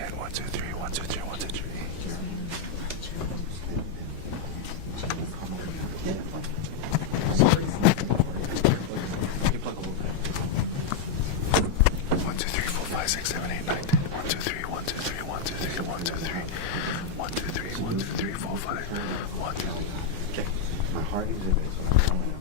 10, 1, 2, 3, 1, 2, 3, 1, 2, 3. 1, 2, 3, 4, 5, 6, 7, 8, 9, 10. 1, 2, 3, 1, 2, 3, 1, 2, 3, 1, 2, 3. 1, 2, 3, 1, 2, 3, 4, 5. 1, 2. Okay. My heart exhibits what I'm telling you.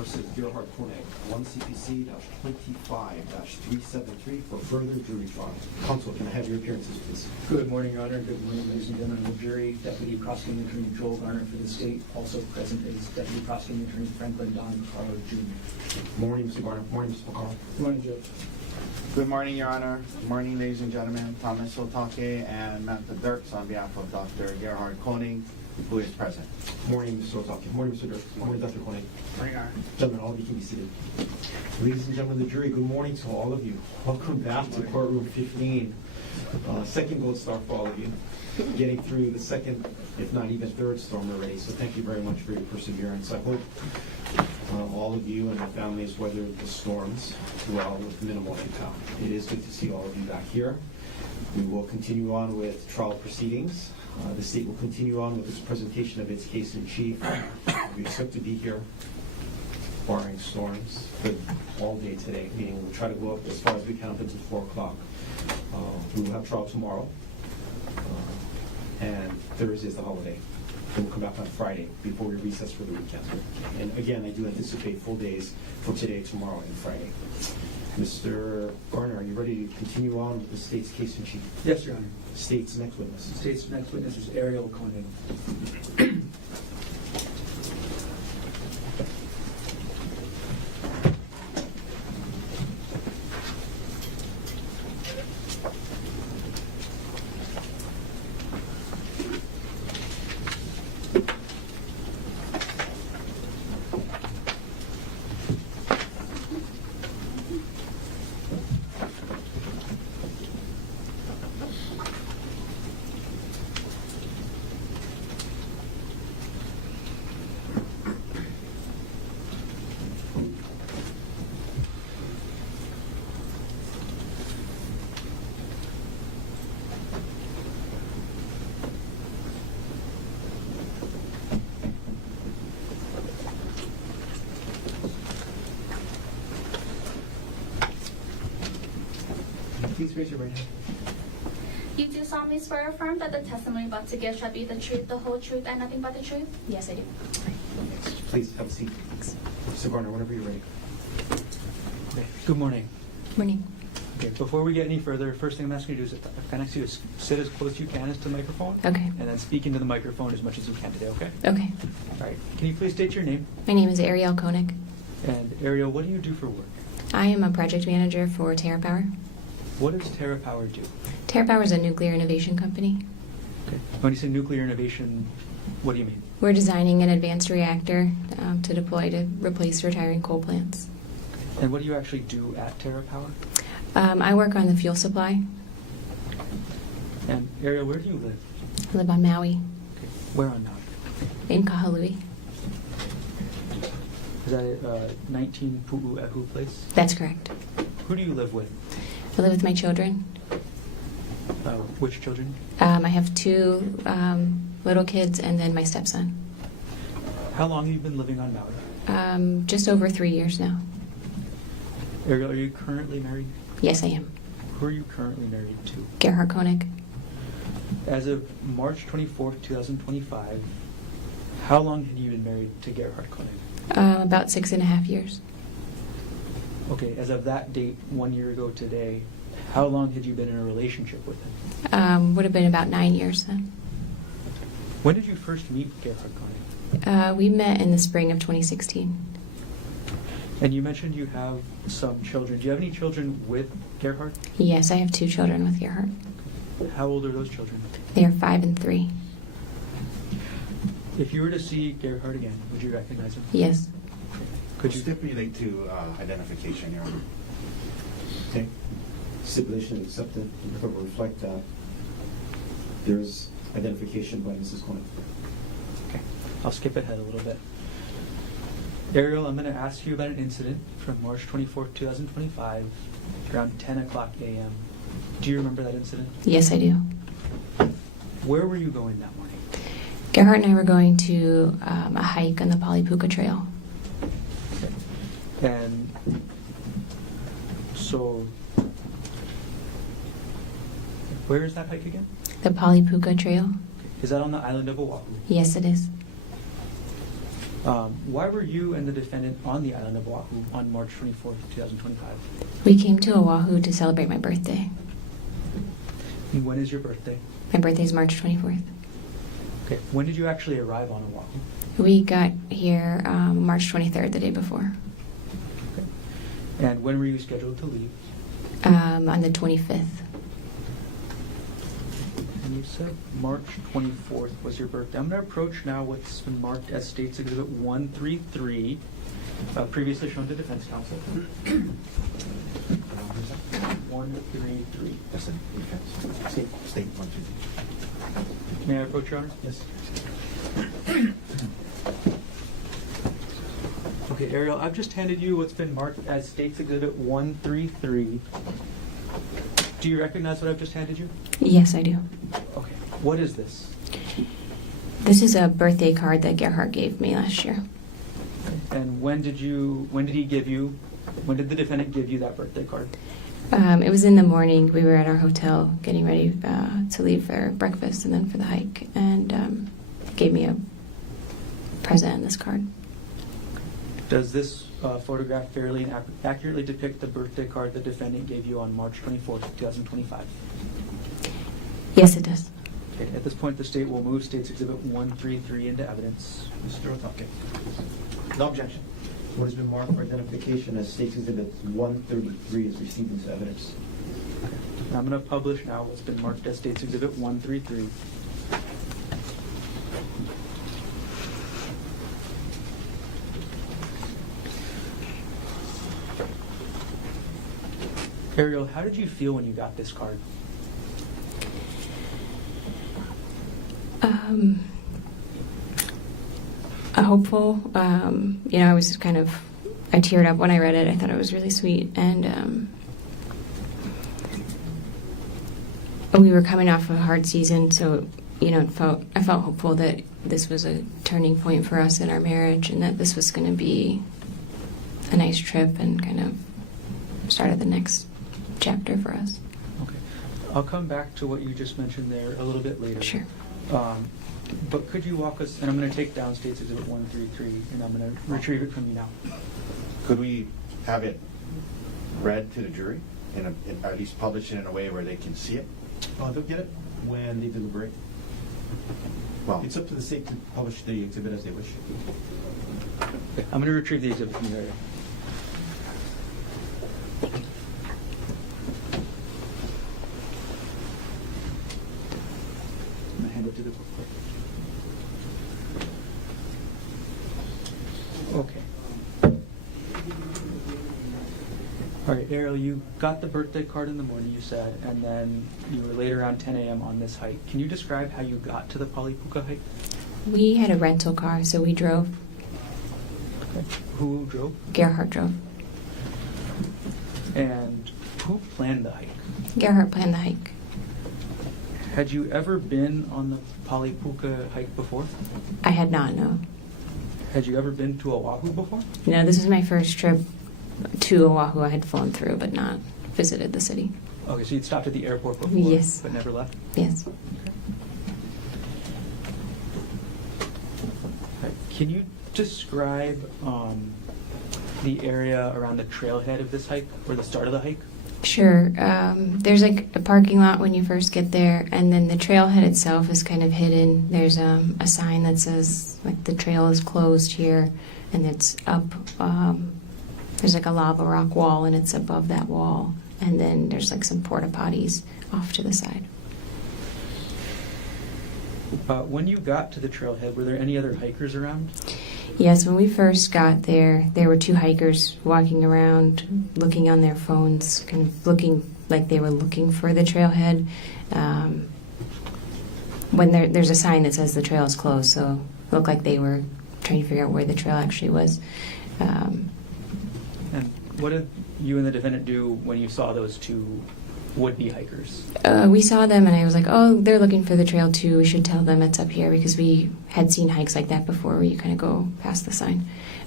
versus Gerhardt Konig, 1 CPC-25-373 for further jury trial. Counsel, can I have your appearances, please? Good morning, Your Honor. Good morning, ladies and gentlemen of the jury. Deputy Prosecuting Attorney Joel Garner for the state. Also present is Deputy Prosecuting Attorney Franklin Don Carlo Jr. Morning, Mr. Garner. Morning, Mr. McCall. Good morning, Judge. Good morning, Your Honor. Good morning, ladies and gentlemen. Thomas Otake and Manta Dirks on behalf of Dr. Gerhardt Konig, who is present. Morning, Mr. Otake. Morning, Mr. Dirk. Morning, Dr. Konig. Morning, Your Honor. Gentlemen, all of you can be seated. Ladies and gentlemen of the jury, good morning to all of you. Welcome back to courtroom 15. Second gold star for all of you. Getting through the second, if not even third storm already. So thank you very much for your perseverance. I hope all of you and your families weathered the storms well with minimal impact. It is good to see all of you back here. We will continue on with trial proceedings. The state will continue on with its presentation of its case in chief. We expect to be here, barring storms, for all day today, meaning we'll try to go up as far as we can up until 4 o'clock. We will have trial tomorrow, and Thursday is the holiday. Then we'll come back on Friday before we recess for the weekend. And again, I do anticipate full days for today, tomorrow, and Friday. Mr. Garner, are you ready to continue on with the state's case in chief? Yes, Your Honor. State's next witness. The state's next witness is Ariel Konig. Please raise your right hand. You do solemnly swear or affirm that the testimony about to give shall be the truth, the whole truth, and nothing but the truth? Yes, I do. Please have a seat. Mr. Garner, whenever you're ready. Okay. Good morning. Morning. Okay. Before we get any further, first thing I'm asking you to do is can I ask you to sit as close as you can as to the microphone? Okay. And then speak into the microphone as much as you can today, okay? Okay. All right. Can you please state your name? My name is Ariel Konig. And Ariel, what do you do for work? I am a project manager for TerraPower. What does TerraPower do? TerraPower is a nuclear innovation company. Okay. When you say nuclear innovation, what do you mean? We're designing an advanced reactor to deploy to replace retiring coal plants. And what do you actually do at TerraPower? I work on the fuel supply. And Ariel, where do you live? I live on Maui, Okay. Where on Maui? in Kahului. Is that 19 Pu'u'ehu place? That's correct. Who do you live with? I live with my children. Which children? I have 2 little kids and then my stepson. How long have you been living on Maui? Just over 3 years now. Ariel, are you currently married? Yes, I am. Who are you currently married to? Gerhardt Konig. As of March 24th, 2025, how long had you been married to Gerhardt Konig? About 6.5 years. Okay, as of that date, 1 year ago today, how long had you been in a relationship with him? Would have been about 9 years then. When did you first meet Gerhardt Konig? We met in the spring of 2016. And you mentioned you have some children. Do you have any children with Gerhardt? Yes, I have 2 children with Gerhardt. How old are those children? They are 5 and 3. If you were to see Gerhardt again, would you recognize him? Yes. Could you stipulate to identification, Your Honor? Okay. Stipulation accepted. The court will reflect that there's identification by Mrs. Konig. Okay, I'll skip ahead a little bit. Ariel, I'm going to ask you about an incident from March 24th, 2025, around 10 o'clock a.m. Do you remember that incident? Yes, I do. Where were you going that morning? Gerhardt and I were going to a hike on the Polypuka Trail. Okay. And so, where is that hike again? The Polypuka Trail? Is that on the island of Oahu? Yes, it is. Why were you and the defendant on the island of Oahu on March 24th, 2025? We came to Oahu to celebrate my birthday. And when is your birthday? My birthday is March 24th. Okay. When did you actually arrive on Oahu? We got here March 23rd, the day before, Okay. And when were you scheduled to leave? on the 25th. And you said March 24th was your birthday. I'm going to approach now what's been marked as State's Exhibit 133, previously shown to defense counsel. 133. That's the defense. State 133. May I approach, Your Honor? Yes. Okay, Ariel, I've just handed you what's been marked as State's Exhibit 133. Do you recognize what I've just handed you? Yes, I do. Okay. What is this? This is a birthday card that Gerhardt gave me last year. And when did the defendant give you that birthday card? It was in the morning. We were at our hotel getting ready to leave for breakfast and then for the hike, and gave me a present and this card. Does this photograph fairly and accurately depict the birthday card the defendant gave you on March 24th, 2025? Yes, it does. Okay, at this point, the state will move State's Exhibit 133 into evidence. Mr. Otake. No objection. What has been marked for identification as State's Exhibit 133 is received into evidence. And I'm going to publish now what's been marked as State's Exhibit 133. Ariel, how did you feel when you got this card? Hopeful. I was just I teared up when I read it. I thought it was really sweet. And we were coming off a hard season, so, I felt hopeful that this was a turning point for us in our marriage and that this was going to be a nice trip and kind of start of the next chapter for us. Okay. I'll come back to what you just mentioned there a little bit later. Sure. But could you walk us, and I'm going to take down State's Exhibit 133, and I'm going to retrieve it from you now. Could we have it read to the jury, and at least publish it in a way where they can see it? They'll get it when they deliberate. Well, It's up to the state to publish the exhibit as they wish. Okay, I'm going to retrieve the exhibit from you, Ariel. I'm going to hand it to the book clerk. Okay. All right, Ariel, you got the birthday card in the morning, you said, and then you were late around 10 a.m. on this hike. Can you describe how you got to the Palipuka hike? We had a rental car, so we drove. Okay. Who drove? Gerhardt drove. And who planned the hike? Gerhardt planned the hike. Had you ever been on the Palipuka hike before? I had not, no. Had you ever been to Oahu before? No, this is my first trip to Oahu. I had flown through, but not visited the city. Okay, so you'd stopped at the airport before, Yes. but never left? Yes. Okay. Can you describe the area around the trailhead of this hike, or the start of the hike? Sure. There's like a parking lot when you first get there, and then the trailhead itself is kind of hidden. There's a sign that says like the trail is closed here, and it's up. There's like a lava rock wall, and it's above that wall, and then there's like some porta potties off to the side. When you got to the trailhead, were there any other hikers around? Yes, when we first got there were two hikers walking around, looking on their phones, kind of looking like they were looking for the trailhead. When there's a sign that says the trail is closed, so it looked like they were trying to figure out where the trail actually was. And what did you and the defendant do when you saw those two would-be hikers? We saw them, and I was like, oh, they're looking for the trail too. We should tell them it's up here, because we had seen hikes like that before where you kind of go past the sign.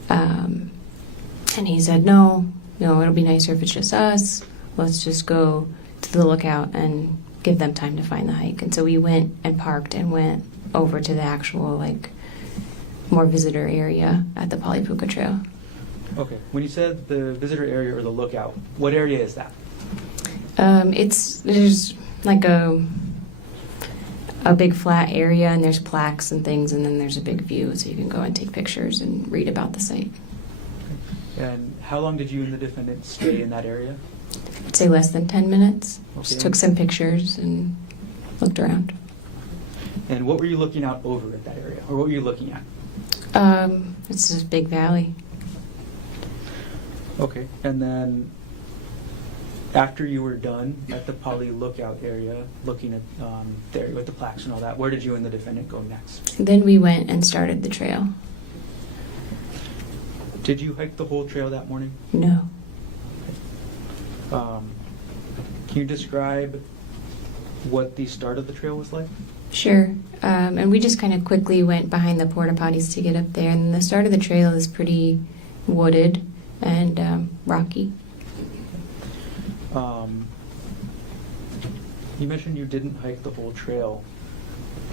And he said, no, it'll be nicer if it's just us. Let's just go to the lookout and give them time to find the hike. And so we went and parked and went over to the actual more visitor area at the Polypuka Trail. Okay. When you said the visitor area or the lookout, what area is that? There's like a big flat area, and there's plaques and things, and then there's a big view, so you can go and take pictures and read about the site. And how long did you and the defendant stay in that area? I'd say less than 10 minutes. Just Okay. took some pictures and looked around. And what were you looking out over at that area, or what were you looking at? It's this big valley. Okay. And then after you were done at the Poly lookout area, looking at the area with the plaques and all that, where did you and the defendant go next? Then we went and started the trail. Did you hike the whole trail that morning? No. Can you describe what the start of the trail was like? Sure. And we just kind of quickly went behind the porta potties to get up there. And the start of the trail is pretty wooded and rocky. You mentioned you didn't hike the whole trail.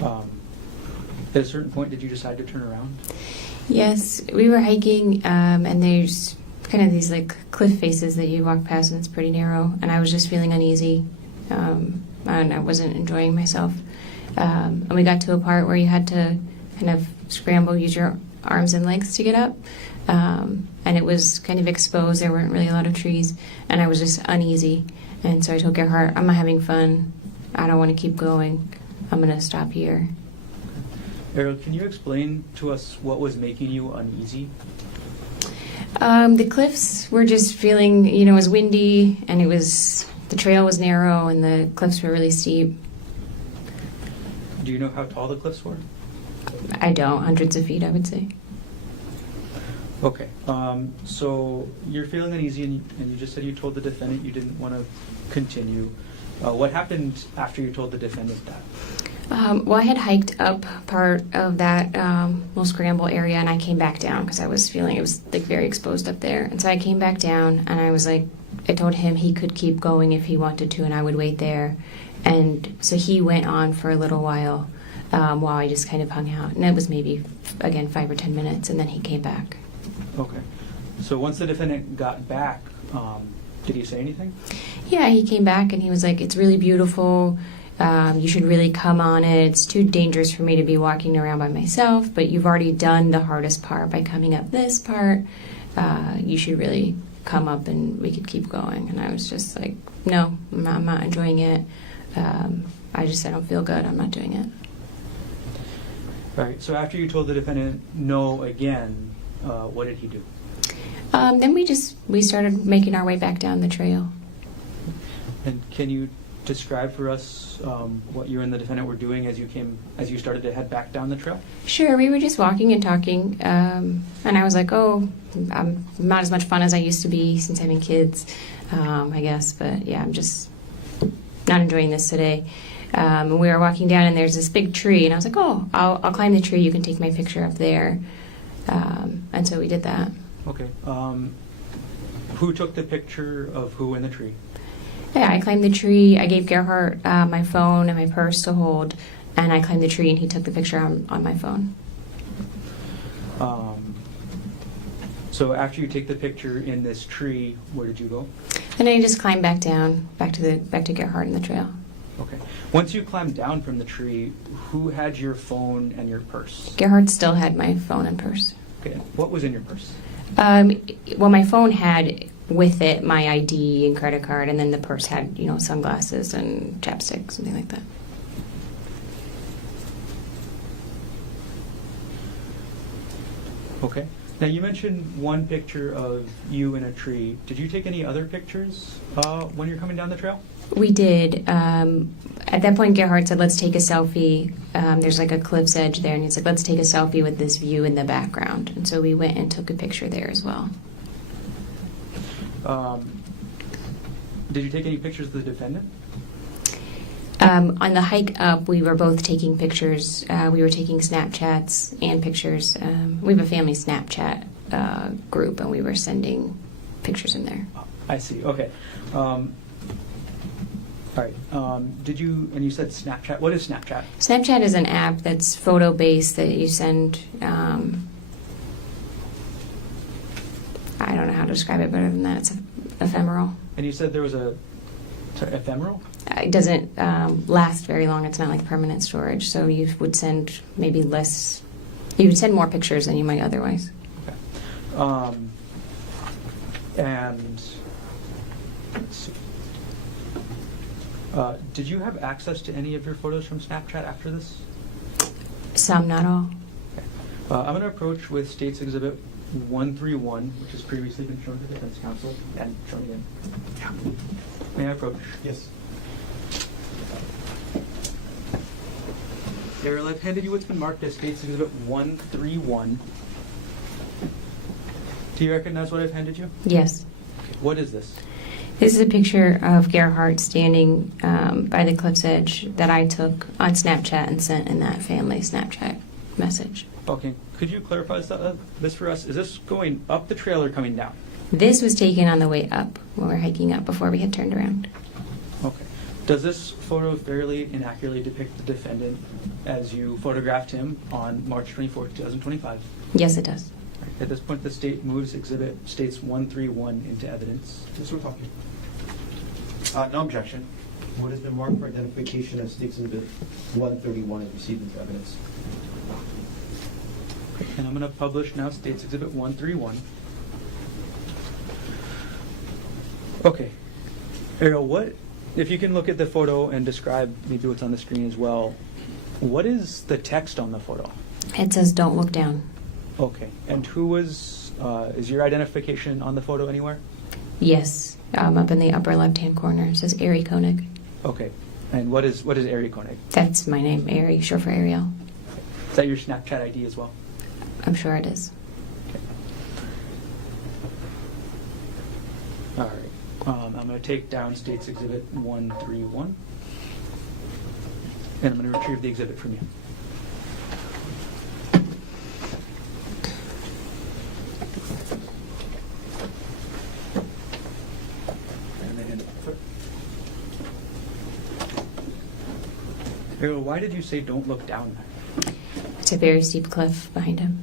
At a certain point, did you decide to turn around? Yes, we were hiking, and there's kind of these like cliff faces that you walk past, and it's pretty narrow. And I was just feeling uneasy, and I wasn't enjoying myself. And we got to a part where you had to kind of scramble, use your arms and legs to get up. And it was kind of exposed. There weren't really a lot of trees, and I was just uneasy. And so I told Gerhardt, I'm not having fun. I don't want to keep going. I'm going to stop here. Ariel, can you explain to us what was making you uneasy? The cliffs were just feeling, it was windy, and the trail was narrow, and the cliffs were really steep. Do you know how tall the cliffs were? I don't, hundreds of feet, I would say. Okay, so you're feeling uneasy, and you just said you told the defendant you didn't want to continue. What happened after you told the defendant that? Well, I had hiked up part of that little scramble area, and I came back down because I was feeling it was like very exposed up there. And so I came back down, and I was like, I told him he could keep going if he wanted to, and I would wait there. And so he went on for a little while I just kind of hung out, and it was maybe again 5 or 10 minutes, and then he came back. Okay, so once the defendant got back, did he say anything? Yeah, he came back and he was like, it's really beautiful. You should really come on it. It's too dangerous for me to be walking around by myself, but you've already done the hardest part by coming up this part. You should really come up and we could keep going. And I was just like, no, I'm not enjoying it. I don't feel good. I'm not doing it. All right, so after you told the defendant no again, what did he do? Then we started making our way back down the trail. And can you describe for us what you and the defendant were doing as you started to head back down the trail? Sure, we were just walking and talking, and I was like, I'm not as much fun as I used to be since having kids, I guess, but yeah, I'm just not enjoying this today. And we were walking down, and there's this big tree, and I was like, I'll climb the tree, you can take my picture up there. And so we did that. Okay. Who took the picture of who in the tree? Yeah, I climbed the tree. I gave Gerhardt my phone and my purse to hold, and I climbed the tree, and he took the picture on my phone. So after you take the picture in this tree, where did you go? And I just climbed back down, back to Gerhardt in the trail. Okay. Once you climbed down from the tree, who had your phone and your purse? Gerhardt still had my phone and purse. Okay. What was in your purse? Well, my phone had with it my ID and credit card, and then the purse had, sunglasses and chapstick, something like that. Okay. Now, you mentioned one picture of you in a tree. Did you take any other pictures when you're coming down the trail? We did. At that point, Gerhardt said, let's take a selfie. There's like a cliff's edge there, and he said, let's take a selfie with this view in the background. And so we went and took a picture there as well. Did you take any pictures of the defendant? On the hike up, we were both taking pictures. We were taking Snapchats and pictures. We have a family Snapchat group, and we were sending pictures in there. I see. Okay. All right. Did you, and you said Snapchat. What is Snapchat? Snapchat is an app that's photo-based that you send to describe it better than that. It's ephemeral. And you said there was a ephemeral? It doesn't last very long. It's not like permanent storage. So you would send maybe less. You would send more pictures than you might otherwise. Okay. And let's see. Did you have access to any of your photos from Snapchat after this? Some, not all. Okay. I'm going to approach with State's Exhibit 131, which has previously been shown to the defense counsel and shown again. Yeah. May I approach? Yes. Ariel, I've handed you what's been marked as State's Exhibit 131. Do you recognize what I've handed you? Yes. Okay. What is this? This is a picture of Gerhardt standing by the cliff's edge that I took on Snapchat and sent in that family Snapchat message. Okay. Could you clarify this for us? Is this going up the trail or coming down? This was taken on the way up when we were hiking up before we had turned around. Okay. Does this photo fairly and accurately depict the defendant as you photographed him on March 24, 2025? Yes, it does. At this point, the state moves Exhibit States 131 into evidence. Yes, we're talking. No objection. What has been marked for identification as State's Exhibit 131 and received into evidence? And I'm going to publish now States Exhibit 131. Okay. Ariel, if you can look at the photo and describe maybe what's on the screen as well, what is the text on the photo? It says, "Don't look down." Okay. And is your identification on the photo anywhere? Yes, up in the upper left-hand corner. It says Gerhardt Konig. Okay. And what is Gerhardt Konig? That's my name, Ari, short for Ariel. Is that your Snapchat ID as well? I'm sure it is. Okay. All right. I'm going to take down States Exhibit 131. And I'm going to retrieve the exhibit from you. Ariel, why did you say don't look down there? It's a very steep cliff behind him.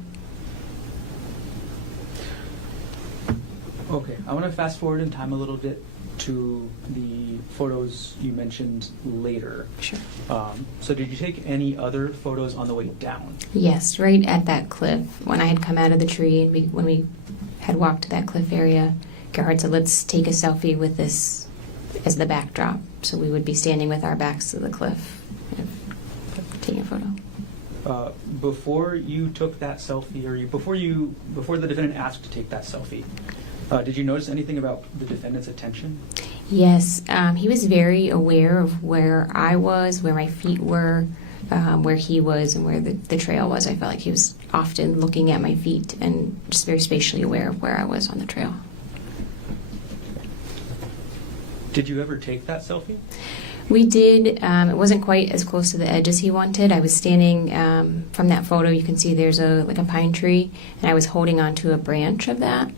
Okay, I want to fast forward in time a little bit to the photos you mentioned later. Sure. So did you take any other photos on the way down? Yes, right at that cliff. When I had come out of the tree and when we had walked to that cliff area, Gerhardt said, "Let's take a selfie with this as the backdrop." So we would be standing with our backs to the cliff, taking a photo. Before you took that selfie, or before the defendant asked to take that selfie, did you notice anything about the defendant's attention? Yes, he was very aware of where I was, where my feet were, where he was, and where the trail was. I felt like he was often looking at my feet and just very spatially aware of where I was on the trail. Did you ever take that selfie? We did. It wasn't quite as close to the edge as he wanted. I was standing from that photo. You can see there's a pine tree, and I was holding onto a branch of that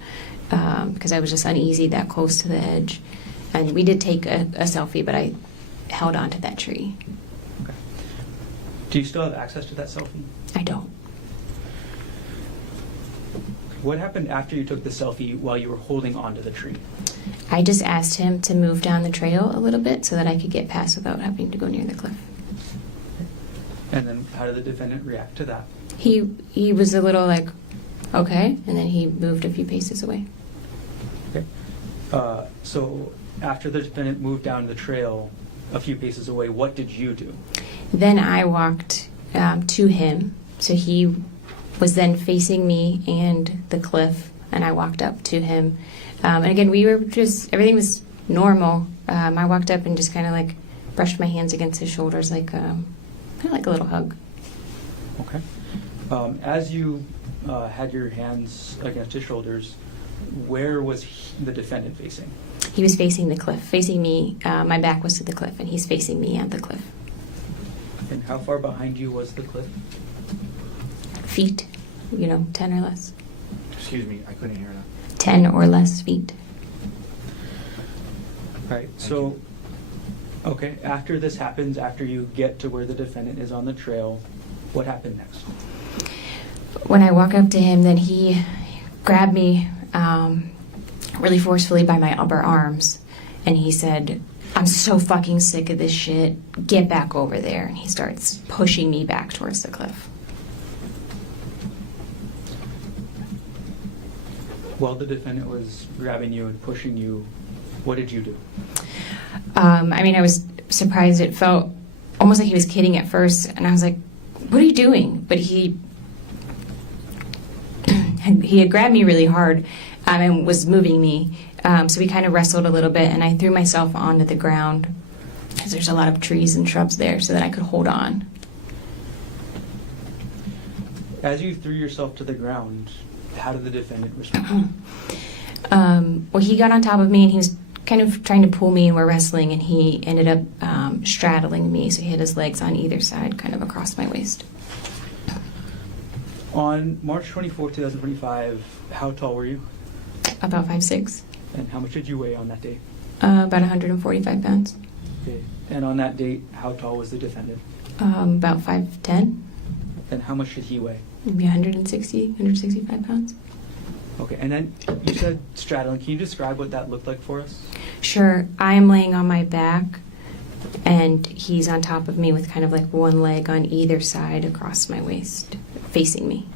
because I was just uneasy that close to the edge. And we did take a selfie, but I held onto that tree. Okay. Do you still have access to that selfie? I don't. What happened after you took the selfie while you were holding onto the tree? I just asked him to move down the trail a little bit so that I could get past without having to go near the cliff. And then how did the defendant react to that? He was a little like, okay, and then he moved a few paces away. Okay. So after the defendant moved down the trail a few paces away, what did you do? Then I walked to him. So he was then facing me and the cliff, and I walked up to him. And again, everything was normal. I walked up and just kind of like brushed my hands against his shoulders, kind of like a little hug. Okay. As you had your hands against his shoulders, where was the defendant facing? He was facing the cliff, facing me. My back was to the cliff, and he's facing me at the cliff. And how far behind you was the cliff? Feet, 10 or less. Excuse me, I couldn't hear that. 10 or less feet. Right. So, okay, after this happens, after you get to where the defendant is on the trail, what happened next? When I walk up to him, then he grabbed me really forcefully by my upper arms. And he said, "I'm so fucking sick of this shit. Get back over there." And he starts pushing me back towards the cliff. While the defendant was grabbing you and pushing you, what did you do? I mean, I was surprised. It felt almost like he was kidding at first. And I was like, "What are you doing?" But he had grabbed me really hard and was moving me. So we kind of wrestled a little bit, and I threw myself onto the ground, because there's a lot of trees and shrubs there, so that I could hold on. As you threw yourself to the ground, how did the defendant respond? Well, he got on top of me, and he was kind of trying to pull me, and we're wrestling, and he ended up straddling me, so he had his legs on either side, kind of across my waist. On March 24, 2025, how tall were you? About 5'6". And how much did you weigh on that day? About 145 pounds. Okay. And on that date, how tall was the defendant? About 5'10". And how much did he weigh? Maybe 165 pounds. Okay, and then you said straddling. Can you describe what that looked like for us? Sure. I'm laying on my back, and he's on top of me with kind of like one leg on either side across my waist, facing me.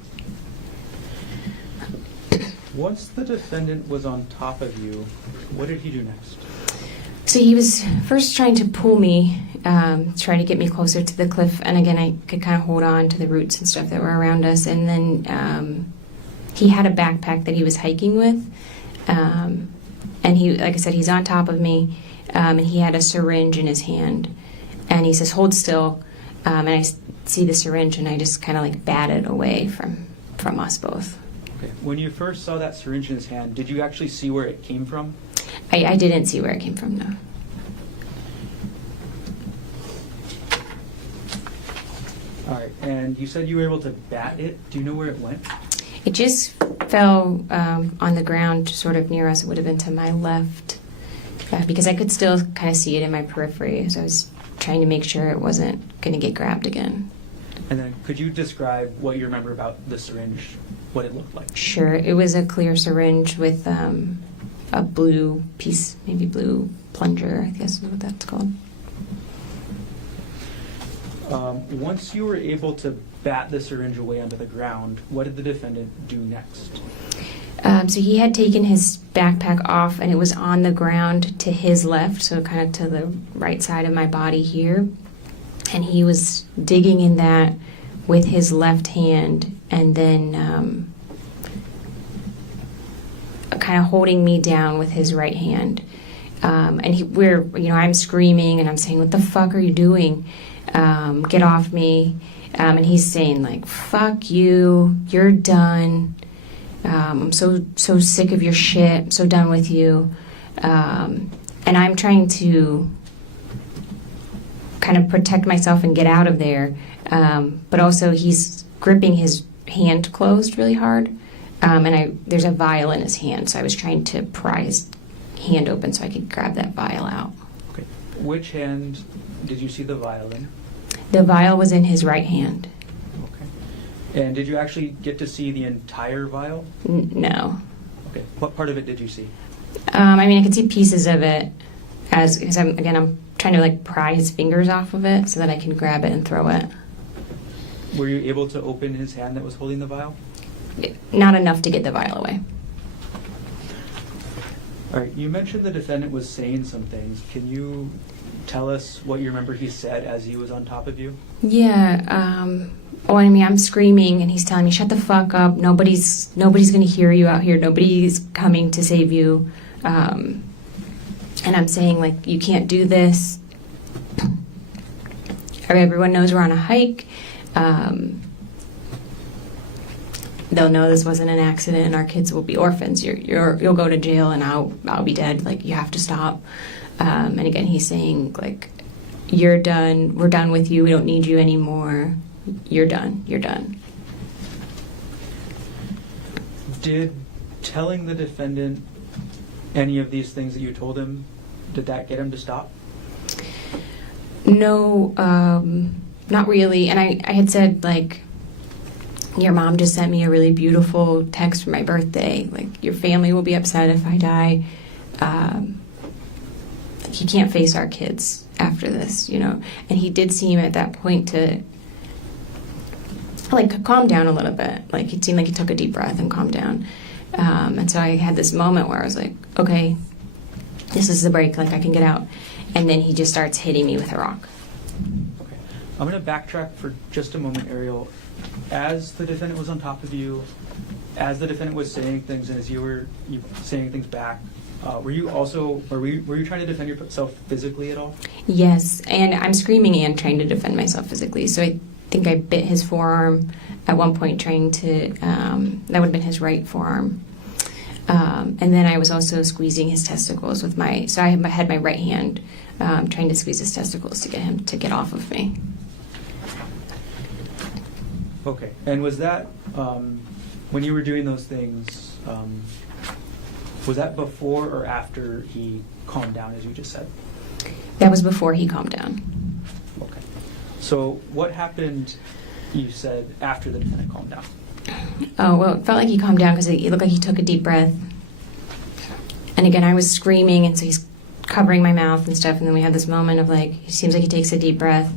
Once the defendant was on top of you, what did he do next? So he was first trying to pull me, trying to get me closer to the cliff, and again, I could kind of hold on to the roots and stuff that were around us, and then he had a backpack that he was hiking with, and he, like I said, he's on top of me, and he had a syringe in his hand, and he says, "Hold still," and I see the syringe, and I just kind of like bat it away from us both. Okay. When you first saw that syringe in his hand, did you actually see where it came from? I didn't see where it came from, no. All right, and you said you were able to bat it. Do you know where it went? It just fell on the ground sort of near us. It would have been to my left, because I could still kind of see it in my periphery, so I was trying to make sure it wasn't going to get grabbed again. And then could you describe what you remember about the syringe, what it looked like? Sure. It was a clear syringe with a blue piece, maybe blue plunger, I guess is what that's called. Once you were able to bat the syringe away onto the ground, what did the defendant do next? So he had taken his backpack off, and it was on the ground to his left, so kind of to the right side of my body here. And he was digging in that with his left hand, and then kind of holding me down with his right hand. And I'm screaming, and I'm saying, "What the fuck are you doing? Get off me." And he's saying, like, "Fuck you, you're done. I'm so sick of your shit. I'm so done with you." And I'm trying to kind of protect myself and get out of there. But also he's gripping his hand closed really hard. And there's a vial in his hand, so I was trying to pry his hand open so I could grab that vial out. Okay. Which hand did you see the vial in? The vial was in his right hand. Okay. And did you actually get to see the entire vial? No. Okay. What part of it did you see? I mean, I could see pieces of it because I'm trying to like pry his fingers off of it so that I can grab it and throw it. Were you able to open his hand that was holding the vial? Not enough to get the vial away. All right. You mentioned the defendant was saying some things. Can you tell us what you remember he said as he was on top of you? Yeah. Well, I mean, I'm screaming, and he's telling me, "Shut the fuck up. Nobody's going to hear you out here. Nobody's coming to save you." And I'm saying, like, "You can't do this. Everyone knows we're on a hike. They'll know this wasn't an accident, and our kids will be orphans. You'll go to jail, and I'll be dead. Like, you have to stop." And again, he's saying, like, "You're done. We're done with you. We don't need you anymore. You're done. You're done." Did telling the defendant any of these things that you told him, did that get him to stop? No, not really. And I had said, like, your mom just sent me a really beautiful text for my birthday. Like, your family will be upset if I die. He can't face our kids after this, you know. And he did seem at that point to, like, calm down a little bit. Like, it seemed like he took a deep breath and calmed down. And so I had this moment where I was like, okay, this is the break. Like, I can get out. And then he just starts hitting me with a rock. Okay. I'm going to backtrack for just a moment, Ariel. As the defendant was on top of you, as the defendant was saying things, and as you were saying things back, were you trying to defend yourself physically at all? Yes, and I'm screaming and trying to defend myself physically. So I think I bit his forearm at one point, trying to, that would have been his right forearm. And then I was also squeezing his testicles with so I had my right hand trying to squeeze his testicles to get him to get off of me. Okay. And was that, when you were doing those things, was that before or after he calmed down, as you just said? That was before he calmed down. Okay. So what happened, you said, after the defendant calmed down? Oh, well, it felt like he calmed down because it looked like he took a deep breath. And again, I was screaming, and so he's covering my mouth and stuff, and then we had this moment of, like, it seems like he takes a deep breath,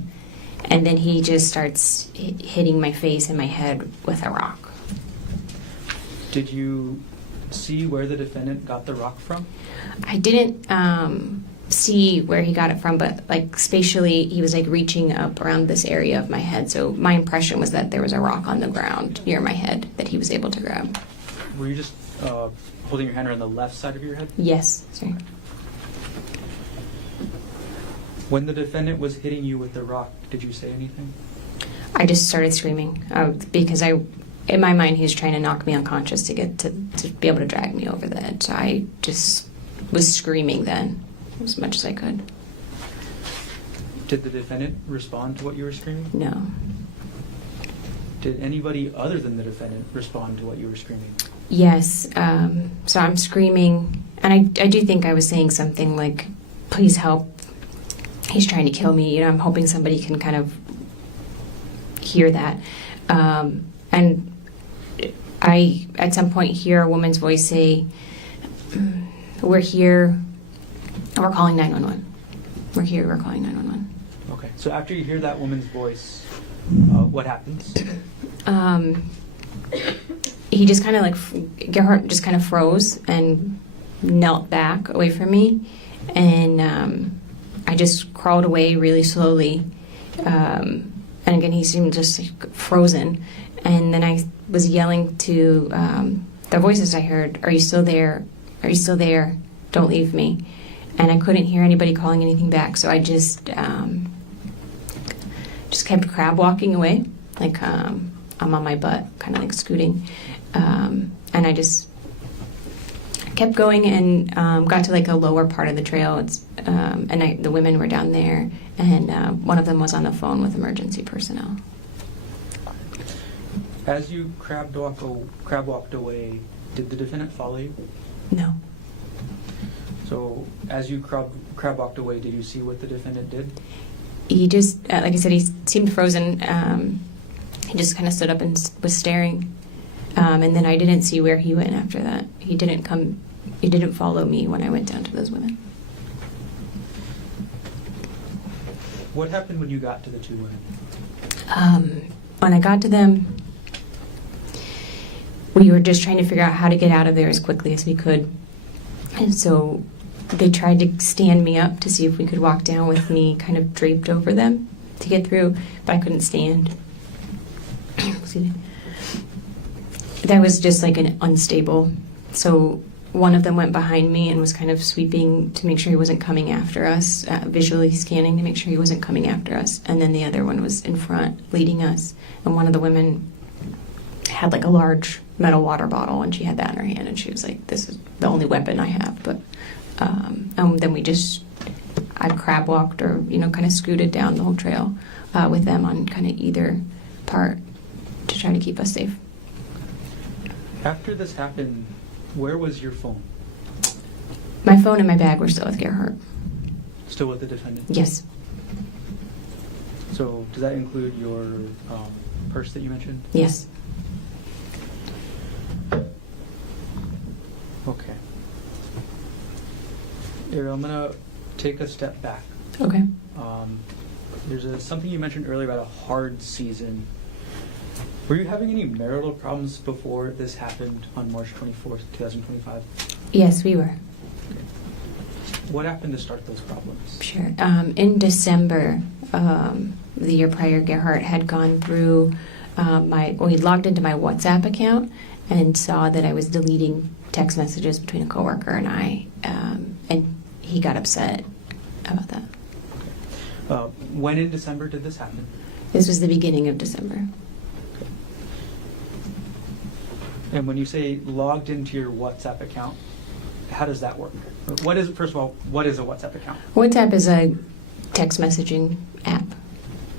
and then he just starts hitting my face and my head with a rock. Did you see where the defendant got the rock from? I didn't see where he got it from, but, like, spatially, he was, like, reaching up around this area of my head. So my impression was that there was a rock on the ground near my head that he was able to grab. Were you just holding your hand around the left side of your head? Yes, sorry. When the defendant was hitting you with the rock, did you say anything? I just started screaming because in my mind, he was trying to knock me unconscious to get to be able to drag me over the edge. So I just was screaming then as much as I could. Did the defendant respond to what you were screaming? No. Did anybody other than the defendant respond to what you were screaming? Yes. So I'm screaming, and I do think I was saying something like, "Please help. He's trying to kill me." You know, I'm hoping somebody can kind of hear that. And I, at some point, hear a woman's voice say, "We're here. We're calling 911. We're here. We're calling 911." Okay. So after you hear that woman's voice, what happens? He just kind of Gerhardt just kind of froze and knelt back away from me. And I just crawled away really slowly. And again, he seemed just frozen. And then I was yelling to the voices I heard, "Are you still there? Are you still there? Don't leave me." And I couldn't hear anybody calling anything back. So I just kept crab walking away, like I'm on my butt, kind of like scooting. And I just kept going and got to like a lower part of the trail. And the women were down there, and one of them was on the phone with emergency personnel. As you crab walked away, did the defendant follow you? No. So as you crab walked away, did you see what the defendant did? He just, like I said, he seemed frozen. He just kind of stood up and was staring. And then I didn't see where he went after that. He didn't follow me when I went down to those women. What happened when you got to the two women? When I got to them, we were just trying to figure out how to get out of there as quickly as we could. And so they tried to stand me up to see if we could walk down with me kind of draped over them to get through, but I couldn't stand. Excuse me. That was just like an unstable. So one of them went behind me and was kind of sweeping to make sure he wasn't coming after us, visually scanning to make sure he wasn't coming after us. And then the other one was in front, leading us. And one of the women had like a large metal water bottle, and she had that in her hand, and she was like, "This is the only weapon I have." But and then I crab walked or kind of scooted down the whole trail with them on kind of either part to try to keep us safe. After this happened, where was your phone? My phone and my bag were still with Gerhardt. Still with the defendant? Yes. So does that include your purse that you mentioned? Yes. Ariel, I'm going to take a step back. Okay. There's something you mentioned earlier about a hard season. Were you having any marital problems before this happened on March 24th, 2025? Yes, we were. What happened to start those problems? Sure. In December, the year prior, Gerhardt had gone through he logged into my WhatsApp account and saw that I was deleting text messages between a coworker and I, and he got upset about that. When in December did this happen? This was the beginning of December. And when you say logged into your WhatsApp account, how does that work? First of all, what is a WhatsApp account? WhatsApp is a text messaging app.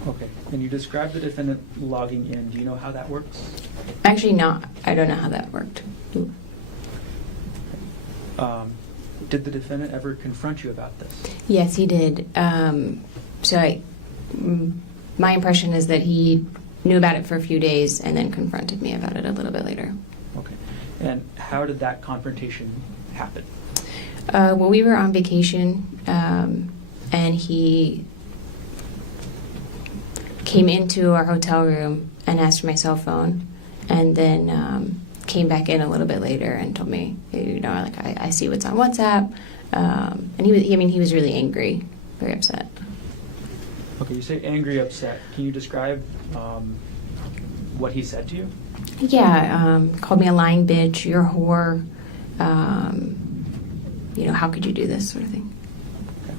Okay. And you described the defendant logging in. Do you know how that works? Actually, not. I don't know how that worked. Did the defendant ever confront you about this? Yes, he did. My impression is that he knew about it for a few days and then confronted me about it a little bit later. Okay. And how did that confrontation happen? Well, we were on vacation, and he came into our hotel room and asked for my cell phone, and then came back in a little bit later and told me, I see what's on WhatsApp, and he was really angry, very upset. Okay, you say angry, upset. Can you describe what he said to you? Yeah, called me a lying bitch, you're a whore, how could you do this sort of thing. Okay.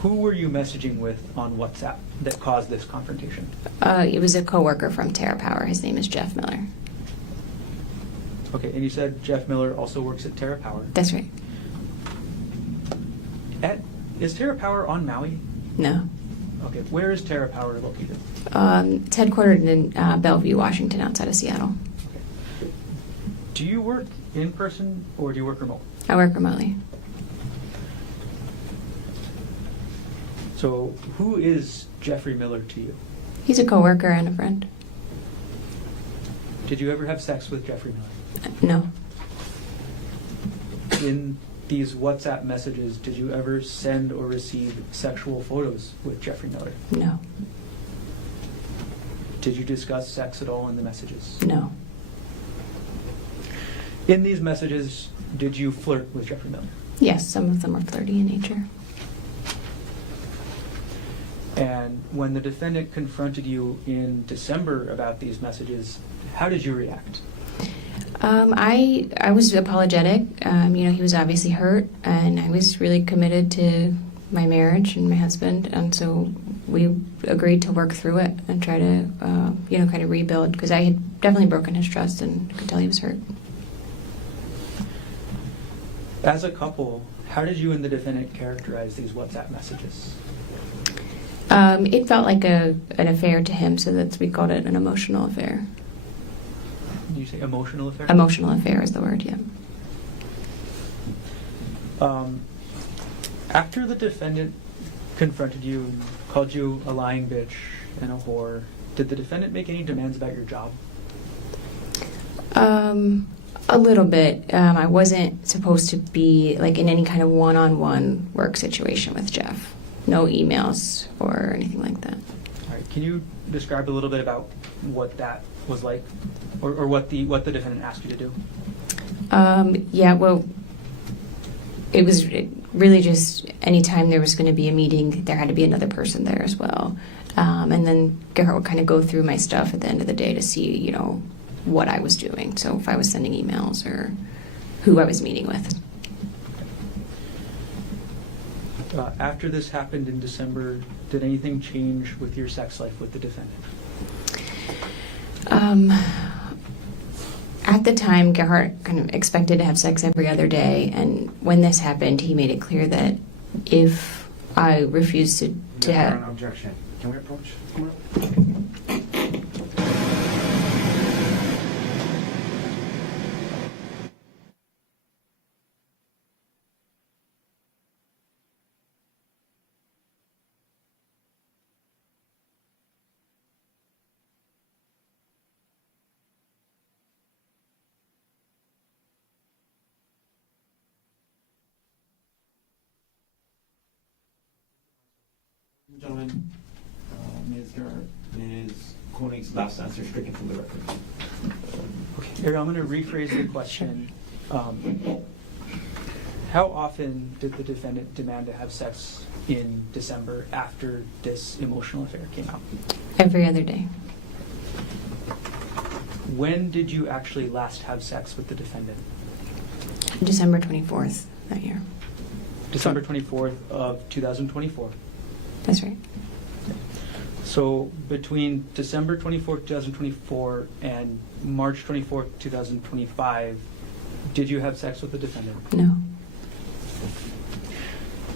Who were you messaging with on WhatsApp that caused this confrontation? It was a coworker from Terra Power. His name is Jeff Miller. Okay, and you said Jeff Miller also works at Terra Power. That's right. Is Terra Power on Maui? No. Okay, where is Terra Power located? It's headquartered in Bellevue, Washington, outside of Seattle. Okay. Do you work in person or do you work remote? I work remotely. So who is Jeffrey Miller to you? He's a coworker and a friend. Did you ever have sex with Jeffrey Miller? No. In these WhatsApp messages, did you ever send or receive sexual photos with Jeffrey Miller? No. Did you discuss sex at all in the messages? No. In these messages, did you flirt with Jeffrey Miller? Yes, some of them are flirty in nature. And when the defendant confronted you in December about these messages, how did you react? I was apologetic. He was obviously hurt, and I was really committed to my marriage and my husband, and so we agreed to work through it and try to, kind of rebuild, because I had definitely broken his trust and could tell he was hurt. As a couple, how did you and the defendant characterize these WhatsApp messages? It felt like an affair to him, so we called it an emotional affair. Did you say emotional affair? Emotional affair is the word, yeah. After the defendant confronted you and called you a lying bitch and a whore, did the defendant make any demands about your job? A little bit. I wasn't supposed to be in any kind of one-on-one work situation with Jeff. No emails or anything like that. All right. Can you describe a little bit about what that was like, or what the defendant asked you to do? It was really just anytime there was going to be a meeting, there had to be another person there as well. And then Gerhardt would kind of go through my stuff at the end of the day to see, what I was doing. So if I was sending emails or who I was meeting with. After this happened in December, did anything change with your sex life with the defendant? At the time, Gerhardt kind of expected to have sex every other day, and when this happened, he made it clear that if I refused to have... An objection. Can we approach? Gentlemen, Ms. Konig's last answer stricken from the record. Okay, Ariel, I'm going to rephrase the question. How often did the defendant demand to have sex in December after this emotional affair came out? Every other day. When did you actually last have sex with the defendant? December 24th that year. December 24th of 2024. That's right. So between December 24th, 2024 and March 24th, 2025, did you have sex with the defendant? No.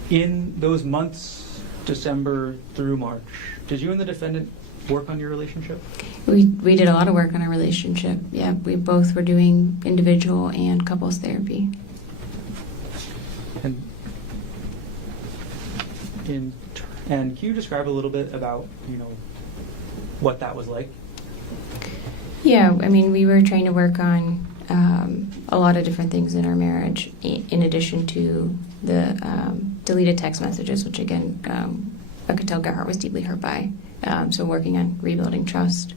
In those months, December through March, did you and the defendant work on your relationship? We did a lot of work on our relationship. Yeah, we both were doing individual and couples therapy. And can you describe a little bit about, what that was like? Yeah, I mean, we were trying to work on a lot of different things in our marriage, in addition to the deleted text messages, which again, I could tell Gerhardt was deeply hurt by. So working on rebuilding trust.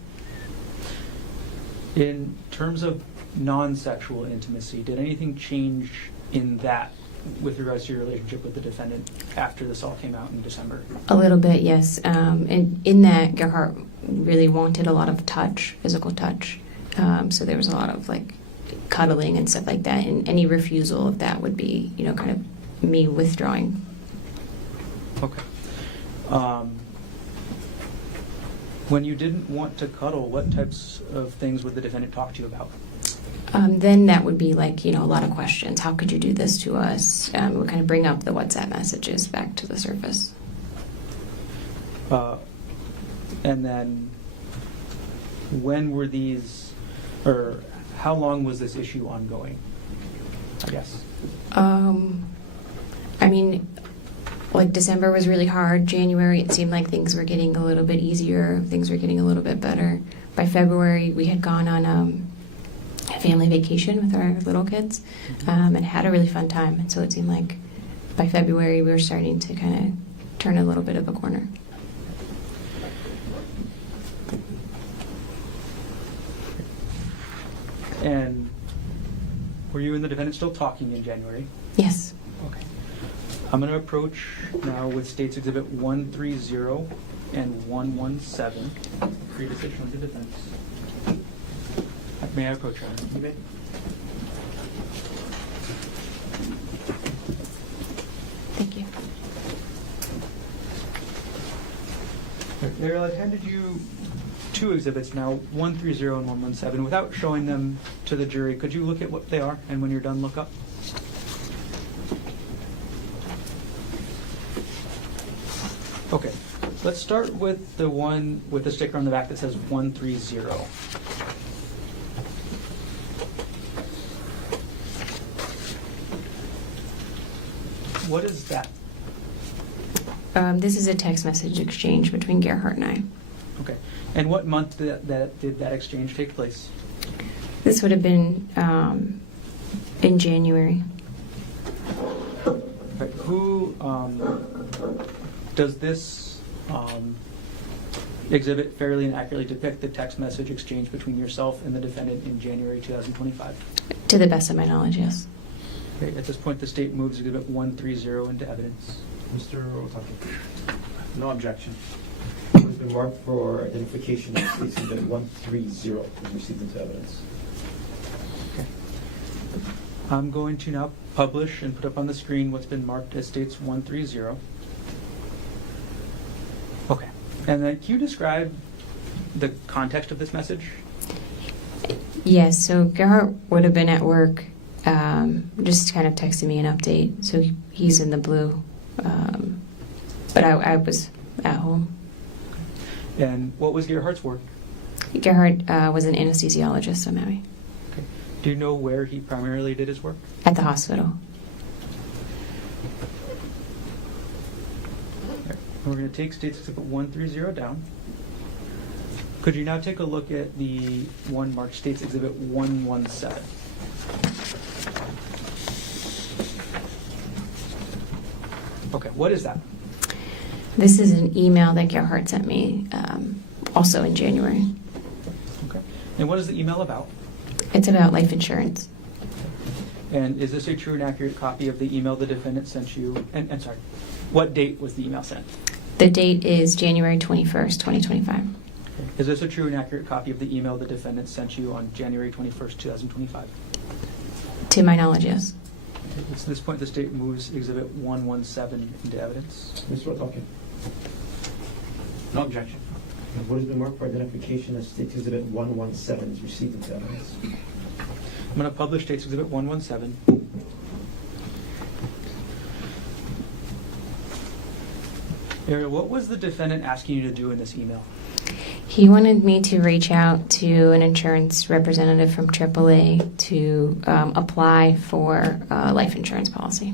In terms of non-sexual intimacy, did anything change in that with regards to your relationship with the defendant after this all came out in December? A little bit, yes. And in that, Gerhardt really wanted a lot of touch, physical touch. So there was a lot of cuddling and stuff like that. And any refusal of that would be, kind of me withdrawing. Okay. When you didn't want to cuddle, what types of things would the defendant talk to you about? Then that would be a lot of questions. How could you do this to us? It would kind of bring up the WhatsApp messages back to the surface. And then when were these, or how long was this issue ongoing, I guess? I mean, December was really hard. January, it seemed like things were getting a little bit easier. Things were getting a little bit better. By February, we had gone on a family vacation with our little kids and had a really fun time. And so it seemed like by February, we were starting to kind of turn a little bit of a corner. And were you and the defendant still talking in January? Yes. Okay. I'm going to approach now with States Exhibit 130 and 117, pre-decision of the defense. May I approach, Your Honor? You may. Thank you. Ariel, I've handed you two exhibits now, 130 and 117. Without showing them to the jury, could you look at what they are, and when you're done, look up? Okay, let's start with the one with the sticker on the back that says 130. What is that? This is a text message exchange between Gerhardt and I. Okay, and what month did that exchange take place? This would have been in January. Okay. Who does this exhibit fairly and accurately depict the text message exchange between yourself and the defendant in January 2025? To the best of my knowledge, yes. Okay, at this point, the state moves exhibit 130 into evidence. Mr. Otake. No objection. It has been marked for identification as States Exhibit 130 was received into evidence. Okay. I'm going to now publish and put up on the screen what's been marked as States 130. Okay. And then can you describe the context of this message? Yes, so Gerhardt would have been at work, just kind of texting me an update. So he's in the blue. But I was at home. And what was Gerhardt's work? Gerhardt was an anesthesiologist on Maui. Okay. Do you know where he primarily did his work? At the hospital. Okay. We're going to take States Exhibit 130 down. Could you now take a look at the one marked States Exhibit 117? Okay, what is that? This is an email that Gerhardt sent me also in January. Okay. And what is the email about? It's about life insurance. And is this a true and accurate copy of the email the defendant sent you? And sorry, what date was the email sent? The date is January 21st, 2025. Is this a true and accurate copy of the email the defendant sent you on January 21st, 2025? To my knowledge, yes. At this point, the state moves Exhibit 117 into evidence. Mr. Otake. No objection. What has been marked for identification as State Exhibit 117 is received into evidence. I'm going to publish State's Exhibit 117. Ariel, what was the defendant asking you to do in this email? He wanted me to reach out to an insurance representative from AAA to apply for a life insurance policy.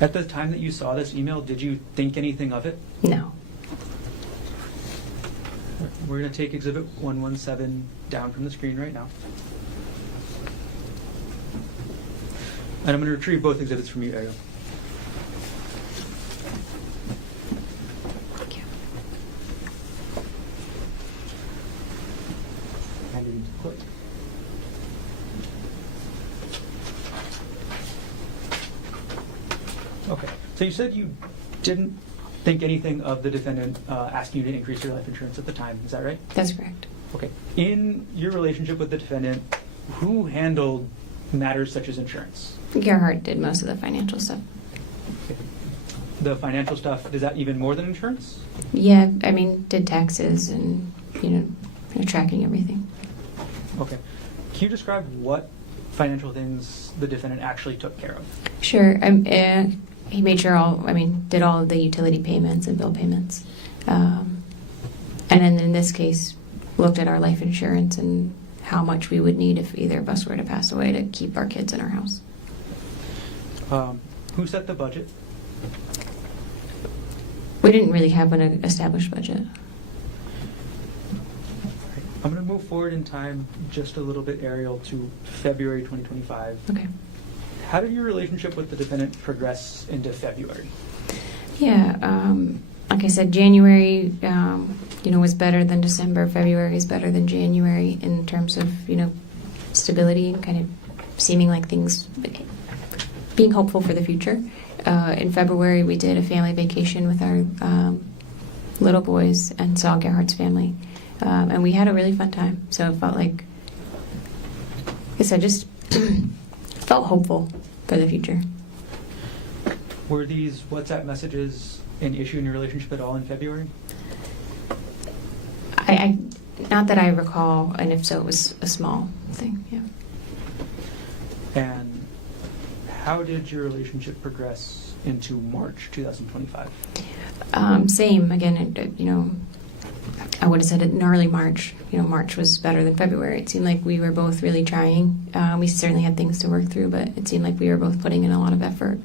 At the time that you saw this email, did you think anything of it? No. We're going to take Exhibit 117 down from the screen right now. And I'm going to retrieve both exhibits from you, Ariel. Thank you. Hand it into court. Okay. So you said you didn't think anything of the defendant asking you to increase your life insurance at the time. Is that right? That's correct. Okay. In your relationship with the defendant, who handled matters such as insurance? Gerhardt did most of the financial stuff. Okay. The financial stuff, is that even more than insurance? Yeah, I mean, did taxes and, tracking everything. Okay. Can you describe what financial things the defendant actually took care of? Sure. He made sure did all of the utility payments and bill payments. And then in this case, looked at our life insurance and how much we would need if either of us were to pass away to keep our kids in our house. Who set the budget? We didn't really have an established budget. I'm going to move forward in time just a little bit, Ariel, to February 2025. Okay. How did your relationship with the defendant progress into February? Yeah, like I said, January, was better than December. February is better than January in terms of, stability and kind of seeming like things, being hopeful for the future. In February, we did a family vacation with our little boys and saw Gerhardt's family. And we had a really fun time. So it felt like I just felt hopeful for the future. Were these WhatsApp messages an issue in your relationship at all in February? I not that I recall, and if so, it was a small thing. Yeah. And how did your relationship progress into March 2025? Same again. I would have said it in early March. March was better than February. It seemed like we were both really trying. We certainly had things to work through, but it seemed like we were both putting in a lot of effort.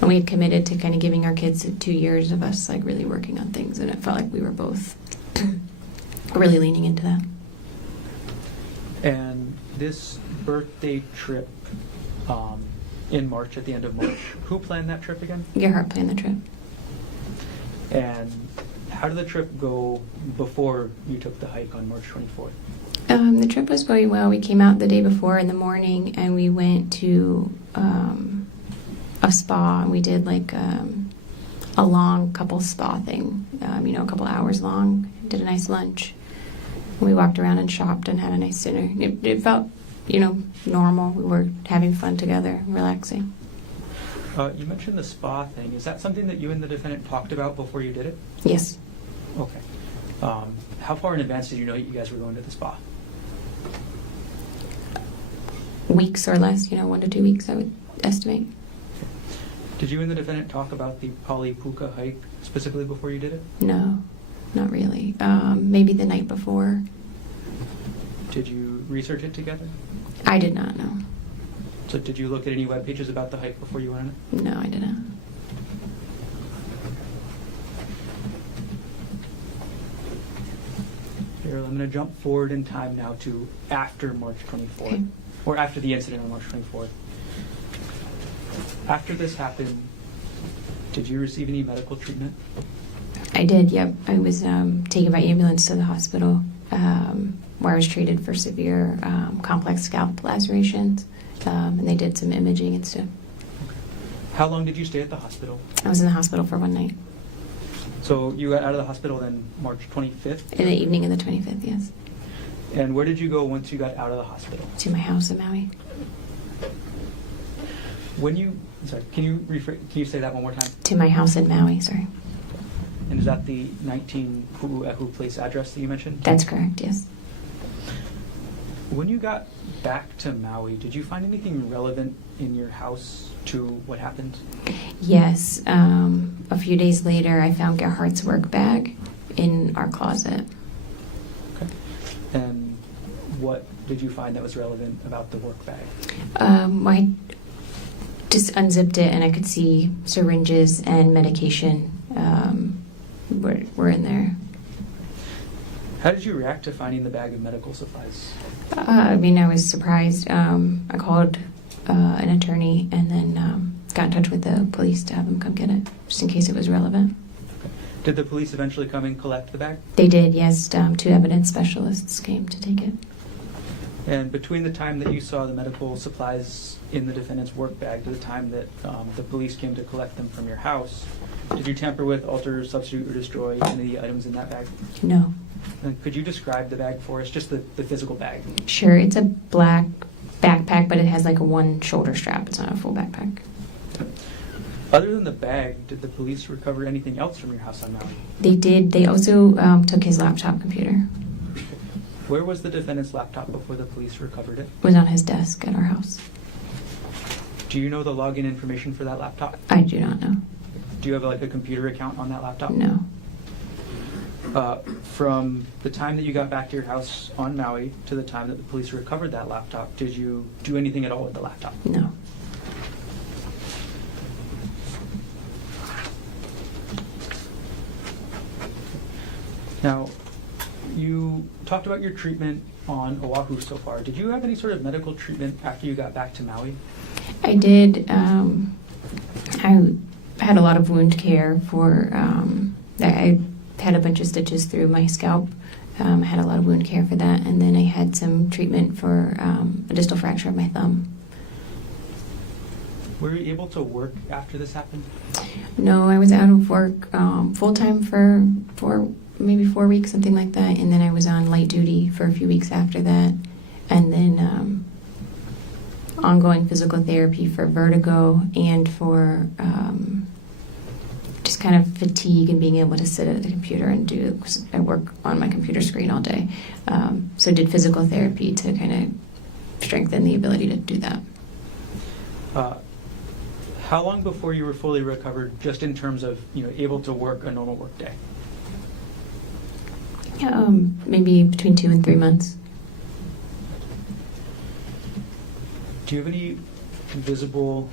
And we had committed to kind of giving our kids 2 years of us like really working on things, and it felt like we were both really leaning into that. And this birthday trip in March, at the end of March, who planned that trip again? Gerhardt planned the trip. And how did the trip go before you took the hike on March 24th? The trip was going well. We came out the day before in the morning, and we went to a spa, and we did like a long couple spa thing, a couple hours long. Did a nice lunch. We walked around and shopped and had a nice dinner. It felt, normal. We were having fun together, relaxing. You mentioned the spa thing. Is that something that you and the defendant talked about before you did it? Yes. Okay. How far in advance did you know you guys were going to the spa? Weeks or less, 1 to 2 weeks, I would estimate. Did you and the defendant talk about the Polypuka hike specifically before you did it? No, not really. Maybe the night before. Did you research it together? I did not know. So did you look at any web pages about the hike before you went on it? No, I didn't. Here, I'm going to jump forward in time now to after March 24th, Okay. or after the incident on March 24th. After this happened, Did you receive any medical treatment? I did, yep. I was taken by ambulance to the hospital where I was treated for severe complex scalp lacerations, and they did some imaging and stuff. How long did you stay at the hospital? I was in the hospital for one night. So you got out of the hospital then March 25th? In the evening of the 25th, yes. And where did you go once you got out of the hospital? To my house in Maui. When you, sorry, can you say that one more time? To my house in Maui, sorry. And is that the 19 Pu'uehu Place address that you mentioned? That's correct, yes. When you got back to Maui, did you find anything relevant in your house to what happened? Yes. A few days later, I found Gerhardt's work bag in our closet. Okay. And what did you find that was relevant about the work bag? I just unzipped it and I could see syringes and medication were in there. How did you react to finding the bag of medical supplies? I mean, I was surprised. I called an attorney and then got in touch with the police to have them come get it, just in case it was relevant. Did the police eventually come and collect the bag? They did, yes. 2 evidence specialists came to take it. And between the time that you saw the medical supplies in the defendant's work bag to the time that the police came to collect them from your house, did you tamper with, alter, substitute, or destroy any of the items in that bag? No. And could you describe the bag for us, just the physical bag? Sure, it's a black backpack, but it has like a one shoulder strap. It's not a full backpack. Other than the bag, did the police recover anything else from your house on Maui? They did. They also took his laptop computer. Where was the defendant's laptop before the police recovered it? It was on his desk at our house. Do you know the login information for that laptop? I do not know. Do you have like a computer account on that laptop? No. From the time that you got back to your house on Maui to the time that the police recovered that laptop, did you do anything at all with the laptop? No. Now, you talked about your treatment on Oahu so far. Did you have any sort of medical treatment after you got back to Maui? I did. I had a lot of wound care for. I had a bunch of stitches through my scalp. I had a lot of wound care for that, and then I had some treatment for a distal fracture of my thumb. Were you able to work after this happened? No, I was out of work full time for maybe 4 weeks, something like that, and then I was on light duty for a few weeks after that, and then ongoing physical therapy for vertigo and for just kind of fatigue and being able to sit at the computer and do, because I work on my computer screen all day. So did physical therapy to kind of strengthen the ability to do that. How long before you were fully recovered, just in terms of able to work a normal work day? Maybe between 2 and 3 months. Do you have any visible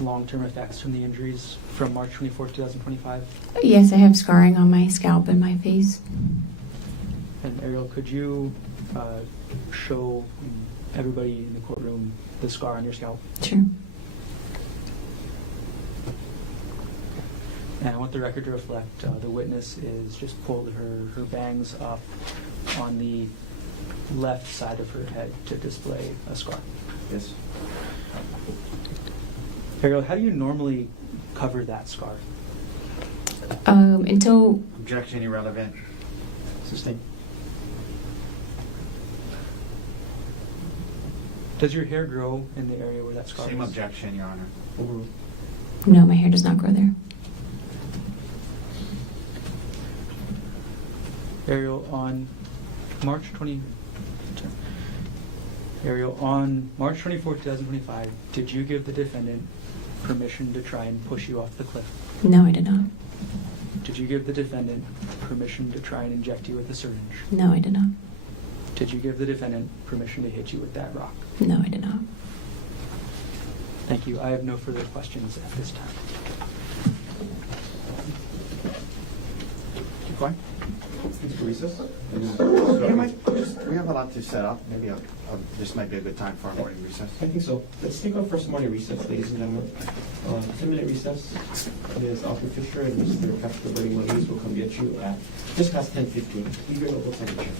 long-term effects from the injuries from March 24, 2025? Yes, I have scarring on my scalp and my face. And Ariel, could you show everybody in the courtroom the scar on your scalp? Sure. And I want the record to reflect the witness is just pulled her bangs up on the left side of her head to display a scar. Yes. Ariel, how do you normally cover that scar? Until Objection irrelevant. Sustained. Does your hair grow in the area where that scar Same is? objection, Your Honor. Overruled. no, my hair does not grow there. Ariel, on March 24, 2025, did you give the defendant permission to try and push you off the cliff? No, I did not. Did you give the defendant permission to try and inject you with a syringe? No, I did not. Did you give the defendant permission to hit you with that rock? No, I did not. Thank you. I have no further questions at this time. Keep going. looking to recess? We have a lot to set up. Maybe this might be a good time for a morning recess. I think so. Let's take our first morning recess, ladies and gentlemen. 10-minute recess. Ms. Alfred Fisher and Mr. Patrick Bernie will come get you at just past 10:15. Leave your local temperature.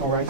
All right.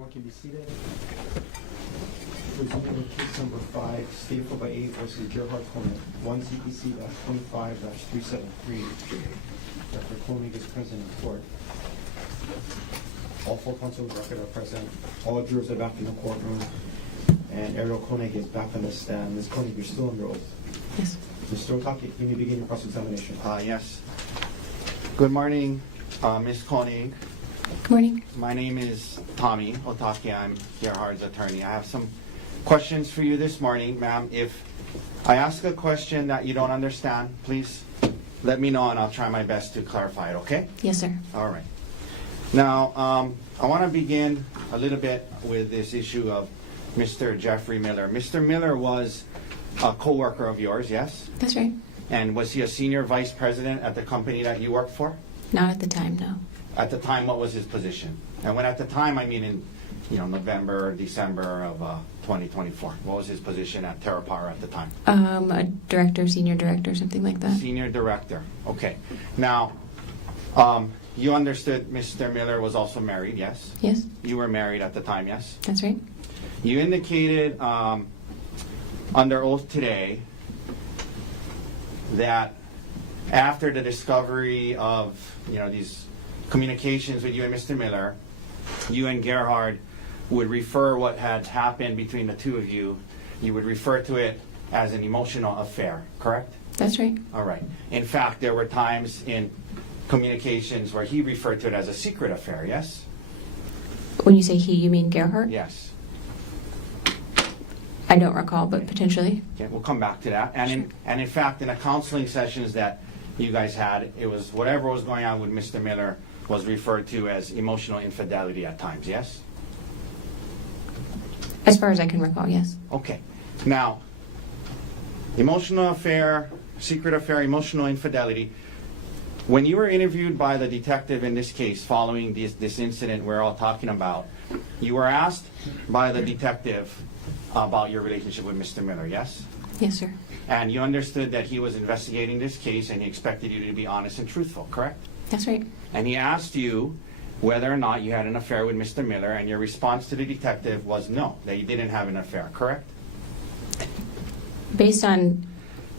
Everyone can be seated. Resuming case number 5, State of Hawaii versus Gerhardt Konig, 1 CPC-25-373. Dr. Konig is present in court. All 4 counsel of record are present. All jurors are back in the courtroom. And Ariel Konig is back on the stand. Ms. Konig, you're still under oath. Yes. Mr. Otake, can you begin your cross-examination? Yes. Good morning, Ms. Konig. Good morning. My name is Tommy Otake. I'm Gerhardt's attorney. I have some questions for you this morning, ma'am. If I ask a question that you don't understand, please let me know and I'll try my best to clarify it, okay? Yes, sir. All right. Now, I want to begin a little bit with this issue of Mr. Jeffrey Miller. Mr. Miller was a co-worker of yours, yes? That's right. And was he a senior vice president at the company that you worked for? Not at the time, no. At the time, what was his position? And when at the time, I mean in November, December of 2024. What was his position at TerraPower at the time? A director, senior director, something like that. Senior director. Okay. Now, you understood Mr. Miller was also married, yes? Yes, You were married at the time, yes? that's right. You indicated under oath today that after the discovery of these communications with you and Mr. Miller, you and Gerhard would refer what had happened between the two of you, you would refer to it as an emotional affair, correct? That's right. All right. In fact, there were times in communications where he referred to it as a secret affair, yes? When you say he, you mean Gerhardt? Yes. I don't recall, but potentially. Okay, we'll come back to that. And in fact, in the counseling sessions that you guys had, it was whatever was going on with Mr. Miller was referred to as emotional infidelity at times, yes? As far as I can recall, yes. Okay. Now, emotional affair, secret affair, emotional infidelity. When you were interviewed by the detective in this case following this incident we're all talking about, you were asked by the detective about your relationship with Mr. Miller, yes? Yes, sir. And you understood that he was investigating this case and he expected you to be honest and truthful, correct? That's right. And he asked you whether or not you had an affair with Mr. Miller, and your response to the detective was no, that you didn't have an affair, correct? Based on,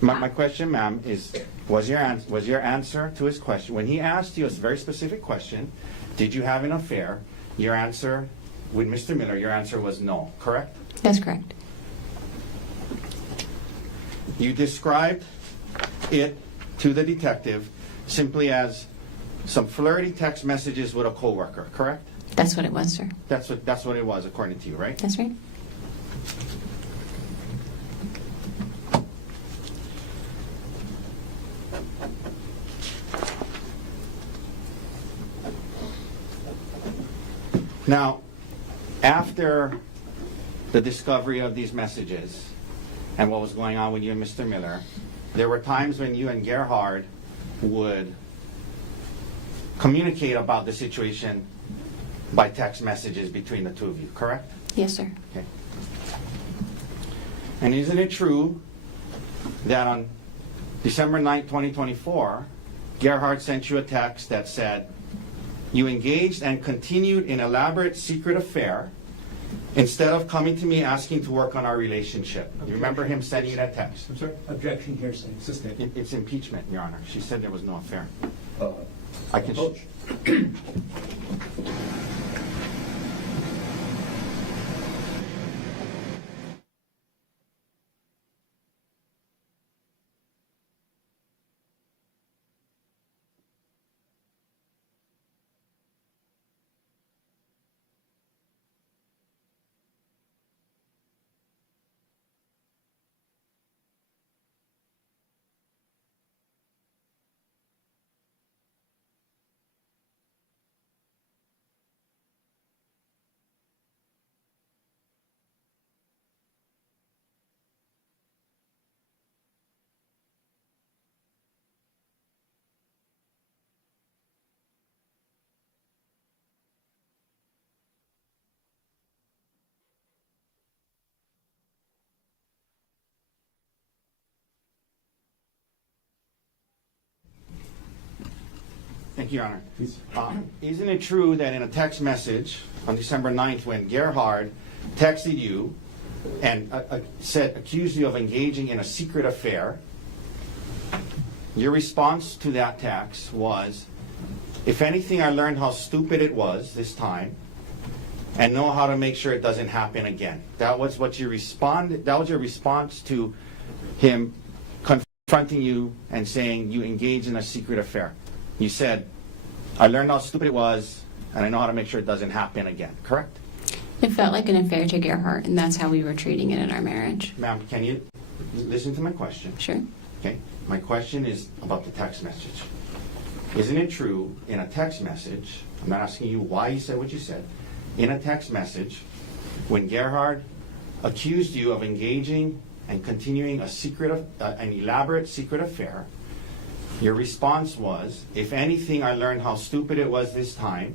My question, ma'am, is was your answer to his question, when he asked you a very specific question, did you have an affair, your answer with Mr. Miller, your answer was no, correct? that's correct. You described it to the detective simply as some flirty text messages with a coworker, correct? That's what it was, sir. That's what it was, according to you, right? That's right. Now, after the discovery of these messages and what was going on with you and Mr. Miller, there were times when you and Gerhard would communicate about the situation by text messages between the two of you, correct? Yes, sir. Okay. And isn't it true that on December 9th, 2024, Gerhard sent you a text that said, you engaged and continued an elaborate secret affair instead of coming to me asking to work on our relationship. You remember him sending you that text? I'm sorry? Objection, hearsay. Assistant. It's impeachment, Your Honor. She said there was no affair. Uh, I can. Coach. Thank you, Your Honor. Please. Isn't it true that in a text message on December 9th, when Gerhardt texted you and accused you of engaging in a secret affair, your response to that text was, if anything, I learned how stupid it was this time and know how to make sure it doesn't happen again. That was what you responded. That was your response to him confronting you and saying you engaged in a secret affair. You said, I learned how stupid it was, and I know how to make sure it doesn't happen again. Correct? It felt like an affair to Gerhardt, and that's how we were treating it in our marriage. Ma'am, can you listen to my question? Sure. Okay. My question is about the text message. Isn't it true in a text message, I'm not asking you why you said what you said, in a text message, when Gerhardt accused you of engaging and continuing an elaborate secret affair, your response was, if anything, I learned how stupid it was this time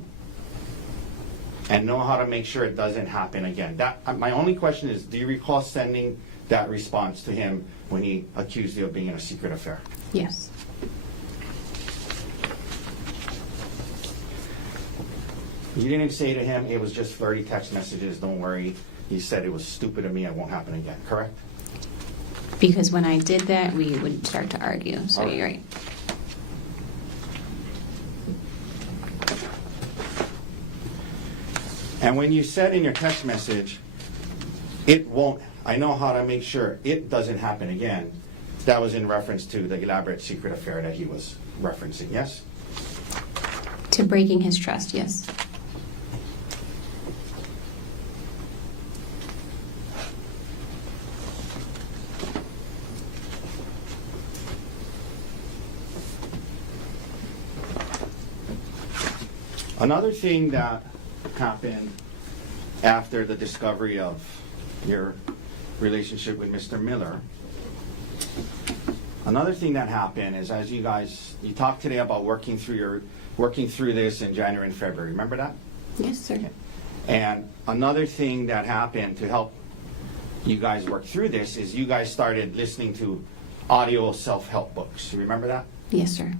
and know how to make sure it doesn't happen again. My only question is, do you recall sending that response to him when he accused you of being in a secret affair? Yes. You didn't say to him, it was just flirty text messages, don't worry. You said it was stupid of me, it won't happen again, correct? Because when I did that, we would start to argue, so All right. you're right. And when you said in your text message, it won't, I know how to make sure it doesn't happen again, that was in reference to the elaborate secret affair that he was referencing, yes? To breaking his trust, yes. Another thing that happened after the discovery of your relationship with Mr. Miller, another thing that happened is, as you talked today about working through this in January and February. Remember that? Yes, sir. And another thing that happened to help you guys work through this is you guys started listening to audio self-help books. You remember that? Yes, sir.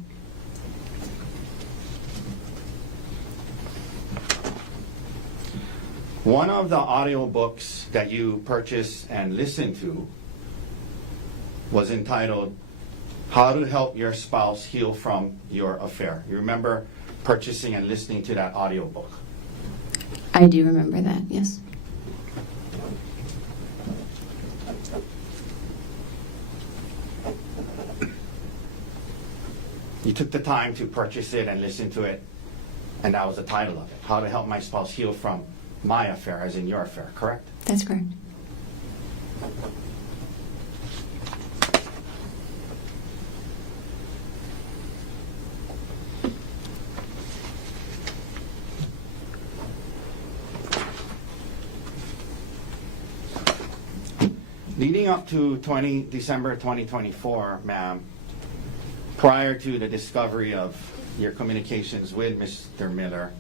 One of the audio books that you purchased and listened to was entitled How to Help Your Spouse Heal from Your Affair. You remember purchasing and listening to that audio book? I do remember that, yes. You took the time to purchase it and listen to it, and that was the title of it, How to Help My Spouse Heal from My Affair, as in your affair, correct? That's correct. Leading up to December 2024, ma'am, prior to the discovery of your communications with Mr. Miller,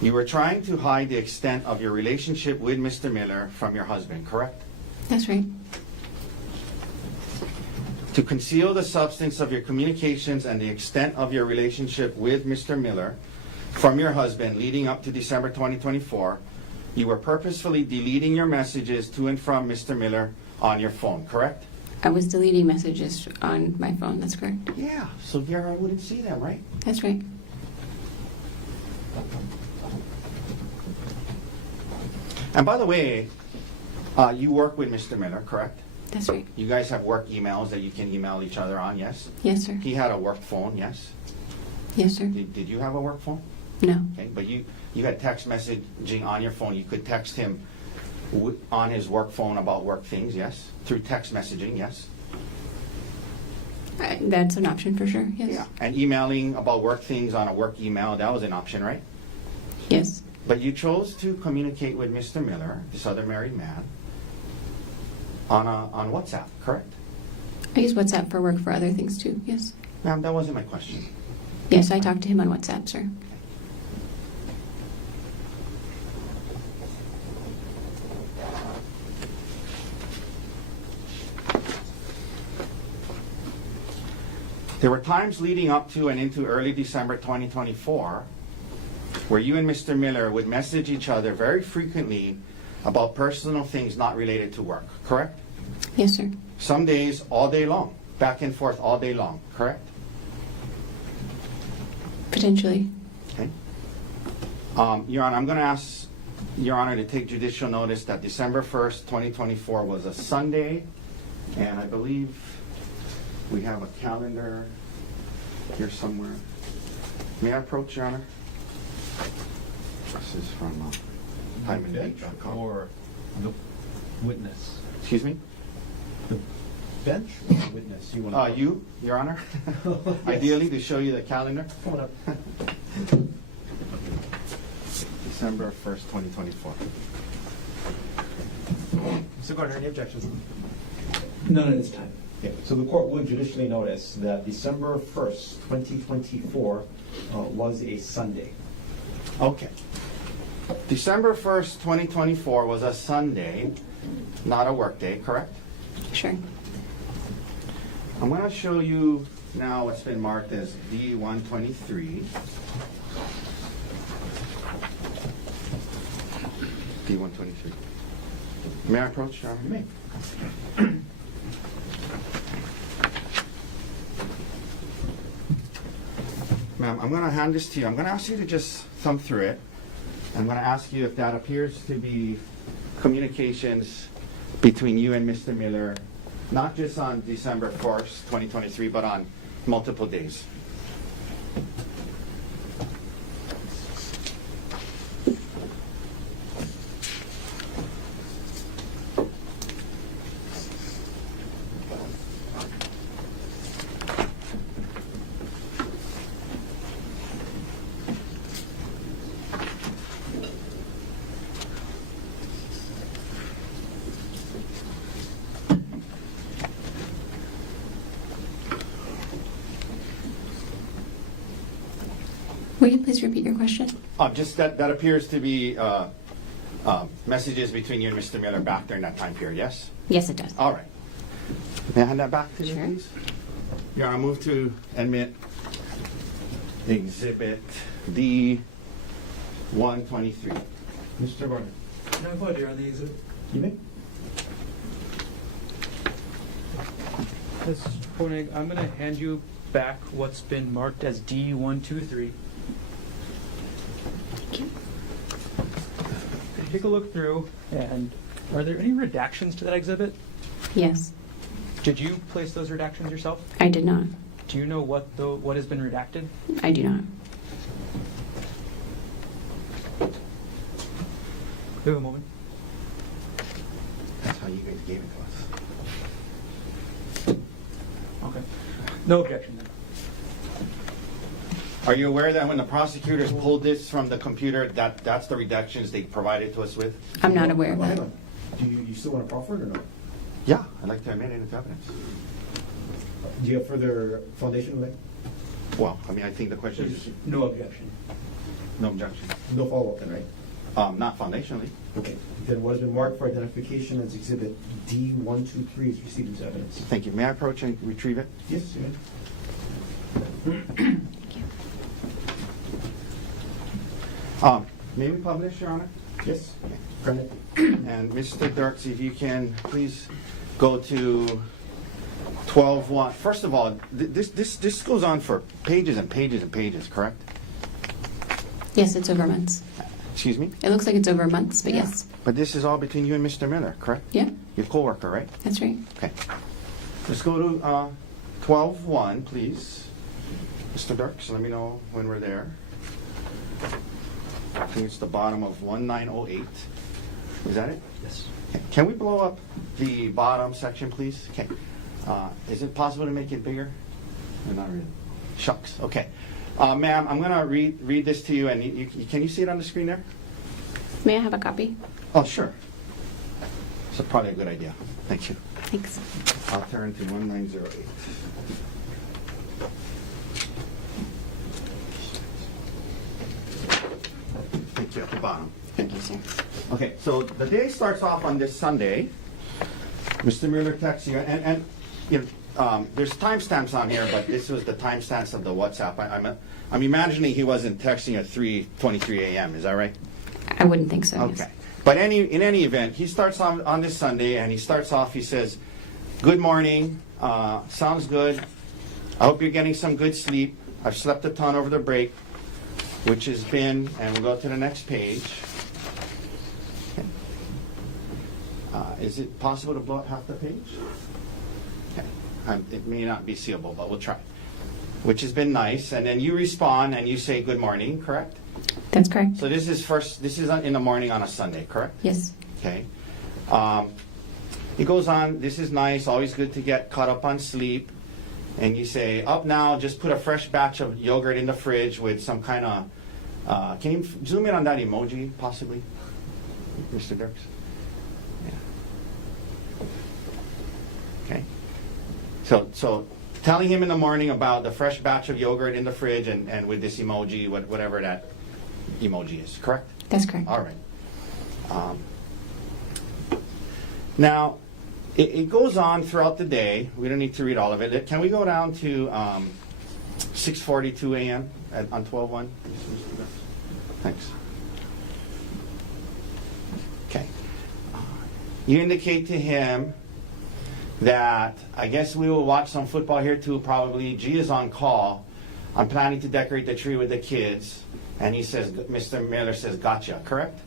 you were trying to hide the extent of your relationship with Mr. Miller from your husband, correct? That's right. To conceal the substance of your communications and the extent of your relationship with Mr. Miller from your husband leading up to December 2024, you were purposefully deleting your messages to and from Mr. Miller on your phone, correct? I was deleting messages on my phone, that's correct. Yeah, so Gerhardt wouldn't see them, right? That's right. And by the way, you work with Mr. Miller, correct? That's right. You guys have work emails that you can email each other on, yes? Yes, sir. He had a work phone, yes? Yes, sir. Did you have a work phone? No. Okay, but you had text messaging on your phone. You could text him on his work phone about work things, yes? Through text messaging, yes? That's an option for sure, yes. Yeah. And emailing about work things on a work email, that was an option, right? Yes. But you chose to communicate with Mr. Miller, this other married man, on WhatsApp, correct? I use WhatsApp for work for other things too, yes. Ma'am, that wasn't my question. Yes, I talked to him on WhatsApp, sir. There There were times leading up to and into early December 2024 where you and Mr. Miller would message each other very frequently about personal things not related to work, correct? Yes, sir. Some days all day long, back and forth all day long, correct? Potentially. Okay. Your Honor, I'm going to ask Your Honor to take judicial notice that December 1st, 2024 was a Sunday, and I believe we have a calendar here somewhere. May I approach, Your Honor? This is from timeanddate.com. Or the witness? Excuse me? The bench or the witness? You want to You, Your Honor? Ideally, to show you the calendar. Come on up. December 1st, 2024. Mr. Gardner, any objections? None at this time. Yeah, so the court would judicially notice that December 1st, 2024 was a Sunday. Okay. December 1st, 2024 was a Sunday, not a work day, correct? Sure. I'm going to show you now what's been marked as D123. D123. May I approach, Your Honor? You may. Ma'am, I'm going to hand this to you. I'm going to ask you to just thumb through it. I'm going to ask you if that appears to be communications between you and Mr. Miller, not just on December 1st, 2023, but on multiple days. Will you please repeat your question? Just that appears to be messages between you and Mr. Miller back during that time period, yes? Yes, it does. All right. May I hand that back to you, Sure. please? Yeah, I move to admit Exhibit D123. Mr. Gardner, Can I vote here on the exhibit? you may. Ms. Konig, I'm going to hand you back what's been marked as D123. Thank you. Take a look through, and are there any redactions to that exhibit? Yes, Did you place those redactions yourself? I did not. Do you know what has been redacted? I do not. We have a moment. That's how you guys gave it to us. Okay. No objection then. Are you aware that when the prosecutors pulled this from the computer, that's the redactions they provided to us with? I'm not aware of Hang that. on. Do you still want to proffer it or no? Yeah, I'd like to admit it into evidence. Do you have further foundation on that? Well, I mean, I think the question is No objection. no objection. No follow-up then, right? Not foundationally. Okay. Then what has been marked for identification as Exhibit D123 is received as evidence. Thank you. May I approach and retrieve it? Yes, you may. May we publish, Your Honor? Yes. Granted. And Mr. Dirks, if you can please go to 12:1. First of all, this goes on for pages and pages and pages, correct? Yes, it's over months. Excuse me? It looks like it's over months, but yes. But this is all between you and Mr. Miller, correct? Yeah, Your coworker, right? that's right. Okay. Let's go to 12:1, please. Mr. Dirks, let me know when we're there. I think it's the bottom of 1908. Is that it? Yes. Okay. Can we blow up the bottom section, please? Okay. Is it possible to make it bigger? No, not really. Shucks. Okay. Ma'am, I'm going to read this to you, and can you see it on the screen there? May I have a copy? Oh, sure. That's probably a good idea. Thank you. Thanks. I'll turn to 1908. Thank you, at the bottom. Thank you, sir. Okay, so the day starts off on this Sunday. Mr. Mueller texts you, and you know, there's timestamps on here, but this was the timestamps of the WhatsApp. I'm imagining he wasn't texting at 3:23 a.m. Is that right? I wouldn't think so. Yes. Okay. But in any event, he starts on this Sunday, and he starts off, he says, "Good morning, sounds good. I hope you're getting some good sleep. I've slept a ton over the break," which has been, and we'll go to the next page. Okay. Is it possible to blow up half the page? Okay. It may not be seeable, but we'll try. Which has been nice. And then you respond and you say good morning, correct? That's correct. So this is in the morning on a Sunday, correct? Yes. Okay. He goes on, this is nice, always good to get caught up on sleep. And you say, up now, just put a fresh batch of yogurt in the fridge with some kind of, can you zoom in on that emoji, possibly, Mr. Dirks? Yeah. Okay. So telling him in the morning about the fresh batch of yogurt in the fridge and with this emoji, whatever that emoji is, correct? That's correct. All right. Now, it goes on throughout the day. We don't need to read all of it. Can we go down to 6:42 a.m. on 12/1? Thanks. Okay. You indicate to him that I guess we will watch some football here too, probably. G is on call. I'm planning to decorate the tree with the kids. And he says, Mr. Miller says, gotcha, correct?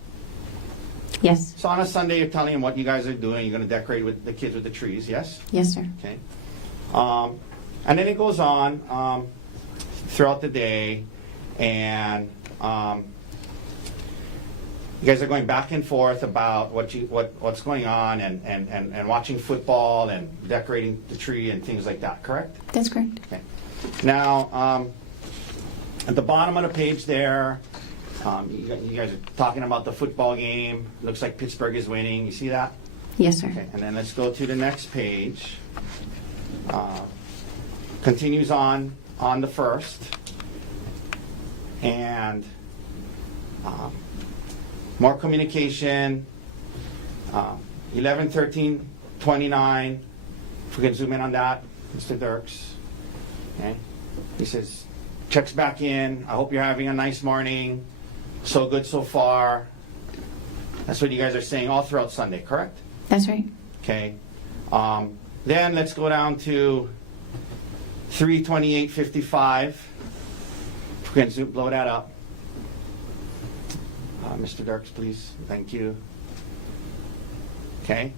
Yes. So on a Sunday, you're telling him what you guys are doing. You're going to decorate with the kids with the trees, yes? Yes, sir. Okay. And then it goes on throughout the day, and you guys are going back and forth about what's going on and watching football and decorating the tree and things like that, correct? That's correct. Okay. Now, at the bottom of the page there, you guys are talking about the football game. Looks like Pittsburgh is winning. You see that? Yes, sir. Okay. And then let's go to the next page. Continues on the first. And more communication. 11:13:29. If we can zoom in on that, Mr. Dirks. Okay. He says, checks back in. I hope you're having a nice morning. So good so far. That's what you guys are saying all throughout Sunday, correct? That's right. Okay. Then let's go down to 3:28:55. If we can blow that up. Mr. Dirks, please. Thank you. Okay.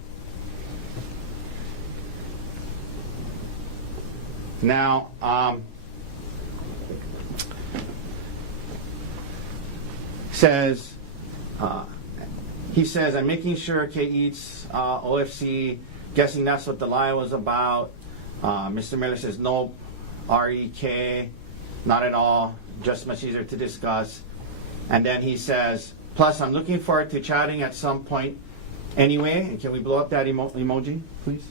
Now, he says, I'm making sure Kay eats OFC, guessing that's what the lie was about. Mr. Miller says, no, REK, not at all, just much easier to discuss. And then he says, plus I'm looking forward to chatting at some point anyway. And can we blow up that emoji, please?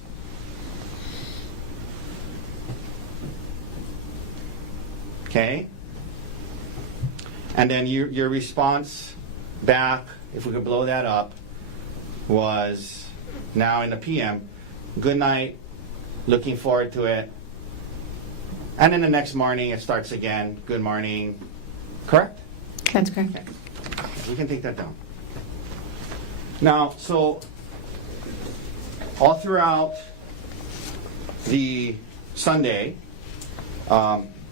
Okay. And then your response back, if we could blow that up, was now in the PM, good night, looking forward to it. And then the next morning it starts again, good morning, correct? That's correct. Okay. We can take that down. Now, so all throughout the Sunday,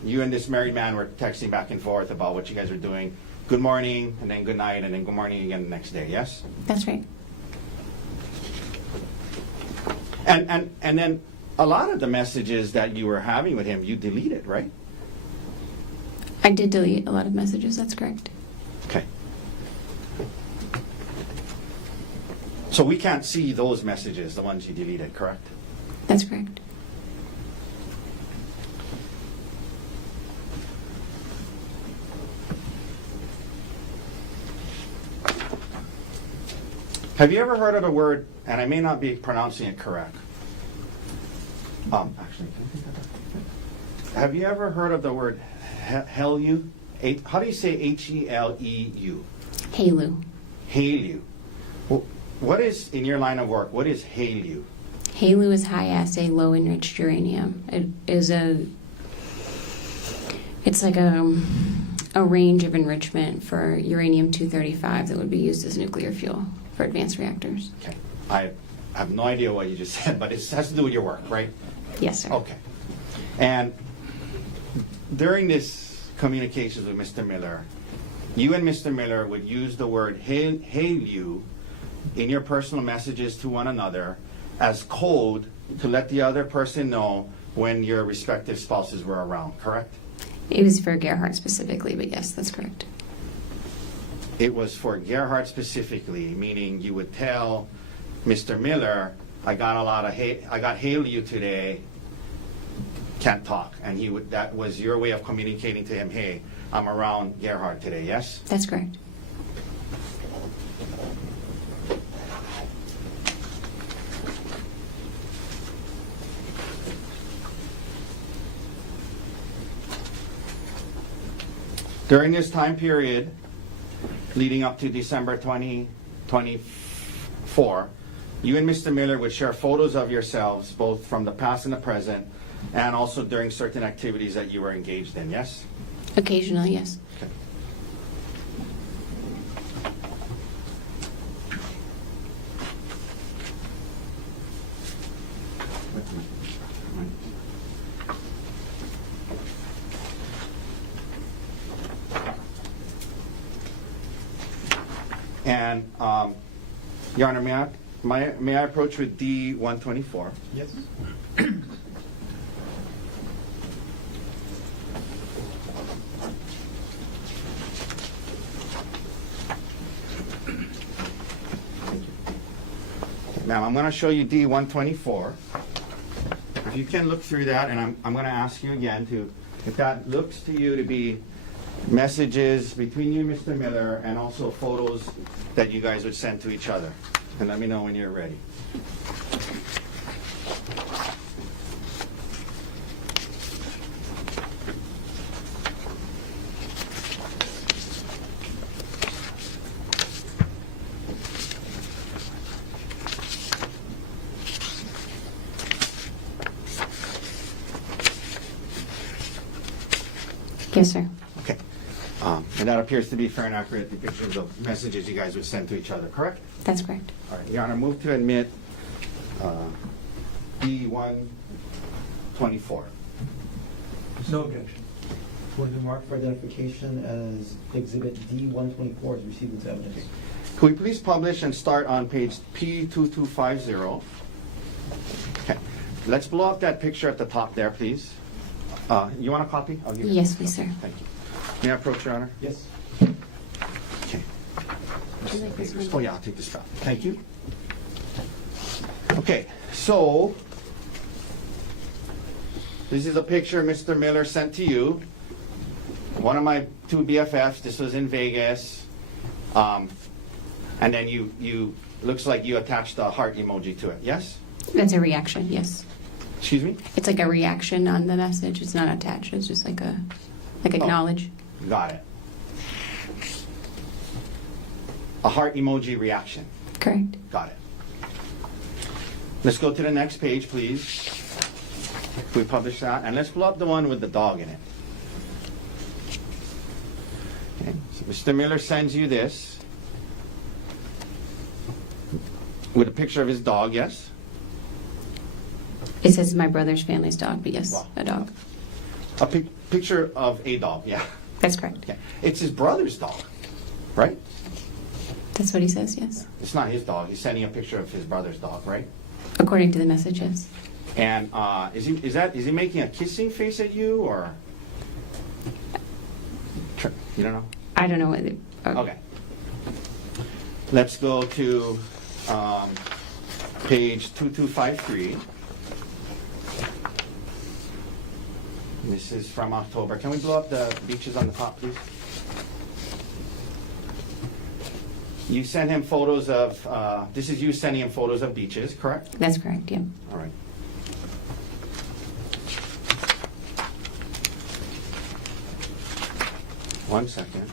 you and this married man were texting back and forth about what you guys are doing. Good morning, and then good night, and then good morning again the next day, yes? That's right. And then a lot of the messages that you were having with him, you deleted, right? I did delete a lot of messages. That's correct. Okay. So we can't see those messages, the ones you deleted, correct? That's correct. Have you ever heard of the word, and I may not be pronouncing it correct. Actually, can I think of that? Have you ever heard of the word Heleu? How do you say H-E-L-E-U? Helu. Heleu. What is, in your line of work, what is Heleu? HALEU is high assay, low enriched uranium. It's like a range of enrichment for uranium-235 that would be used as nuclear fuel for advanced reactors. Okay. I have no idea what you just said, but it has to do with your work, right? Yes, sir. Okay. And during this communications with Mr. Miller, you and Mr. Miller would use the word HALEU in your personal messages to one another as code to let the other person know when your respective spouses were around, correct? It was for Gerhardt specifically, but yes, that's correct. It was for Gerhardt specifically, meaning you would tell Mr. Miller, I got HALEU today, can't talk. And that was your way of communicating to him, hey, I'm around Gerhardt today, yes? That's correct. During this time period, leading up to December 2024, you and Mr. Miller would share photos of yourselves, both from the past and the present, and also during certain activities that you were engaged in, yes? Occasionally, yes. Okay. And, Your Honor, may I approach with D-124? Yes. Now, I'm going to show you D-124. If you can look through that, and I'm going to ask you again if that looks to you to be messages between you and Mr. Miller, and also photos that you guys would send to each other. And let me know when you're ready. Yes, sir. Okay. And that appears to be fair and accurate depictions of messages you guys would send to each other, correct? That's correct. All right, Your Honor, move to admit D-124. No objection. Will be marked for identification as Exhibit D-124 is received into evidence. Could we please publish and start on page P2250? Okay. Let's blow up that picture at the top there, please. You want a copy? I'll give you. Yes, please, sir. Thank you. May I approach, Your Honor? Yes. Okay. Would you like this one? Oh, yeah, I'll take this back. Thank you. Okay, so this is a picture Mr. Miller sent to you. One of my two BFFs. This was in Vegas. And then you looks like you attached a heart emoji to it. Yes? That's a reaction, yes. Excuse me? It's like a reaction on the message. It's not attached. It's just like acknowledge. Got it. A heart emoji reaction. Correct. Got it. Let's go to the next page, please. We publish that, and let's pull up the one with the dog in it. Okay. So Mr. Miller sends you this with a picture of his dog, yes? It says my brother's family's dog, but yes, Wow. a dog. A picture of a dog, yeah. That's correct. Okay. It's his brother's dog, right? That's what he says, yes. It's not his dog. He's sending a picture of his brother's dog, right? According to the message, yes. And is he making a kissing face at you, or you don't know? I don't know what it, Okay. Let's go to page 2253. This is from October. Can we blow up the beaches on the top, please? You sent him photos of, this is you sending him photos of beaches, correct? That's correct, yeah. All right. One second.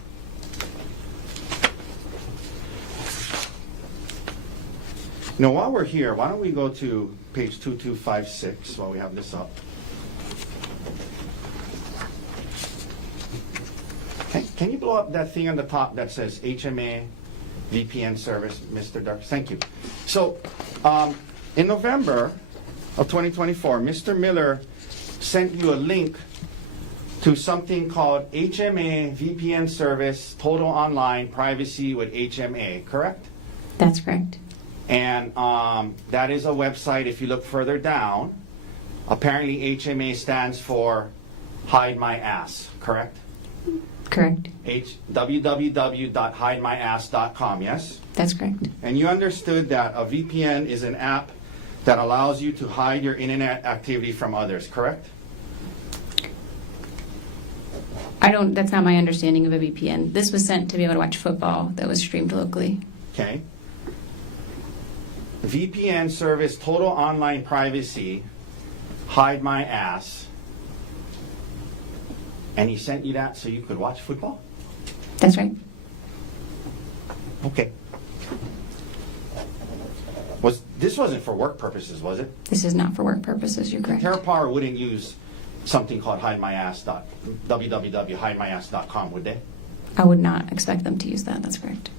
Now, while we're here, why don't we go to page 2256 while we have this up. Can you blow up that thing on the top that says HMA VPN service, Mr. Darks? Thank you. So, in November of 2024, Mr. Miller sent you a link to something called HMA VPN service, total online privacy with HMA, correct? That's correct. And that is a website. If you look further down, apparently HMA stands for Hide My Ass, correct? Correct. www.hidemyass.com, yes? That's correct. And you understood that a VPN is an app that allows you to hide your internet activity from others, correct? That's not my understanding of a VPN. This was sent to be able to watch football that was streamed locally. Okay. VPN service, total online privacy, hide my ass. And he sent you that so you could watch football? That's right. Okay. This wasn't for work purposes, was it? This is not for work purposes. You're correct. TerraPower wouldn't use something called www.hidemyass.com, would they? I would not expect them to use that. That's correct.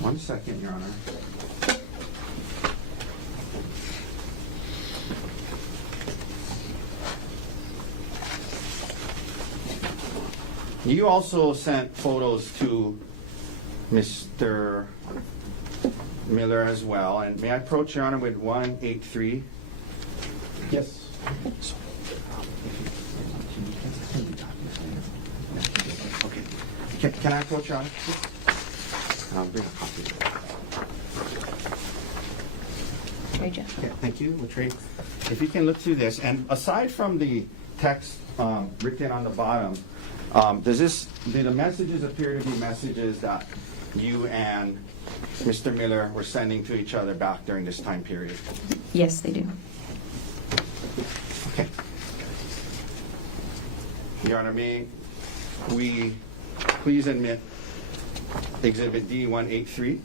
One second, Your Honor. You also sent photos to Mr. Miller as well. And may I approach, Your Honor, with 183? Yes. Okay. Can I approach, Your Honor? I'll bring a copy. Right, Jeff. Okay, thank you, Latrell. If you can look through this, and aside from the text written on the bottom, do the messages appear to be messages that you and Mr. Miller were sending to each other back during this time period? Yes, they do. Okay. Your Honor, may we please admit Exhibit D183?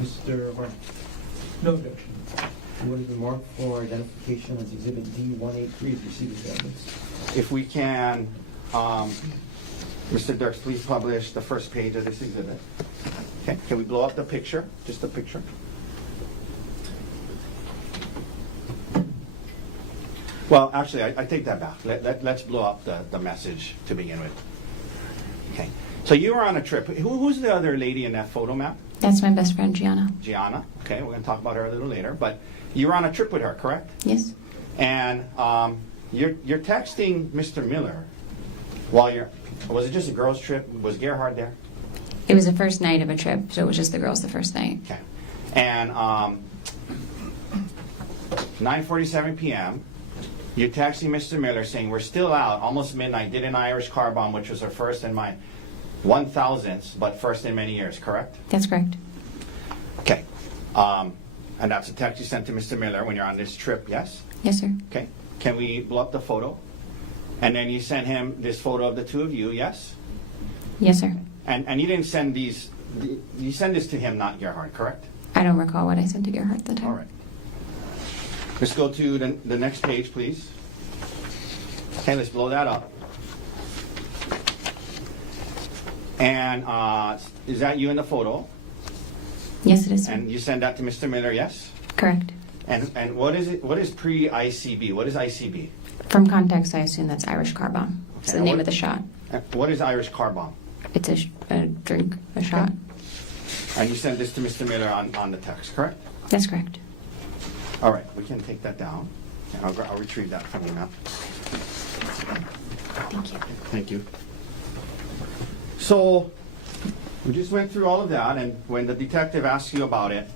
Mr. Martin, No objection. what is the mark for identification as Exhibit D183 is received as evidence? If we can, Mr. Dirks, please publish the first page of this exhibit. Okay, can we blow up the picture? Just the picture? Well, actually, I take that back. Let's blow up the message to begin with. Okay, so you were on a trip. Who's the other lady in that photo, map? That's my best friend, Gianna. Gianna. Okay, we're going to talk about her a little later. But you were on a trip with her, correct? Yes. And you're texting Mr. Miller while was it just a girls' trip? Was Gerhardt there? It was the first night of a trip, so it was just the girls the first night. Okay. And 9:47 p.m., you're texting Mr. Miller saying, we're still out, almost midnight, did an Irish car bomb, which was her first in my 1,000th, but first in many years, correct? That's correct. Okay. And that's a text you sent to Mr. Miller when you're on this trip, yes? Yes, sir. Okay. Can we blow up the photo? And then you sent him this photo of the two of you, yes? Yes, sir. And you didn't send these, you sent this to him, not Gerhardt, correct? I don't recall what I sent to Gerhardt at the time. All right. Let's go to the next page, please. Okay, let's blow that up. And is that you in the photo? Yes, it is, sir. And you send that to Mr. Miller, yes? Correct. And what is it? What is pre-ICB? What is ICB? From context, I assume that's Irish car bomb. It's Okay, the name what- of the shot. What is Irish car bomb? It's a drink, a shot. And you sent this to Mr. Miller on the text, correct? That's correct. All right, we can take that down. And I'll retrieve that from you now. Thank you. Thank you. So, we just went through all of that, and when the detective asks you about it,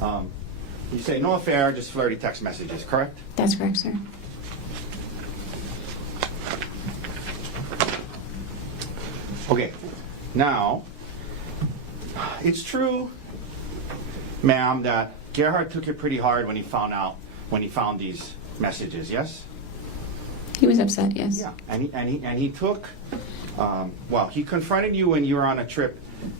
you say, no affair, just flirty text messages, correct? That's correct, sir. Okay, now, it's true ma'am, that Gerhardt took it pretty hard when he found these messages, yes? He was upset, yes. Yeah, and he took, he confronted you when you were on a trip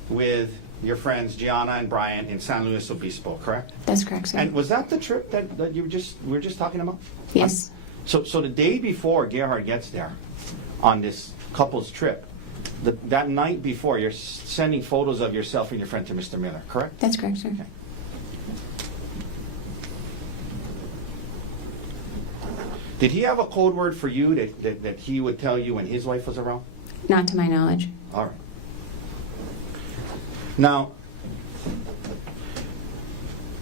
with your friends Gianna and Brian in San Luis Obispo, correct? That's correct, sir. And was that the trip that we were just talking about? Yes. So the day before Gerhardt gets there on this couple's trip, that night before, you're sending photos of yourself and your friend to Mr. Miller, correct? That's correct, sir. Okay. Did he have a code word for you that he would tell you when his wife was around? Not to my knowledge. All right. Now,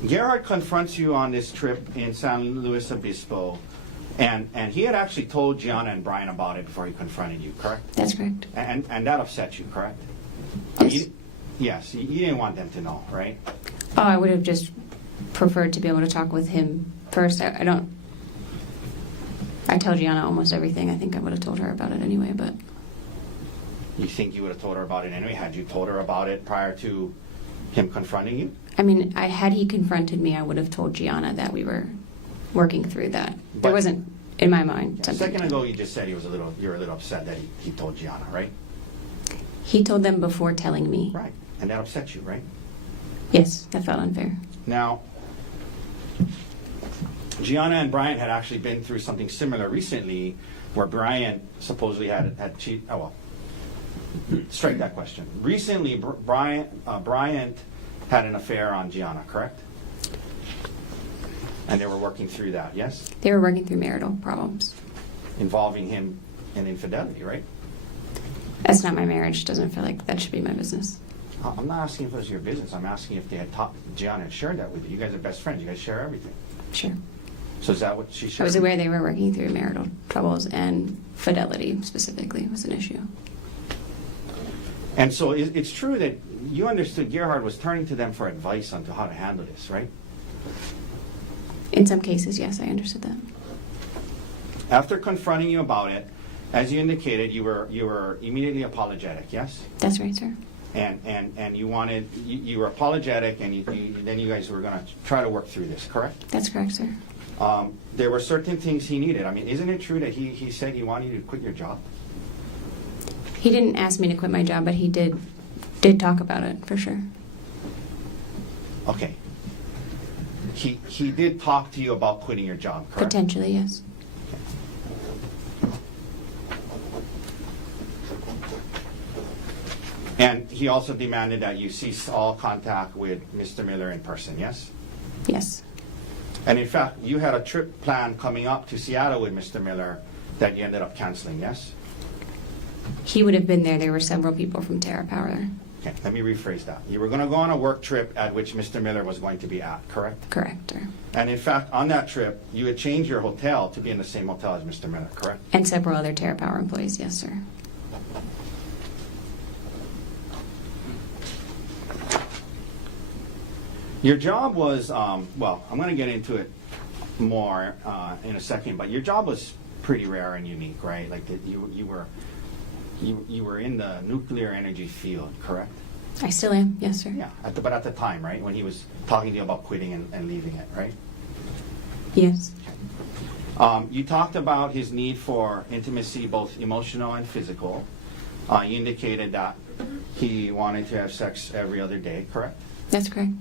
Gerhardt confronts you on this trip in San Luis Obispo, and he had actually told Gianna and Brian about it before he confronted you, correct? That's correct. And that upset you, correct? Yes. Yes, you didn't want them to know, right? Oh, I would have just preferred to be able to talk with him first. I tell Gianna almost everything. I think I would have told her about it anyway, but You think you would have told her about it anyway? Had you told her about it prior to him confronting you? I mean, had he confronted me, I would have told Gianna that we were working through that. But- There wasn't, in my mind, A something. second ago, you just said you were a little upset that he told Gianna, right? He told them before telling me. Right. And that upset you, right? Yes, that felt unfair. Now, Gianna and Brian had actually been through something similar recently, where Brian supposedly had cheated. Oh well, strike that question. Recently, Brian had an affair on Gianna, correct? And they were working through that, yes, They were working through marital problems. involving him in infidelity, right? That's not my marriage. Doesn't feel like that should be my business. I'm not asking if it was your business. I'm asking if they had Gianna had shared that with you. You guys are best friends. You guys share everything. Sure. So is that what she shared? I was aware they were working through marital troubles, and fidelity specifically was an issue. And so it's true that you understood Gerhardt was turning to them for advice on how to handle this, right? In some cases, yes, I understood that. After confronting you about it, as you indicated, you were immediately apologetic, yes? That's right, sir. And you were apologetic, and then you guys were going to try to work through this, correct? That's correct, sir. There were certain things he needed. I mean, isn't it true that he said he wanted you to quit your job? He didn't ask me to quit my job, but he did talk about it, for sure. Okay. He did talk to you about quitting your job, correct? Potentially, yes. And he also demanded that you cease all contact with Mr. Miller in person, yes? Yes. And in fact, you had a trip planned coming up to Seattle with Mr. Miller that you ended up canceling, yes? He would have been there. There were several people from Terra Power there. Okay, let me rephrase that. You were going to go on a work trip at which Mr. Miller was going to be at, correct? Correct, sir. And in fact, on that trip, you had changed your hotel to be in the same hotel as Mr. Miller, correct? And several other Terra Power employees, yes, sir. Your job was, well, I'm going to get into it more in a second, but your job was pretty rare and unique, right? Like that you were in the nuclear energy field, correct? I still am, yes, sir. Yeah, but at the time, right, when he was talking to you about quitting and leaving it, right? Yes. You talked about his need for intimacy, both emotional and physical. You indicated that he wanted to have sex every other day, correct? That's correct.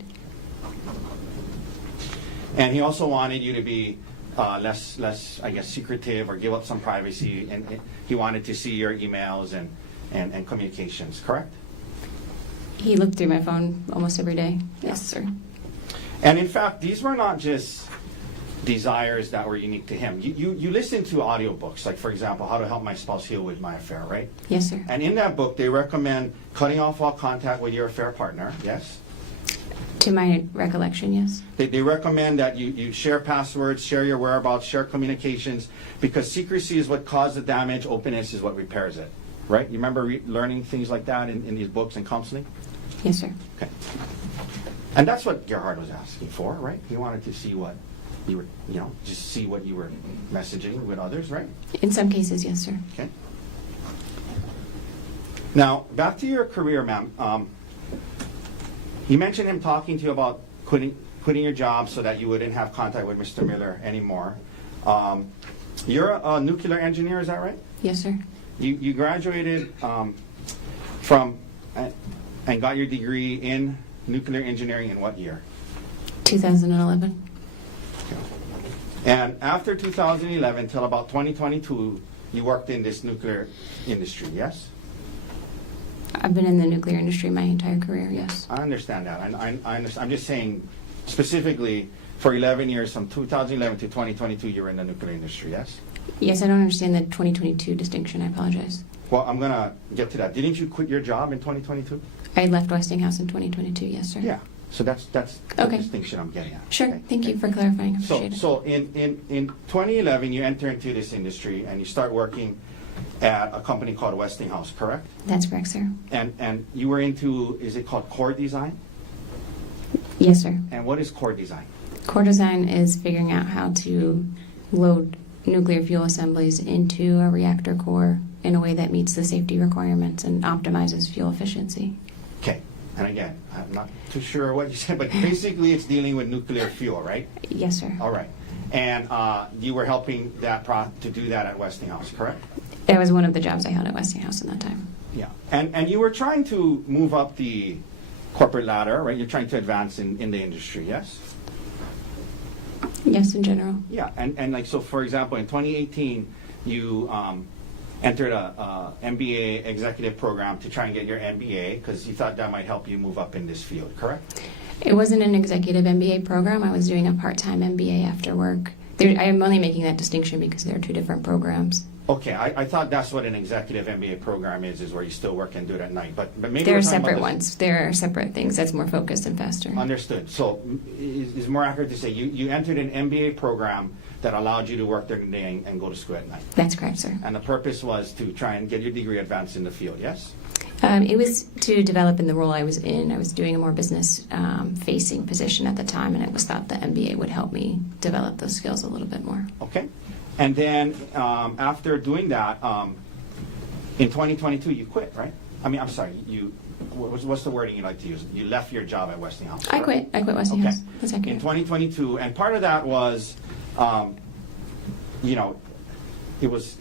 And he also wanted you to be less, I guess, secretive or give up some privacy. And he wanted to see your emails and communications, correct? He looked through my phone almost every day. Yes, sir. And in fact, these were not just desires that were unique to him. You listen to audiobooks, like, for example, How to Help My Spouse Heal with My Affair, right? Yes, sir. And in that book, they recommend cutting off all contact with your affair partner, yes? To my recollection, yes. They recommend that you share passwords, share your whereabouts, share communications, because secrecy is what caused the damage, openness is what repairs it, right? You remember learning things like that in these books and counseling? Yes, sir. Okay. And that's what Gerhardt was asking for, right? He wanted to see what you were, just see what you were messaging with others, right? In some cases, yes, sir. Okay. Now, back to your career, ma'am. You mentioned him talking to you about quitting your job so that you wouldn't have contact with Mr. Miller anymore. You're a nuclear engineer, is that right? Yes, sir. You graduated from and got your degree in nuclear engineering in what year? 2011. And after 2011 till about 2022, you worked in this nuclear industry, yes? I've been in the nuclear industry my entire career, yes. I understand that. I understand. I'm just saying specifically for 11 years, from 2011 to 2022, you were in the nuclear industry, yes? Yes, I don't understand the 2022 distinction. I apologize. Well, I'm going to get to that. Didn't you quit your job in 2022? I left Westinghouse in 2022, yes, sir. Yeah. So that's the Okay. distinction I'm getting at. Sure. Okay. Thank you for clarifying. So, Appreciate it. so in 2011, you enter into this industry and you start working at a company called Westinghouse, correct? That's correct, sir. And you were into, is it called core design? Yes, sir. And what is core design? Core design is figuring out how to load nuclear fuel assemblies into a reactor core in a way that meets the safety requirements and optimizes fuel efficiency. Okay. And again, I'm not too sure what you said, but basically it's dealing with nuclear fuel, right? Yes, sir. All right. And you were helping to do that at Westinghouse, correct? That was one of the jobs I held at Westinghouse in that time. Yeah. And you were trying to move up the corporate ladder, right? You're trying to advance in the industry, yes? Yes, in general. Yeah. And like, so for example, in 2018, you entered a MBA executive program to try and get your MBA because you thought that might help you move up in this field, correct? It wasn't an executive MBA program. I was doing a part-time MBA after work. I am only making that distinction because there are two different programs. Okay, I thought that's what an executive MBA program is where you still work and do it at night. But maybe There we're are talking about separate this- ones. There are separate things. That's more focused and faster. Understood. So is more accurate to say you entered an MBA program that allowed you to work during the day and go to school at night. That's correct, sir. And the purpose was to try and get your degree advanced in the field, yes? It was to develop in the role I was in. I was doing a more business-facing position at the time, and it was thought the MBA would help me develop those skills a little bit more. Okay. And then after doing that, in 2022, you quit, right? I mean, I'm sorry, what's the wording you like to use? You left your job at Westinghouse. I correct? quit Westinghouse. Okay. That's In accurate. 2022, and part of that was, it was,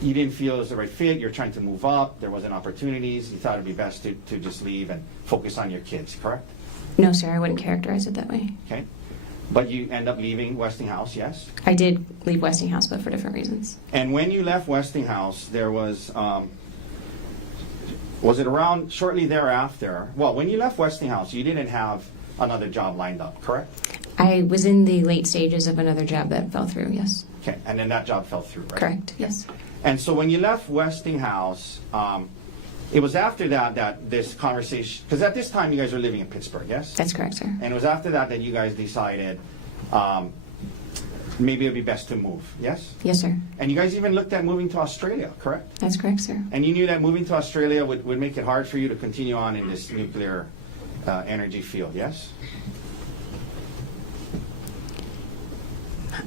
you didn't feel it was the right fit, you're trying to move up, there wasn't opportunities, you thought it'd be best to just leave and focus on your kids, correct? No, sir, I wouldn't characterize it that way. Okay. But you end up leaving Westinghouse, yes? I did leave Westinghouse, but for different reasons. And when you left Westinghouse, there was it around shortly thereafter? Well, when you left Westinghouse, you didn't have another job lined up, correct? I was in the late stages of another job that fell through, yes. Okay, and then that job fell through, right? Correct, yes. And so when you left Westinghouse, it was after that this conversation, because at this time you guys were living in Pittsburgh, yes? That's correct, sir. And it was after that you guys decided maybe it would be best to move, yes? Yes, sir. And you guys even looked at moving to Australia, correct? That's correct, sir. And you knew that moving to Australia would make it hard for you to continue on in this nuclear energy field, yes?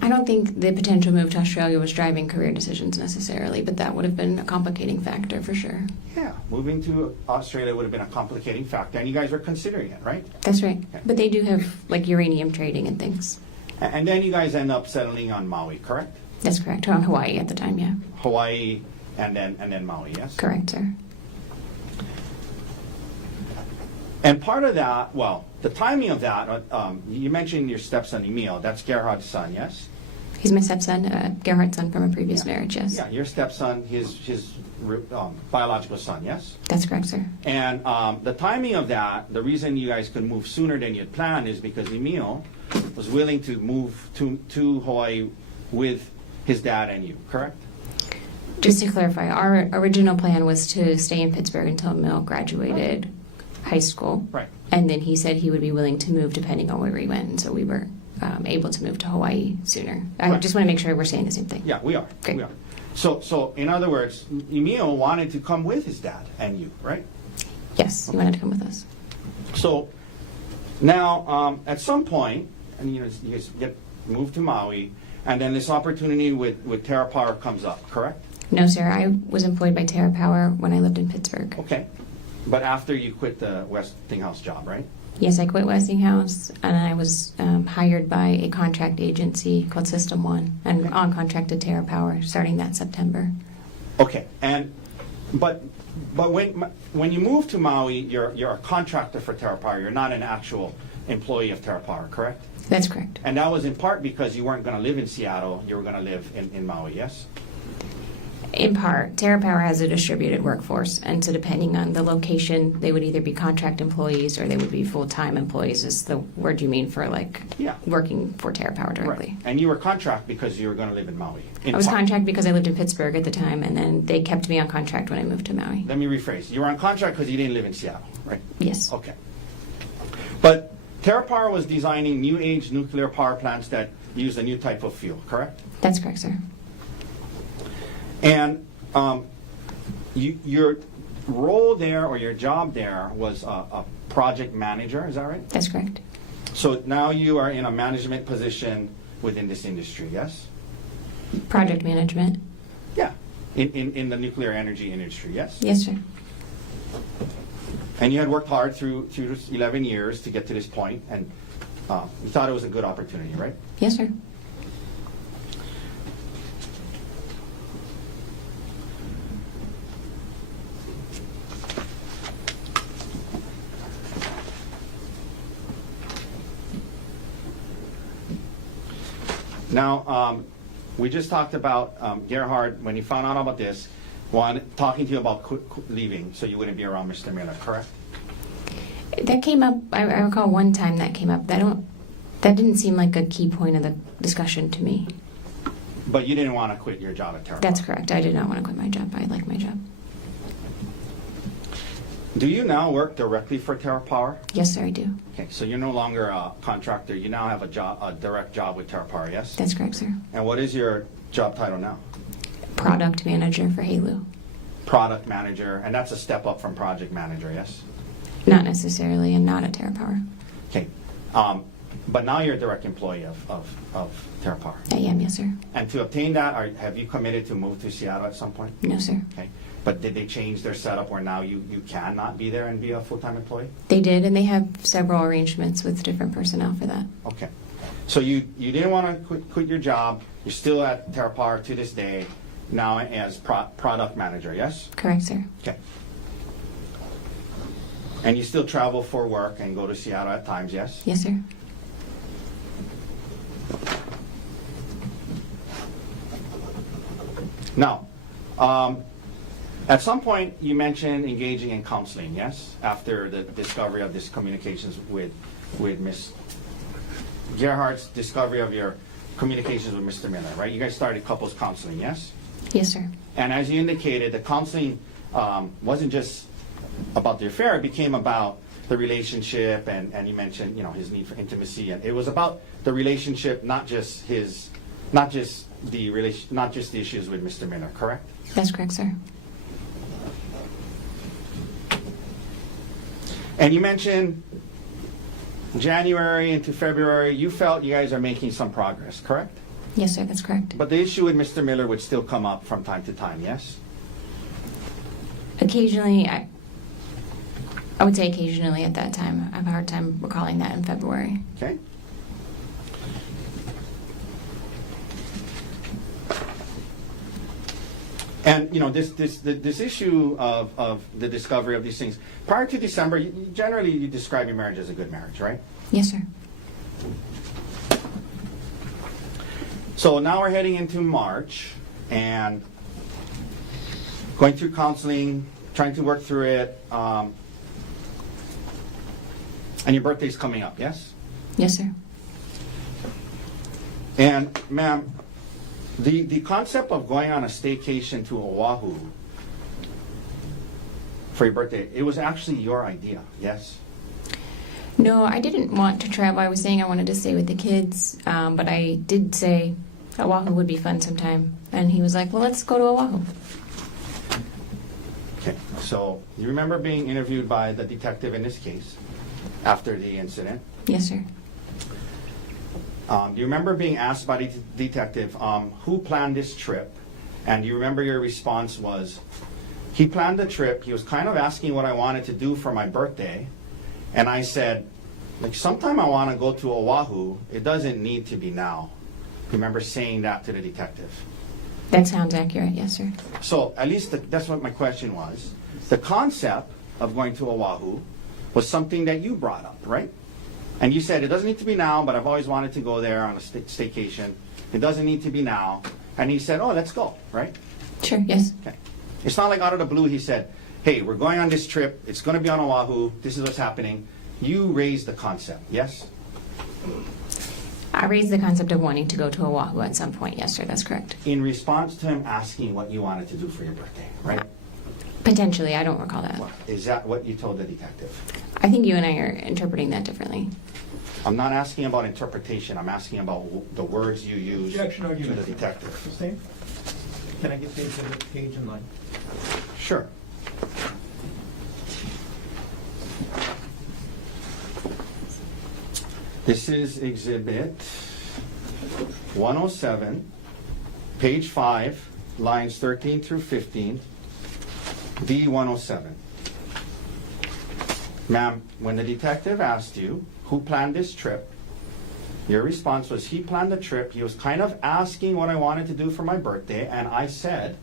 I don't think the potential move to Australia was driving career decisions necessarily, but that would have been a complicating factor for sure. Yeah, moving to Australia would have been a complicating factor, and you guys were considering it, right? That's right. Okay. But they do have like uranium trading and things. And then you guys end up settling on Maui, correct? That's correct. On Hawaii at the time, yeah. Hawaii and then Maui, yes? Correct, sir. And part of that, well, the timing of that, you mentioned your stepson Emil, that's Gerhardt's son, yes? He's my stepson, Gerhardt's son from a previous marriage, yes. Yeah, your stepson, his biological son, yes? That's correct, sir. And the timing of that, the reason you guys could move sooner than you'd planned is because Emil was willing to move to Hawaii with his dad and you, correct? Just to clarify, our original plan was to stay in Pittsburgh until Emil graduated high school. Right. And then he said he would be willing to move depending on where we went. And so we were able to move to Hawaii sooner. I Right. just want to make sure we're saying the same thing. Yeah, we are. Great. We are. So in other words, Emil wanted to come with his dad and you, right? Yes, he wanted to come with us. So now, at some point, and you guys get moved to Maui, and then this opportunity with Terra Power comes up, correct? No, sir. I was employed by Terra Power when I lived in Pittsburgh. Okay. But after you quit the Westinghouse job, right? Yes, I quit Westinghouse, and I was hired by a contract agency called System One, and on contract to Terra Power starting that September. Okay, but when you move to Maui, you're a contractor for Terra Power. You're not an actual employee of Terra Power, correct? That's correct. And that was in part because you weren't going to live in Seattle. You were going to live in Maui, yes? In part, Terra Power has a distributed workforce, and so depending on the location, they would either be contract employees or they would be full-time employees, is the word you mean for Yeah. working for Terra Power directly. Right. And you were contract because you were going to live in Maui. I was contract because I lived in Pittsburgh at the time, and then they kept me on contract when I moved to Maui. Let me rephrase. You were on contract because you didn't live in Seattle, right? Yes. Okay. But Terra Power was designing new age nuclear power plants that use a new type of fuel, correct? That's correct, sir. And your role there, or your job there, was a project manager, is that right? That's correct. So now you are in a management position within this industry, yes? Project management. Yeah, in the nuclear energy industry, yes? Yes, sir. And you had worked hard through 11 years to get to this point, and you thought it was a good opportunity, right? Yes, sir. Now, we just talked about Gerhardt, when he found out about this, talking to you about leaving so you wouldn't be around Mr. Miller, correct? That came up. I recall one time that came up. That didn't seem like a key point of the discussion to me. But you didn't want to quit your job at Terra That's Power. correct. I did not want to quit my job. I like my job. Do you now work directly for Terra Power? Yes, sir, I do. Okay, so you're no longer a contractor. You now have a direct job with Terra Power, yes? That's correct, sir. And what is your job title now? Product manager for Halo. Product manager, and that's a step up from project manager, yes? Not necessarily, and not at Terra Power. Okay, but now you're a direct employee of Terra Power. I am, yes, sir. And to obtain that, have you committed to move to Seattle at some point? No, sir. Okay, but did they change their setup where now you cannot be there and be a full-time employee? They did, and they have several arrangements with different personnel for that. Okay, so you didn't want to quit your job. You're still at Terra Power to this day, now as product manager, yes? Correct, sir. Okay. And you still travel for work and go to Seattle at times, yes? Yes, sir. Now, at some point you mentioned engaging in counseling, yes? After the discovery of this communications with Ms. Gerhardt's discovery of your communications with Mr. Miller, right? You guys started couples counseling, yes? Yes, sir. And as you indicated, the counseling wasn't just about the affair, it became about the relationship, and you mentioned, his need for intimacy, and it was about the relationship, not just the issues with Mr. Miller, correct? That's correct, sir. And you mentioned January into February, you felt you guys are making some progress, correct? Yes, sir, that's correct. But the issue with Mr. Miller would still come up from time to time, yes? Occasionally, I would say occasionally at that time. I have a hard time recalling that in February. Okay. And this issue of the discovery of these things, prior to December, generally you describe your marriage as a good marriage, right? Yes, sir. So now we're heading into March and going through counseling, trying to work through it, and your birthday's coming up, yes? Yes, sir. And ma'am, the concept of going on a staycation to Oahu for your birthday, it was actually your idea, yes? No, I didn't want to travel. I was saying I wanted to stay with the kids, but I did say Oahu would be fun sometime. And he was like, well, let's go to Oahu. Okay, so you remember being interviewed by the detective in this case after the incident? Yes, sir. Do you remember being asked by the detective who planned this trip? And do you remember your response was, he planned the trip. He was kind of asking what I wanted to do for my birthday. And I said, like sometime I want to go to Oahu, it doesn't need to be now. Remember saying that to the detective. That sounds accurate, yes, sir. So at least that's what my question was. The concept of going to Oahu was something that you brought up, right? And you said it doesn't need to be now, but I've always wanted to go there on a staycation. It doesn't need to be now. And he said, oh, let's go, right? Sure, yes. Okay. It's not like out of the blue he said, hey, we're going on this trip. It's going to be on Oahu. This is what's happening. You raised the concept, yes? I raised the concept of wanting to go to Oahu at some point, yes, sir, that's correct. In response to him asking what you wanted to do for your birthday, right? Potentially, I don't recall that. Is that what you told the detective? I think you and I are interpreting that differently. I'm not asking about interpretation. I'm asking about the words you use Objection to argument. the detective. Sustained. Can I get the exhibit page and line? Sure. This is exhibit 107, page 5, lines 13 through 15, D107. Ma'am, when the detective asked you who planned this trip, your response was he planned the trip. He was kind of asking what I wanted to do for my birthday, and I said,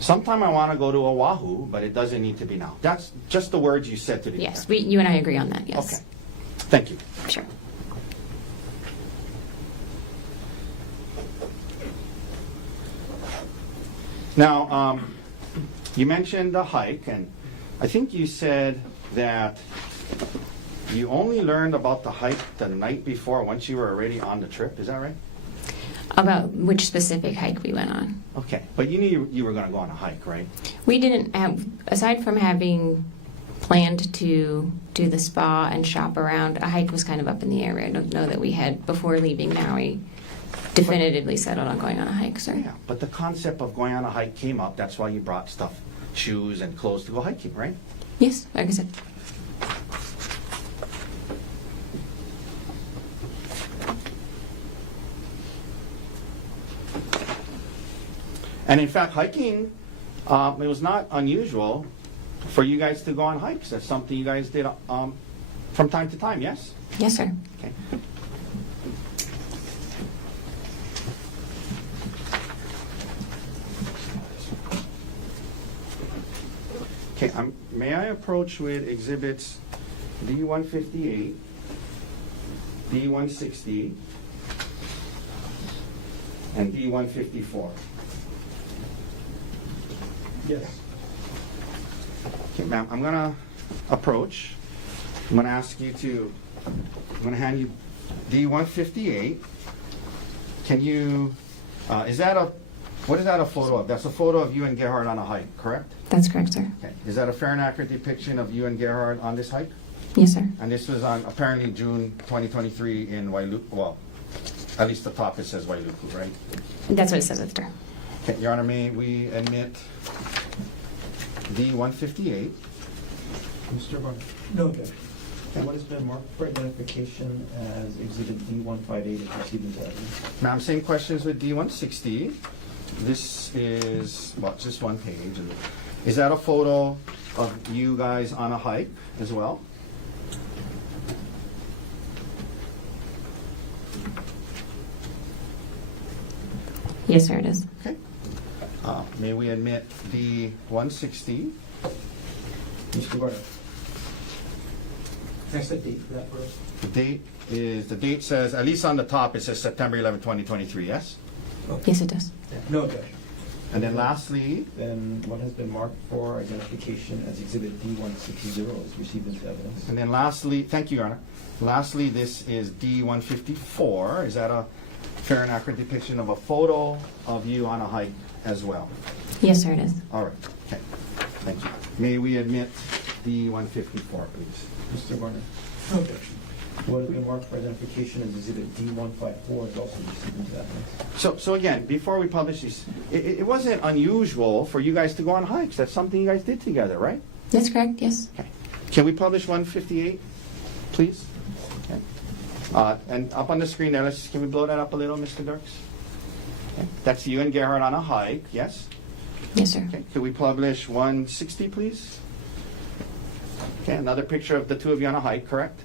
sometime I want to go to Oahu, but it doesn't need to be now. That's just the words you said to the Yes, detective. you and I agree on that, yes. Okay. Thank you. Sure. Now, you mentioned the hike, and I think you said that you only learned about the hike the night before once you were already on the trip. Is that right? About which specific hike we went on. Okay. But you knew you were going to go on a hike, right? We didn't have, aside from having planned to do the spa and shop around, a hike was kind of up in the air. I don't know that we had, before leaving Maui, definitively settled on going on a hike, sir. Yeah. But the concept of going on a hike came up. That's why you brought stuff, shoes and clothes to go hiking, right? Yes, like I said. And in fact, hiking, it was not unusual for you guys to go on hikes. That's something you guys did from time to time, yes? Yes, sir. Okay. Okay, may I approach with exhibits D158, D160, and D154? Yes. Okay, ma'am, I'm gonna approach. I'm gonna ask you to, I'm gonna hand you D158. Can you, what is that a photo of? That's a photo of you and Gerhardt on a hike, correct? That's correct, sir. Okay. Is that a fair and accurate depiction of you and Gerhardt on this hike? Yes, sir. And this was on apparently June 2023 in Wailuku, well, at least the top it says Wailuku, right? That's what it says, sir. Okay, Your Honor, may we admit D158? Mr. Barnett? No objection. What has been marked for identification as exhibit D158 is received into evidence? Ma'am, same questions with D160. This is, well, just one page. Is that a photo of you guys on a hike as well? Yes, sir, it is. Okay. May we admit D160? Mr. Barnett? Can I set date for that first? The date says, at least on the top, it says September 11, 2023, yes? Yes, it does. No objection. And then lastly, Then what has been marked for identification as exhibit D160 is received into evidence? and then lastly, thank you, Your Honor. Lastly, this is D154. Is that a fair and accurate depiction of a photo of you on a hike as well? Yes, sir, it is. All right, okay, thank you. May we admit D154, please? Mr. Barnett? No objection. What has been marked for identification as exhibit D154 is also received into evidence? So again, before we publish these, it wasn't unusual for you guys to go on hikes. That's something you guys did together, right? That's correct, yes. Okay. Can we publish 158, please? Okay. And up on the screen there, can we blow that up a little, Mr. Dirks? Okay. That's you and Gerhardt on a hike, yes? Yes, sir. Okay. Could we publish 160, please? Okay, another picture of the two of you on a hike, correct?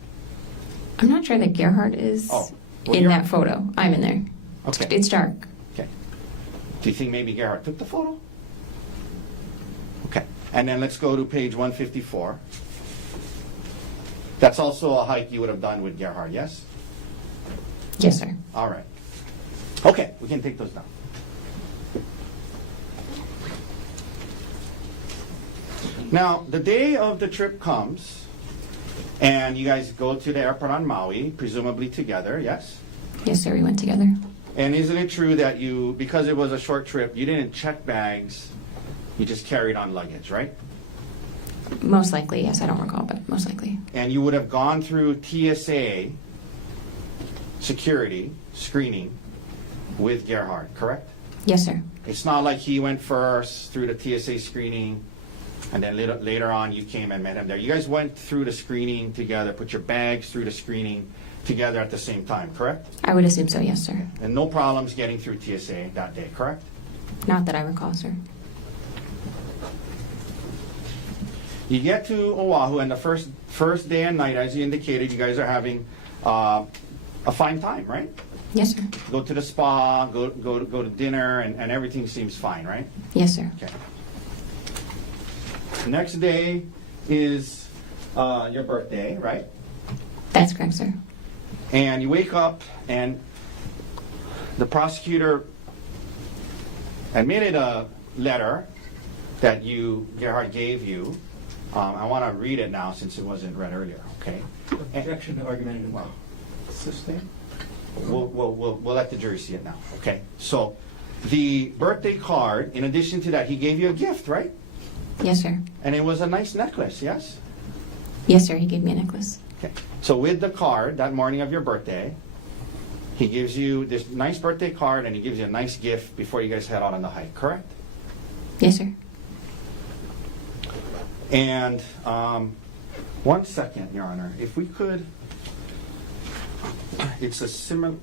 I'm not sure that Gerhardt is Oh, well, in you're- that photo. I'm in there. Okay. It's dark. Okay. Do you think maybe Gerhardt took the photo? Okay. And then let's go to page 154. That's also a hike you would have done with Gerhardt, yes? Yes, sir. All right. Okay, we can take those down. Now, the day of the trip comes, and you guys go to the airport on Maui, presumably together, yes? Yes, sir. We went together. And isn't it true that you, because it was a short trip, you didn't check bags, you just carried on luggage, right? Most likely, yes. I don't recall, but most likely. And you would have gone through TSA security screening with Gerhardt, correct? Yes, sir. It's not like he went first through the TSA screening, and then later on you came and met him there. You guys went through the screening together, put your bags through the screening together at the same time, correct? I would assume so, yes, sir. And no problems getting through TSA that day, correct? Not that I recall, sir. You get to Oahu, and the first day and night, as you indicated, you guys are having a fine time, right? Yes, sir. Go to the spa, go to dinner, and everything seems fine, right? Yes, sir. Okay. Next day is your birthday, right? That's correct, sir. And you wake up, and the prosecutor admitted a letter that Gerhardt gave you. I want to read it now since it wasn't read earlier, okay? Objection to argumentative. Well, we'll let the jury see it now, okay? So, the birthday card, in addition to that, he gave you a gift, right? Yes, sir. And it was a nice necklace, yes? Yes, sir. He gave me a necklace. Okay. So with the card, that morning of your birthday, he gives you this nice birthday card and he gives you a nice gift before you guys head out on the hike, correct? Yes, sir. And 1 second, Your Honor, if we could, it's a similar.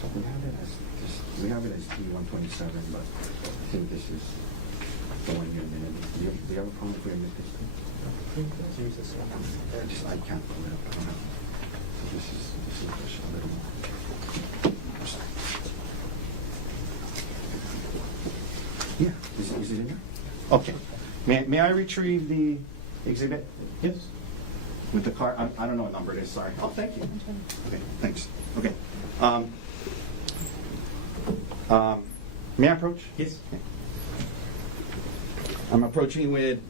So we have it as D127, but I think this is the one you admitted. Do you have a problem if we admit this? I can't pull it up. I don't know. So this is just a little more. I'm sorry. Yeah, is it in there? Okay. May I retrieve the exhibit? Yes. With the card, I don't know what number it is, sorry. Oh, thank you. Okay, thanks. Okay. May I approach? Yes. Okay. I'm approaching with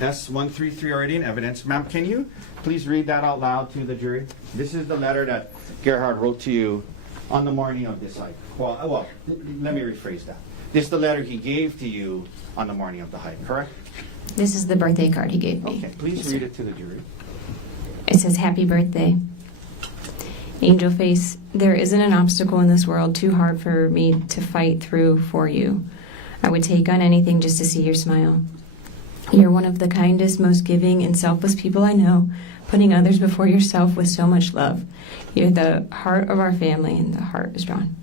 S133 already in evidence. Ma'am, can you please read that out loud to the jury? This is the letter that Gerhardt wrote to you on the morning of this hike. Well, let me rephrase that. This is the letter he gave to you on the morning of the hike, correct? This is the birthday card he gave me. Okay, please Yes, read sir. it to the jury. It says, "Happy birthday. Angel face, there isn't an obstacle in this world too hard for me to fight through for you. I would take on anything just to see your smile. You're one of the kindest, most giving, and selfless people I know, putting others before yourself with so much love. You're the heart of our family, and the heart is drawn.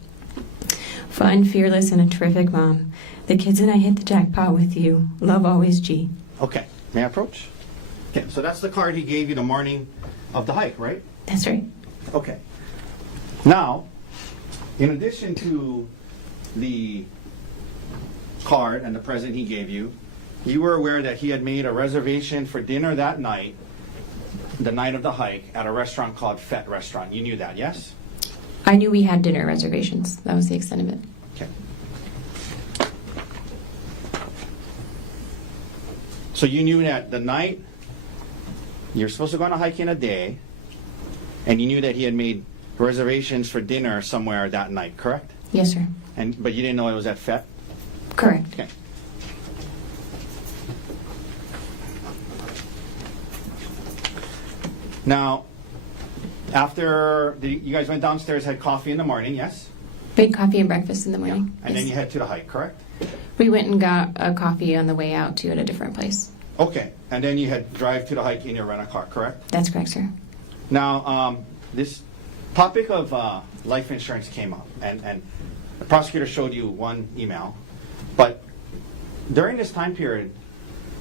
Fun, fearless, and a terrific mom. The kids and I hit the jackpot with you. Love always, G." Okay, may I approach? Okay, so that's the card he gave you the morning of the hike, right? That's right. Okay. Now, in addition to the card and the present he gave you, you were aware that he had made a reservation for dinner that night, the night of the hike, at a restaurant called Fett Restaurant. You knew that, yes? I knew we had dinner reservations. That was the extent of it. Okay. So you knew that the night you're supposed to go on a hike in a day, and you knew that he had made reservations for dinner somewhere that night, correct? Yes, sir. But you didn't know it was at Fett? Correct. Okay. Now, after you guys went downstairs, had coffee in the morning, yes? We had coffee and breakfast in the morning. And Yes. then you head to the hike, correct? We went and got a coffee on the way out to at a different place. Okay. And then you had drive to the hike in your rent-a-car, correct? That's correct, sir. Now, this topic of life insurance came up, and the prosecutor showed you one email, but during this time period,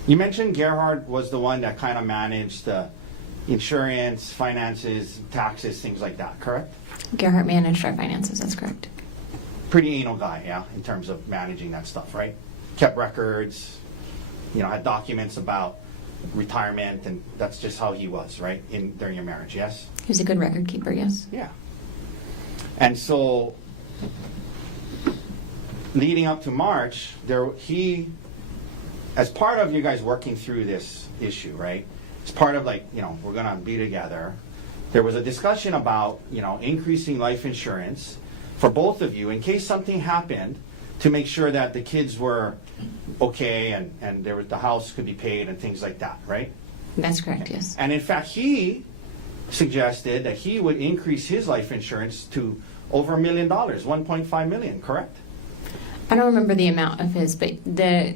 you mentioned Gerhardt was the one that kind of managed the insurance, finances, taxes, things like that, correct? Gerhardt managed our finances, that's correct. Pretty anal guy, yeah, in terms of managing that stuff, right? Kept records, had documents about retirement, and that's just how he was, right? During your marriage, yes? He was a good record keeper, yes. Yeah. And so, leading up to March, as part of you guys working through this issue, right? As part of we're gonna be together, there was a discussion about, increasing life insurance for both of you in case something happened, to make sure that the kids were okay and the house could be paid and things like that, right? That's correct, yes. And in fact, he suggested that he would increase his life insurance to over $1 million, 1.5 million, correct? I don't remember the amount of his, but the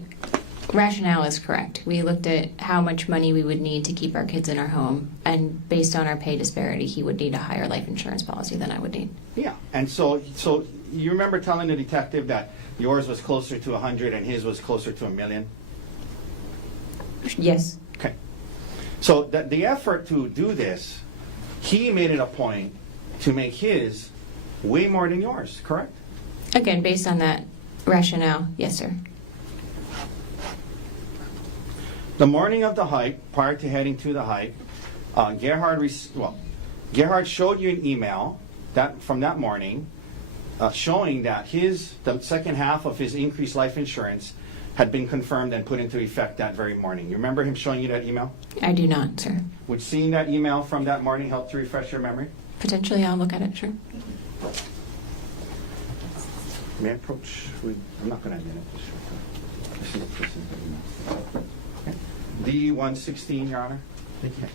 rationale is correct. We looked at how much money we would need to keep our kids in our home, and based on our pay disparity, he would need a higher life insurance policy than I would need. Yeah, and so you remember telling the detective that yours was closer to 100 and his was closer to $1 million? Yes. Okay. So the effort to do this, he made it a point to make his way more than yours, correct? Again, based on that rationale, yes, sir. The morning of the hike, prior to heading to the hike, Gerhardt showed you an email from that morning showing that the second half of his increased life insurance had been confirmed and put into effect that very morning. You remember him showing you that email? I do not, sir. Would seeing that email from that morning help to refresh your memory? Potentially, I'll look at it, sure. May I approach? I'm not going to admit it. This is the email. Okay. D116, Your Honor. Thank you.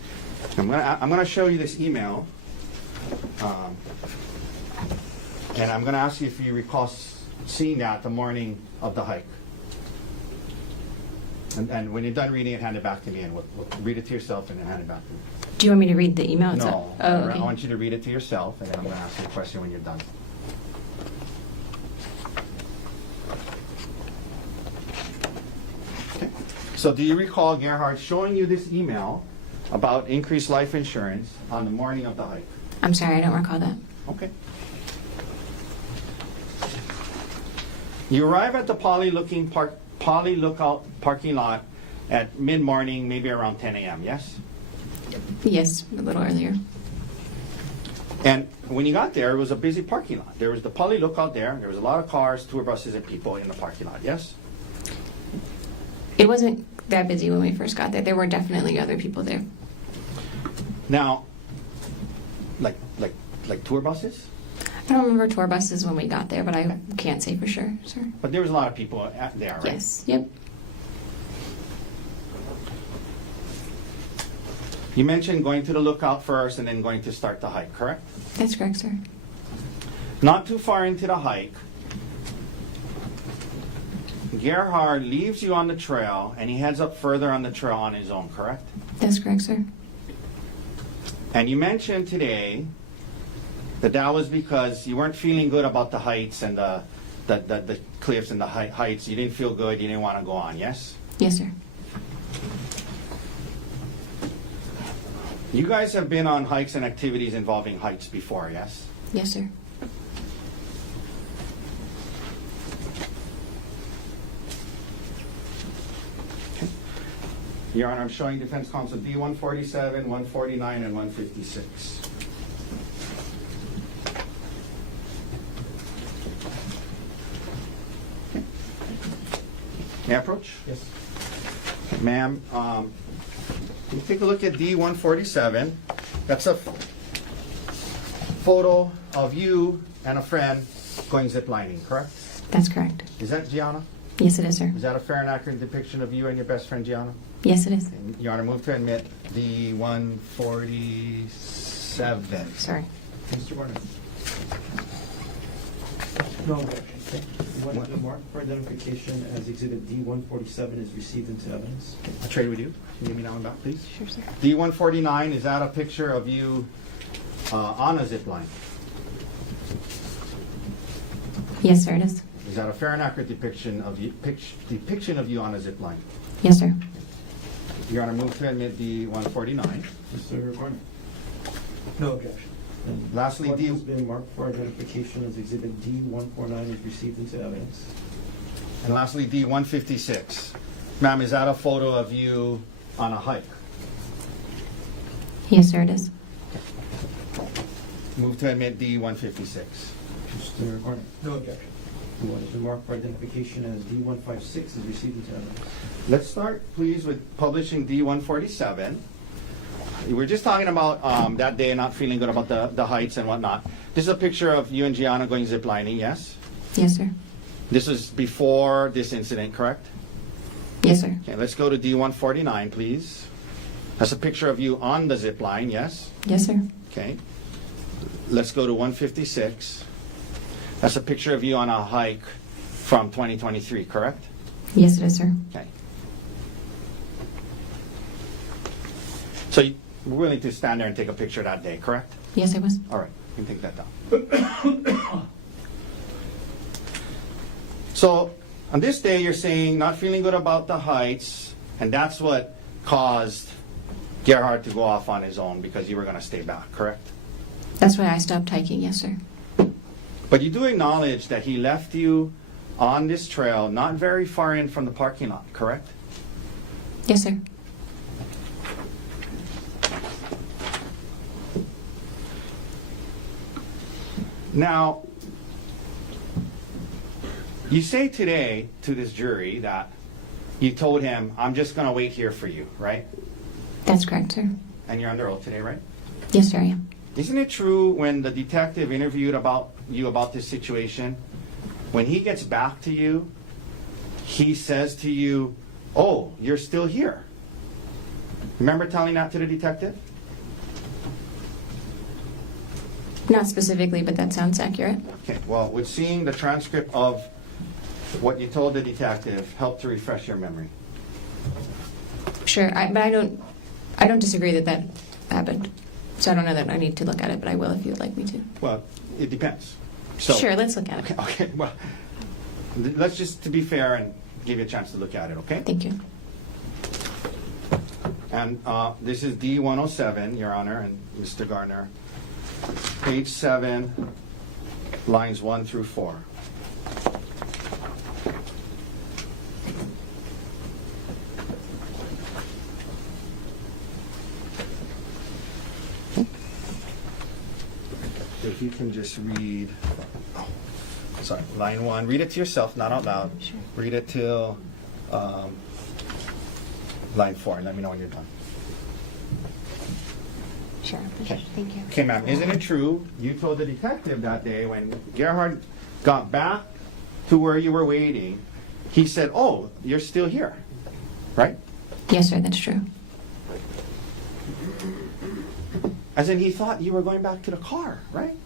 I'm going to show you this email, and I'm going to ask you if you recall seeing that the morning of the hike. And when you're done reading it, hand it back to me, and we'll read it to yourself and then hand it back to me. Do you want me to read the email itself? No, Oh, okay. I want you to read it to yourself, and then I'm going to ask you a question when you're done. Okay. So do you recall Gerhardt showing you this email about increased life insurance on the morning of the hike? I'm sorry, I don't recall that. Okay. You arrive at the Poly Lookout parking lot at mid-morning, maybe around 10 a.m., yes? Yes, a little earlier. And when you got there, it was a busy parking lot. There was the Poly Lookout there. There was a lot of cars, tour buses, and people in the parking lot, yes? It wasn't that busy when we first got there. There were definitely other people there. Now, like tour buses? I don't remember tour buses when we got there, but I can't say for sure, sir. But there was a lot of people there, right? Yes, yep. You mentioned going to the lookout first and then going to start the hike, correct? That's correct, sir. Not too far into the hike, Gerhardt leaves you on the trail and he heads up further on the trail on his own, correct? That's correct, sir. And you mentioned today that was because you weren't feeling good about the heights and the cliffs and the heights. You didn't feel good. You didn't want to go on, yes? Yes, sir. You guys have been on hikes and activities involving heights before, yes? Yes, sir. Okay. Your Honor, I'm showing defense counsel D147, 149, and 156. May I approach? Yes. Ma'am, you take a look at D147. That's a photo of you and a friend going ziplining, correct? That's correct. Is that Gianna? Yes, it is, sir. Is that a fair and accurate depiction of you and your best friend Gianna? Yes, it is. And Your Honor, move to admit D147. Sorry. Mr. Warner. No objection. When the mark for identification as Exhibit D147 is received into evidence. I'll trade with you. Can you give me that one back, please? Sure, sir. D149, is that a picture of you on a zip line? Yes, sir, it is. Is Is that a fair and accurate depiction of you on a zip line? Yes, sir. Your Honor, move to admit D-149. Mr. Gardner. No objection. And Lastly, what D- has been marked for identification as Exhibit D-149 is received into evidence. And lastly, D-156. Ma'am, is that a photo of you on a hike? Yes, sir, it is. Move to admit D-156. Mr. Gardner. No objection. What has been marked for identification as D-156 is received into evidence. Let's start, please, with publishing D-147. We're just talking about that day not feeling good about the heights and whatnot. This is a picture of you and Gianna going ziplining, yes? Yes, sir. This is before this incident, correct? Yes, sir. Okay, let's go to D-149, please. That's a picture of you on the zip line, yes? Yes, sir. Okay. Let's go to 156. That's a picture of you on a hike from 2023, correct? Yes, it is, sir. Okay. So you were willing to stand there and take a picture that day, correct? Yes, I was. All right, you can take that down. So on this day, you're saying not feeling good about the heights, and that's what caused Gerhardt to go off on his own because you were going to stay back, correct? That's why I stopped hiking. Yes, sir. But you do acknowledge that he left you on this trail not very far in from the parking lot, correct? Yes, sir. Now, you say today to this jury that you told him, I'm just going to wait here for you, right? That's correct, sir. And you're under oath today, right? Yes, sir, I am. Isn't it true when the detective interviewed you about this situation, when he gets back to you, he says to you, oh, you're still here? Remember telling that to the detective? Not specifically, but that sounds accurate. Okay, well, would seeing the transcript of what you told the detective help to refresh your memory? Sure, but I don't disagree that happened. So I don't know that I need to look at it, but I will if you would like me to. Well, it depends. So, Sure, let's look at it. Okay, well, let's just, to be fair, and give you a chance to look at it, okay? Thank you. And this is D-107, Your Honor, and Mr. Gardner. Page 7, lines 1 through 4. If you can just read, line 1. Read it to yourself, not out loud. Sure. Read it till line 4, and let me know when you're done. Sure. Okay. Thank you. Okay, ma'am, isn't it true you told the detective that day when Gerhardt got back to where you were waiting, he said, oh, you're still here, right? Yes, sir, that's true. As in, he thought you were going back to the car, right?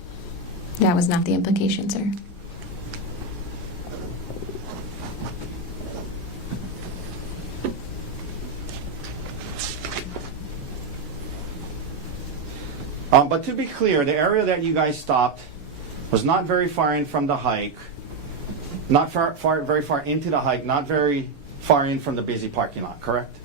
That was not the implication, sir. But to be clear, the area that you guys stopped was not very far in from the hike, not very far into the hike, not very far in from the busy parking lot, correct?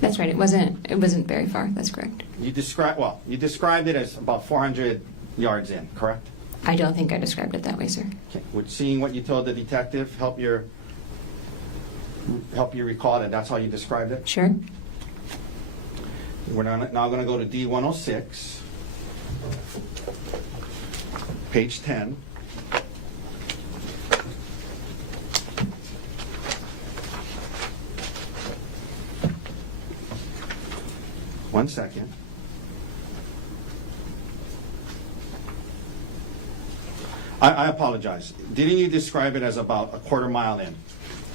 That's right. It wasn't very far. That's correct. You described it as about 400 yards in, correct? I don't think I described it that way, sir. Okay. Would seeing what you told the detective help you recall that that's how you described it? Sure. We're now going to go to D-106, page 10. One second. I apologize. Didn't you describe it as about a quarter mile in?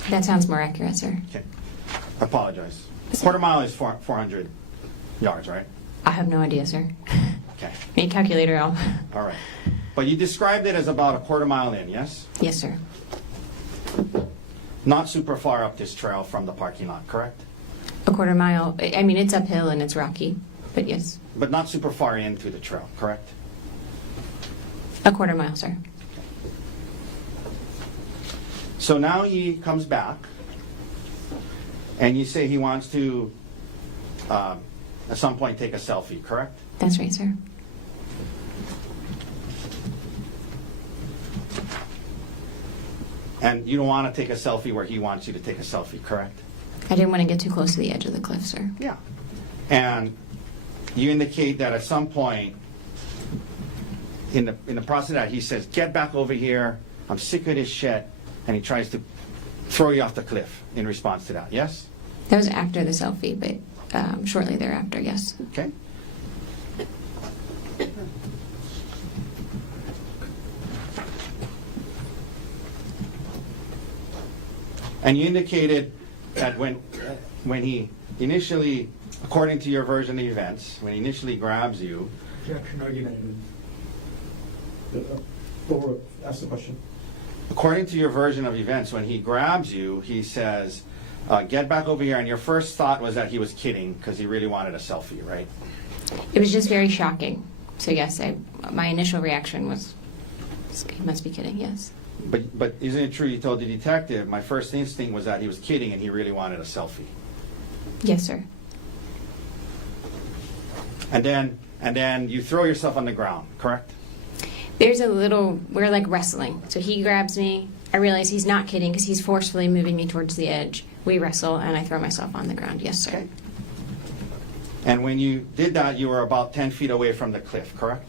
That sounds more accurate, sir. Okay. I apologize. A quarter mile is 400 yards, right? I have no idea, sir. Okay. Need a calculator out. All right. But you described it as about a quarter mile in, yes? Yes, sir. Not super far up this trail from the parking lot, correct? A quarter mile. I mean, it's uphill and it's rocky, but yes. But not super far into the trail, correct? A quarter mile, sir. So now he comes back, and you say he wants to, at some point, take a selfie, correct? That's right, sir. And you don't want to take a selfie where he wants you to take a selfie, correct? I didn't want to get too close to the edge of the cliff, sir. Yeah. And you indicate that at some point in the process of that, he says, "Get back over here. I'm sick of this shit." And he tries to throw you off the cliff in response to that. Yes? That was after the selfie, but shortly thereafter, yes. Okay. And you indicated that when he initially, according to your version of events, when he initially grabs you, Objection argumentative. Ask the question. according to your version of events, when he grabs you, he says, "Get back over here." And your first thought was that he was kidding because he really wanted a selfie, right? It was just very shocking. So yes, my initial reaction was, he must be kidding, yes. But isn't it true you told the detective, "My first instinct was that he was kidding and he really wanted a selfie"? Yes, sir. And then you throw yourself on the ground, correct? We're like wrestling. So he grabs me. I realize he's not kidding because he's forcefully moving me towards the edge. We wrestle and I throw myself on the ground. Yes, sir. Okay. And when you did that, you were about 10 feet away from the cliff, correct?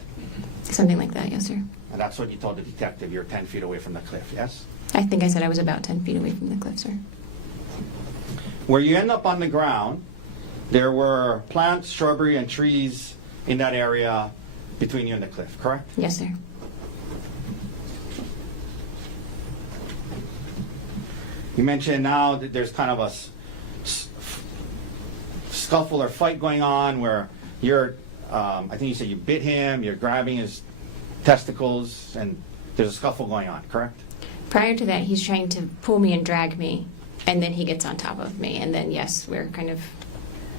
Something like that, yes, sir. And that's what you told the detective, you're 10 feet away from the cliff, yes? I think I said I was about 10 feet away from the cliff, sir. Where you end up on the ground, there were plants, shrubbery, and trees in that area between you and the cliff, correct? Yes, sir. You mentioned now that there's kind of a scuffle or fight going on where you're, I think you said you bit him, you're grabbing his testicles, and there's a scuffle going on, correct? Prior to that, he's trying to pull me and drag me, and then he gets on top of me, and then yes, we're kind of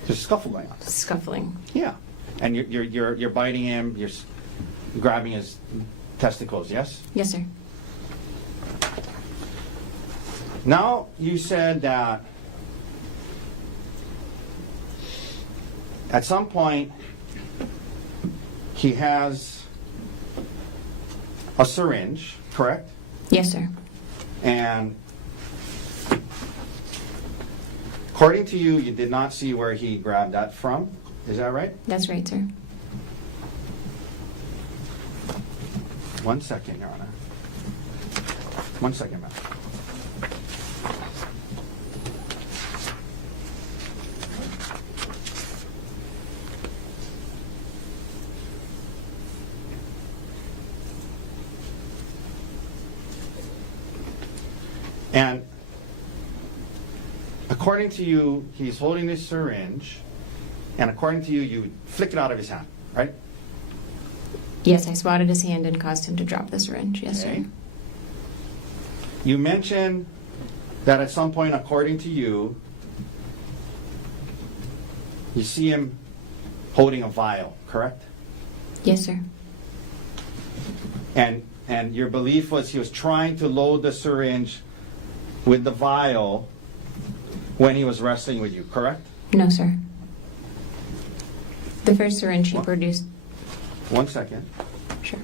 There's a scuffle going on. scuffling. Yeah. And you're biting him, you're grabbing his testicles, yes? Yes, sir. Now, you said that at some point he has a syringe, correct? Yes, sir. And according to you, you did not see where he grabbed that from. Is that right? That's right, sir. 1 second, Your Honor. 1 second, ma'am. And according to you, he's holding this syringe, and according to you, you flick it out of his hand, right? Yes, I swatted his hand and caused him to drop the syringe. Yes, Okay. sir. You mentioned that at some point, according to you, you see him holding a vial, correct? Yes, sir. And your belief was he was trying to load the syringe with the vial when he was wrestling with you, correct? No, sir. The first syringe he What? produced. 1 second. Sure.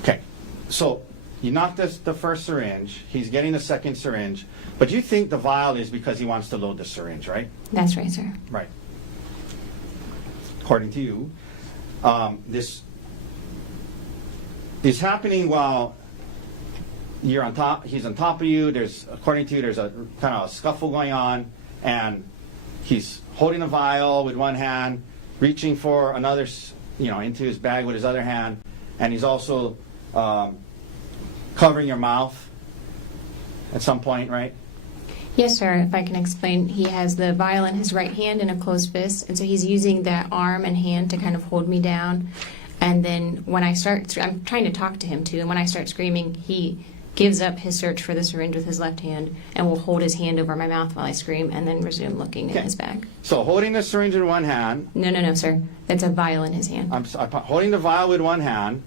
Okay, so you knocked the first syringe, he's getting the second syringe, but you think the vial is because he wants to load the syringe, right? That's right, sir. Right. According to you, this is happening while you're on top. He's on top of you. According to you, there's a kind of a scuffle going on, and he's holding a vial with one hand, reaching for another, into his bag with his other hand, and he's also covering your mouth at some point, right? Yes, sir. If I can explain, he has the vial in his right hand in a closed fist, and so he's using that arm and hand to kind of hold me down. And then when I'm trying to talk to him too, and when I start screaming, he gives up his search for the syringe with his left hand, and will hold his hand over my mouth while I scream, and then resume looking in Okay. his bag. So holding the syringe in one hand, No, sir. That's a vial in his hand. I'm holding the vial with one hand,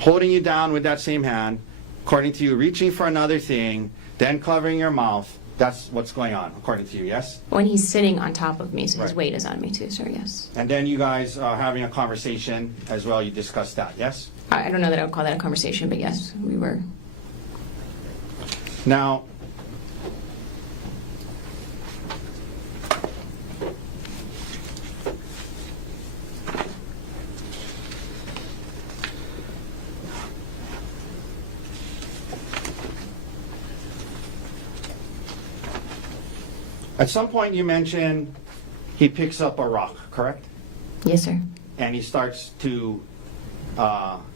holding you down with that same hand, according to you, reaching for another thing, then covering your mouth. That's what's going on, according to you, yes? When he's sitting on top of me, so his Right. weight is on me too, sir, yes. And then you guys are having a conversation as well. You discussed that, yes? I don't know that I would call that a conversation, but yes, we were. Now, at some point you mentioned he picks up a rock, correct? Yes, sir. And he starts to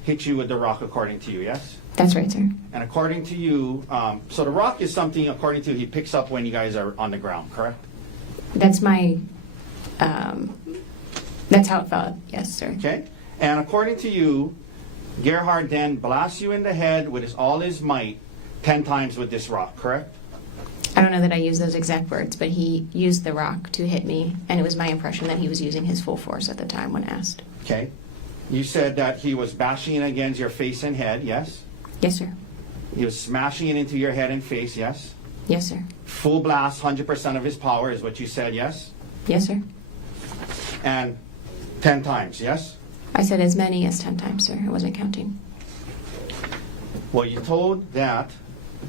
hit you with the rock, according to you, yes? That's right, sir. And according to you, so the rock is something, according to you, he picks up when you guys are on the ground, correct? That's my, that's how it felt, yes, sir. Okay? And according to you, Gerhardt then blasts you in the head with all his might 10 times with this rock, correct? I don't know that I used those exact words, but he used the rock to hit me, and it was my impression that he was using his full force at the time when asked. Okay? You said that he was bashing it against your face and head, yes? Yes, sir. He was smashing it into your head and face, yes? Yes, sir. Full blast, 100% of his power is what you said, yes? Yes, sir. And 10 times, yes? I said as many as 10 times, sir. I wasn't counting. Well, you told that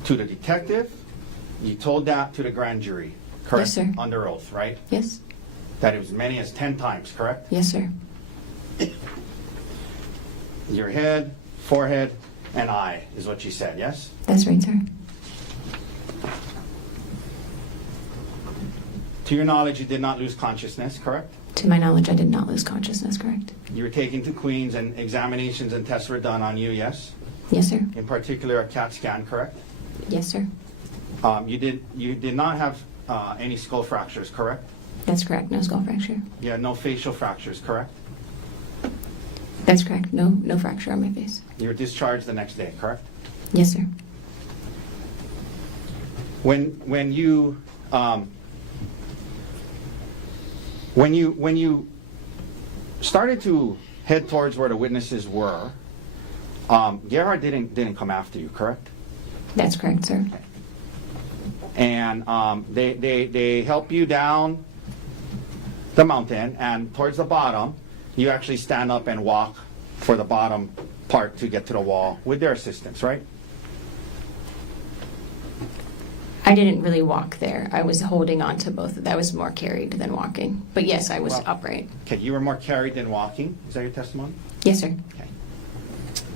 to the detective, you told that to the grand jury, correct? Yes, sir. Under oath, right? Yes? That it was as many as 10 times, correct? Yes, sir. Your head, forehead, and eye is what you said, yes? That's right, sir. To your knowledge, you did not lose consciousness, correct? To my knowledge, I did not lose consciousness, correct? You were taken to Queens and examinations and tests were done on you, yes? Yes, sir. In particular, a CAT scan, correct? Yes, sir. You did not have any skull fractures, correct? That's correct. No skull fracture. You had no facial fractures, correct? That's correct. No fracture on my face. You were discharged the next day, correct? Yes, sir. When you started to head towards where the witnesses were, Gerhardt didn't come after you, correct? That's correct, sir. And they help you down the mountain, and towards the bottom, you actually stand up and walk for the bottom part to get to the wall with their assistance, right? I didn't really walk there. I was holding on to both. I was more carried than walking. But yes, I was Well- upright. Okay, you were more carried than walking. Is that your testimony? Yes, sir. Okay.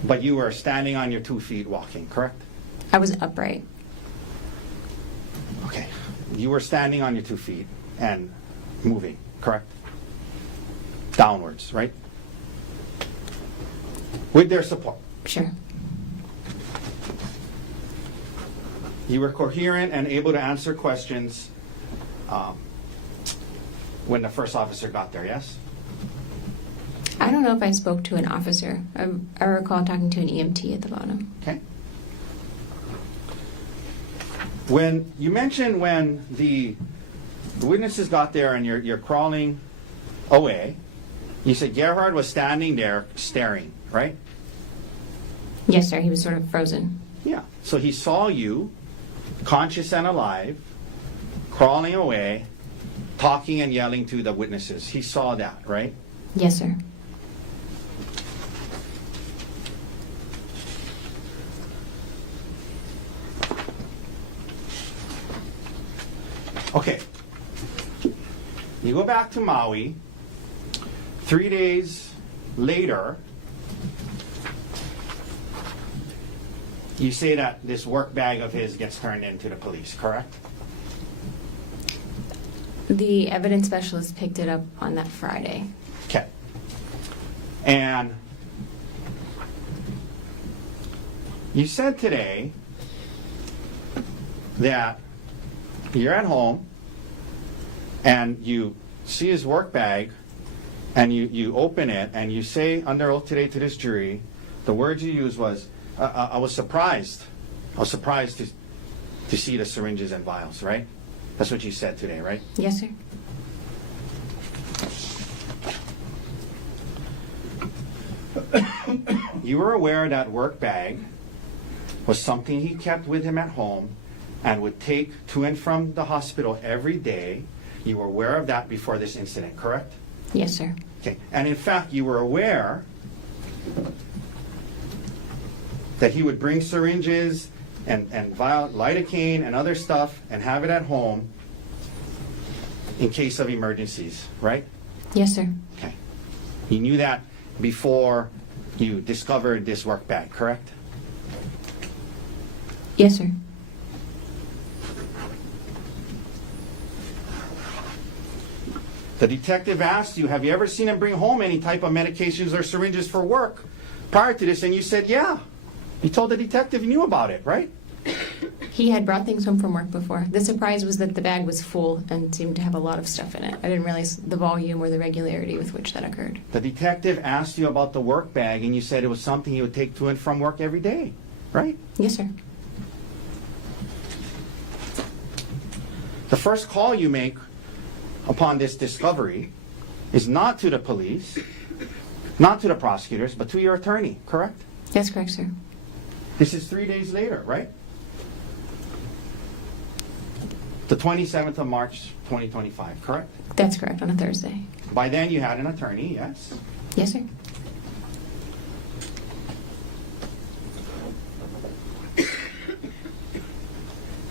But you were standing on your 2 feet walking, correct? I was upright. Okay. You were standing on your 2 feet and moving, correct? Downwards, right? With their support. Sure. You were coherent and able to answer questions when the first officer got there, yes? I don't know if I spoke to an officer. I recall talking to an EMT at the bottom. Okay. When you mentioned when the witnesses got there and you're crawling away, you said Gerhardt was standing there staring, right? Yes, sir. He was sort of frozen. Yeah. So he saw you, conscious and alive, crawling away, talking and yelling to the witnesses. He saw that, right? Yes, sir. Okay. You go back to Maui. 3 days later, you say that this work bag of his gets turned into the police, correct? The evidence specialist picked it up on that Friday. Okay. And you said today that you're at home and you see his work bag and you open it and you say under oath today to this jury, the words you used was, I was surprised I was surprised to see the syringes and vials, right? That's what you said today, right? Yes, sir. You were aware that work bag was something he kept with him at home and would take to and from the hospital every day. You were aware of that before this incident, correct? Yes, sir. Okay. And in fact, you were aware that he would bring syringes and vial, lidocaine and other stuff and have it at home in case of emergencies, right? Yes, sir. Okay. You knew that before you discovered this work bag, correct? Yes, sir. The detective asked you, have you ever seen him bring home any type of medications or syringes for work prior to this? And you said, yeah. You told the detective you knew about it, right? He had brought things home from work before. The surprise was that the bag was full and seemed to have a lot of stuff in it. I didn't realize the volume or the regularity with which that occurred. The detective asked you about the work bag, and you said it was something he would take to and from work every day, right? Yes, sir. The first call you make upon this discovery is not to the police, not to the prosecutors, but to your attorney, correct? That's correct, sir. This is 3 days later, right? The 27th of March, 2025, correct? That's correct, on a Thursday. By then you had an attorney, yes? Yes, sir.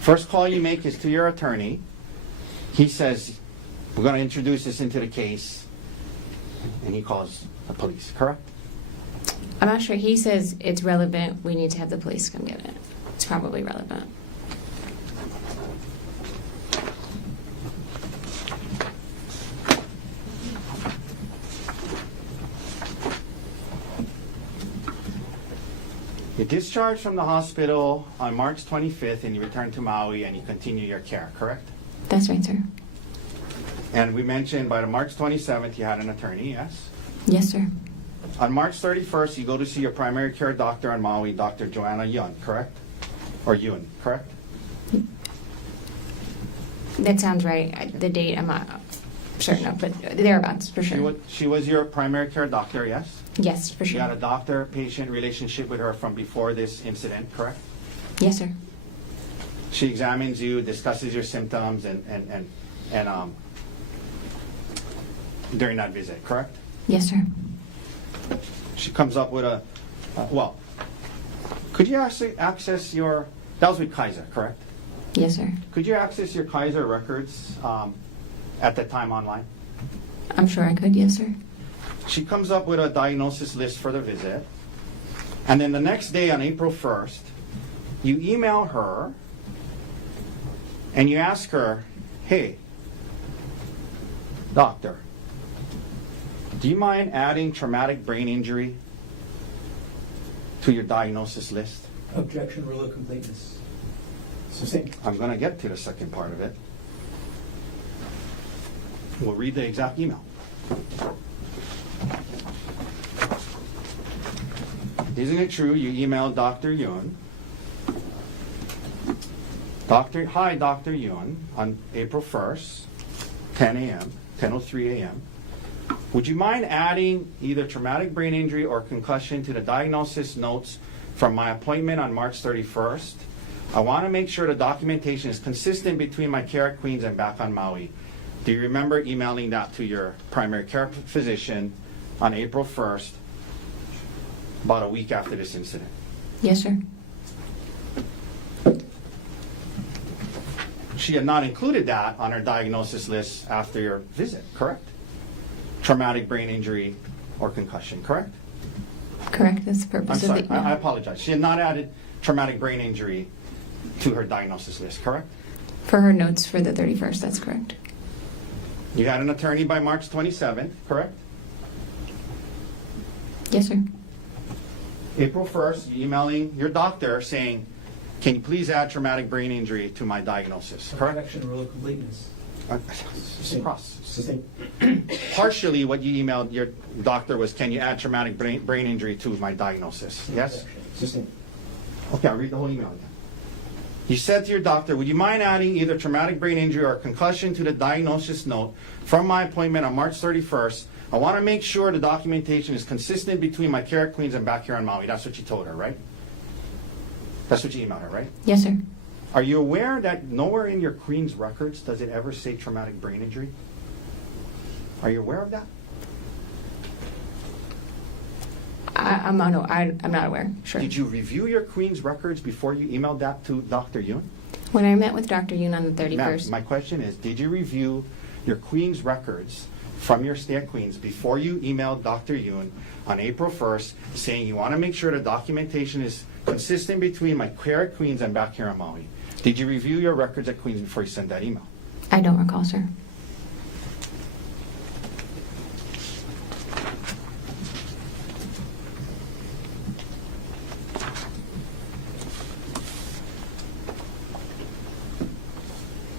First call you make is to your attorney. He says, we're going to introduce this into the case, and he calls the police, correct? I'm not sure. He says it's relevant. We need to have the police come get it. It's probably relevant. You discharged from the hospital on March 25th, and you return to Maui, and you continue your care, correct? That's right, sir. And we mentioned by the March 27th, you had an attorney, yes? Yes, sir. On March 31st, you go to see your primary care doctor on Maui, Dr. Joanna Yun, correct? Or Yun, correct? That sounds right. The date, I'm not certain of, but thereabouts, for sure. She was your primary care doctor, yes? Yes, for You had a sure. doctor-patient relationship with her from before this incident, correct? Yes, sir. She examines you, discusses your symptoms, and during that visit, correct? Yes, sir. She comes up with well, could you actually access your, that was with Kaiser, correct? Yes, sir. Could you access your Kaiser records at that time online? I'm sure I could. Yes, sir. She comes up with a diagnosis list for the visit, and then the next day on April 1st, you email her and you ask her, hey, doctor, do you mind adding traumatic brain injury to your diagnosis list? Objection, rule of completeness. Sustained. I'm going to get to the second part of it. We'll read the exact email. Isn't it true you emailed Dr. Yun? Hi, Dr. Yun, on April 1st, 10 a.m., 10:03 a.m. Would you mind adding either traumatic brain injury or concussion to the diagnosis notes from my appointment on March 31st? I want to make sure the documentation is consistent between my care at Queens and back on Maui. Do you remember emailing that to your primary care physician on April 1st, about a week after this incident? Yes, sir. She had not included that on her diagnosis list after your visit, correct? Traumatic brain injury or concussion, correct? Correct. That's the I'm purpose sorry, of the I apologize. She had not added traumatic brain injury to her diagnosis list, correct? For her notes for the 31st. That's correct. You had an attorney by March 27th, correct? Yes, sir. April 1st, you emailing your doctor saying, can you please add traumatic brain injury to my diagnosis, correct? Objection, rule of completeness. Sustained. Partially what you emailed your doctor was, can you add traumatic brain injury to my diagnosis? Yes? Sustained. Okay, I'll read the whole email again. You said to your doctor, would you mind adding either traumatic brain injury or concussion to the diagnosis note from my appointment on March 31st? I want to make sure the documentation is consistent between my care at Queens and back here on Maui. That's what you told her, right? That's what you emailed her, right? Yes, sir. Are you aware that nowhere in your Queens records does it ever say traumatic brain injury? Are you aware of that? I'm not aware. Sure. Did you review your Queens records before you emailed that to Dr. Yoon? When I met with Dr. Yoon on the Ma'am, 31st, my question is, did you review your Queens records from your stay at Queens before you emailed Dr. Yoon on April 1st saying you want to make sure the documentation is consistent between my care at Queens and back here on Maui? Did you review your records at Queens before you sent that email? I don't recall, sir.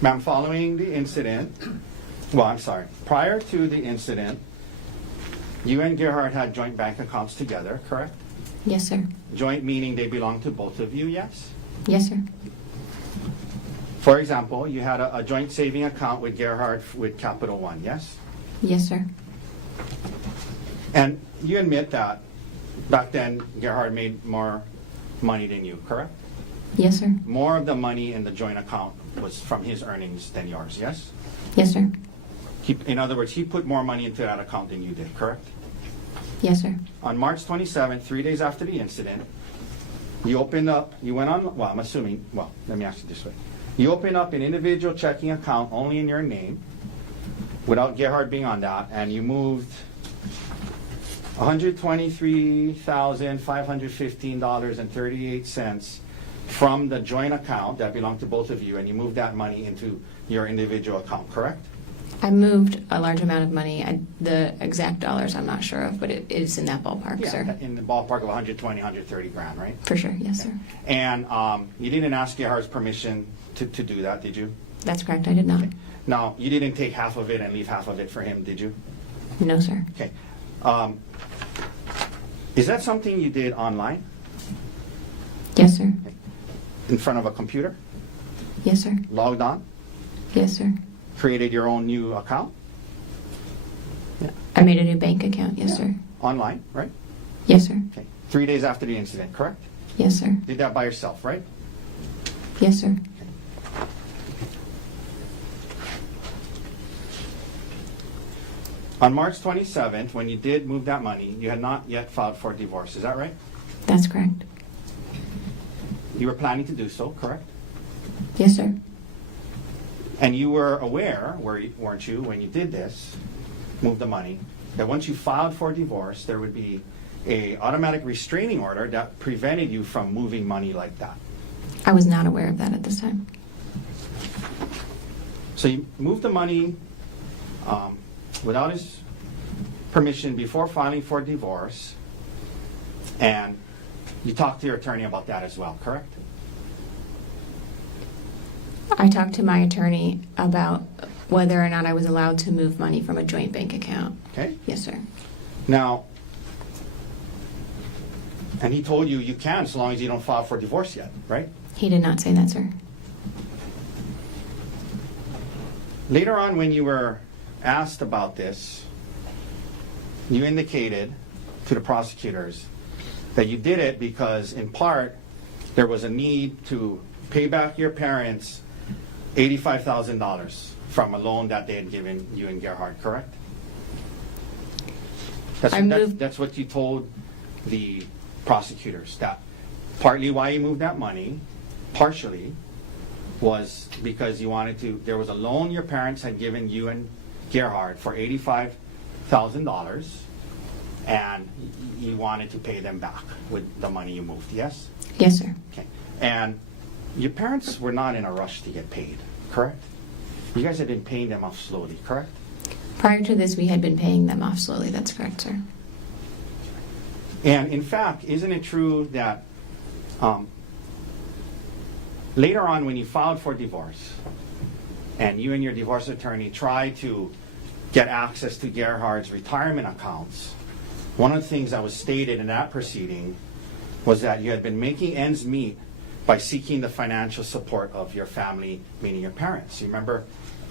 Ma'am, following the incident, well, I'm sorry, prior to the incident, you and Gerhardt had joint bank accounts together, correct? Yes, sir. Joint meaning they belong to both of you, yes? Yes, sir. For example, you had a joint saving account with Gerhardt with Capital One, yes? Yes, sir. And you admit that back then Gerhardt made more money than you, correct? Yes, sir. More of the money in the joint account was from his earnings than yours, yes? Yes, sir. In other words, he put more money into that account than you did, correct? Yes, sir. On March 27th, 3 days after the incident, you opened up, you went on, well, I'm assuming, well, let me ask you this way. You opened up an individual checking account only in your name, without Gerhardt being on that, and you moved $123,515.38 from the joint account that belonged to both of you, and you moved that money into your individual account, correct? I moved a large amount of money. The exact dollars I'm not sure of, but it is in that ballpark, sir. In the ballpark of 120, 130 grand, right? For sure, yes, sir. And you didn't ask Gerhardt's permission to do that, did you? That's correct, I did not. Now, you didn't take half of it and leave half of it for him, did you? No, sir. Okay. Is that something you did online, Yes, sir. in front of a computer, Yes, sir. logged on, Yes, sir. created your own new account, I made a new bank account, yes, sir. online, right? Yes, sir. Okay. 3 days after the incident, correct? Yes, sir. Did that by yourself, right? Yes, sir. On March 27th, when you did move that money, you had not yet filed for divorce, is that right? That's correct. You were planning to do so, correct? Yes, sir. And you were aware, weren't you, when you did this, move the money, that once you filed for divorce, there would be a automatic restraining order that prevented you from moving money like that. I was not aware of that at this time. So you moved the money without his permission before filing for divorce, and you talked to your attorney about that as well, correct? I talked to my attorney about whether or not I was allowed to move money from a joint bank account. Okay. Yes, sir. Now, and he told you you can so long as you don't file for divorce yet, right? He did not say that, sir. Later on, when you were asked about this, you indicated to the prosecutors that you did it because, in part, there was a need to pay back your parents $85,000 from a loan that they had given you and Gerhardt, correct? That's what you told the prosecutors, that partly why you moved that money, partially, was because you wanted to, there was a loan your parents had given you and Gerhardt for $85,000, and you wanted to pay them back with the money you moved, yes? Yes, sir. Okay. And your parents were not in a rush to get paid, correct? You guys had been paying them off slowly, correct? Prior to this, we had been paying them off slowly. That's correct, sir. And in fact, isn't it true that later on when you filed for divorce and you and your divorce attorney tried to get access to Gerhardt's retirement accounts, one of the things that was stated in that proceeding was that you had been making ends meet by seeking the financial support of your family, meaning your parents. You remember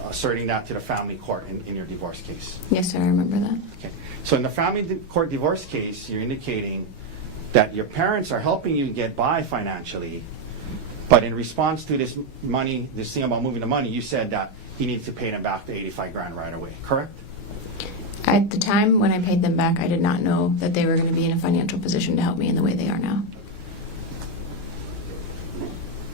asserting that to the family court in your divorce case? Yes, sir, I remember that. Okay. So in the family court divorce case, you're indicating that your parents are helping you get by financially, but in response to this money, this thing about moving the money, you said that he needs to pay them back the 85 grand right away, correct? At the time when I paid them back, I did not know that they were going to be in a financial position to help me in the way they are now.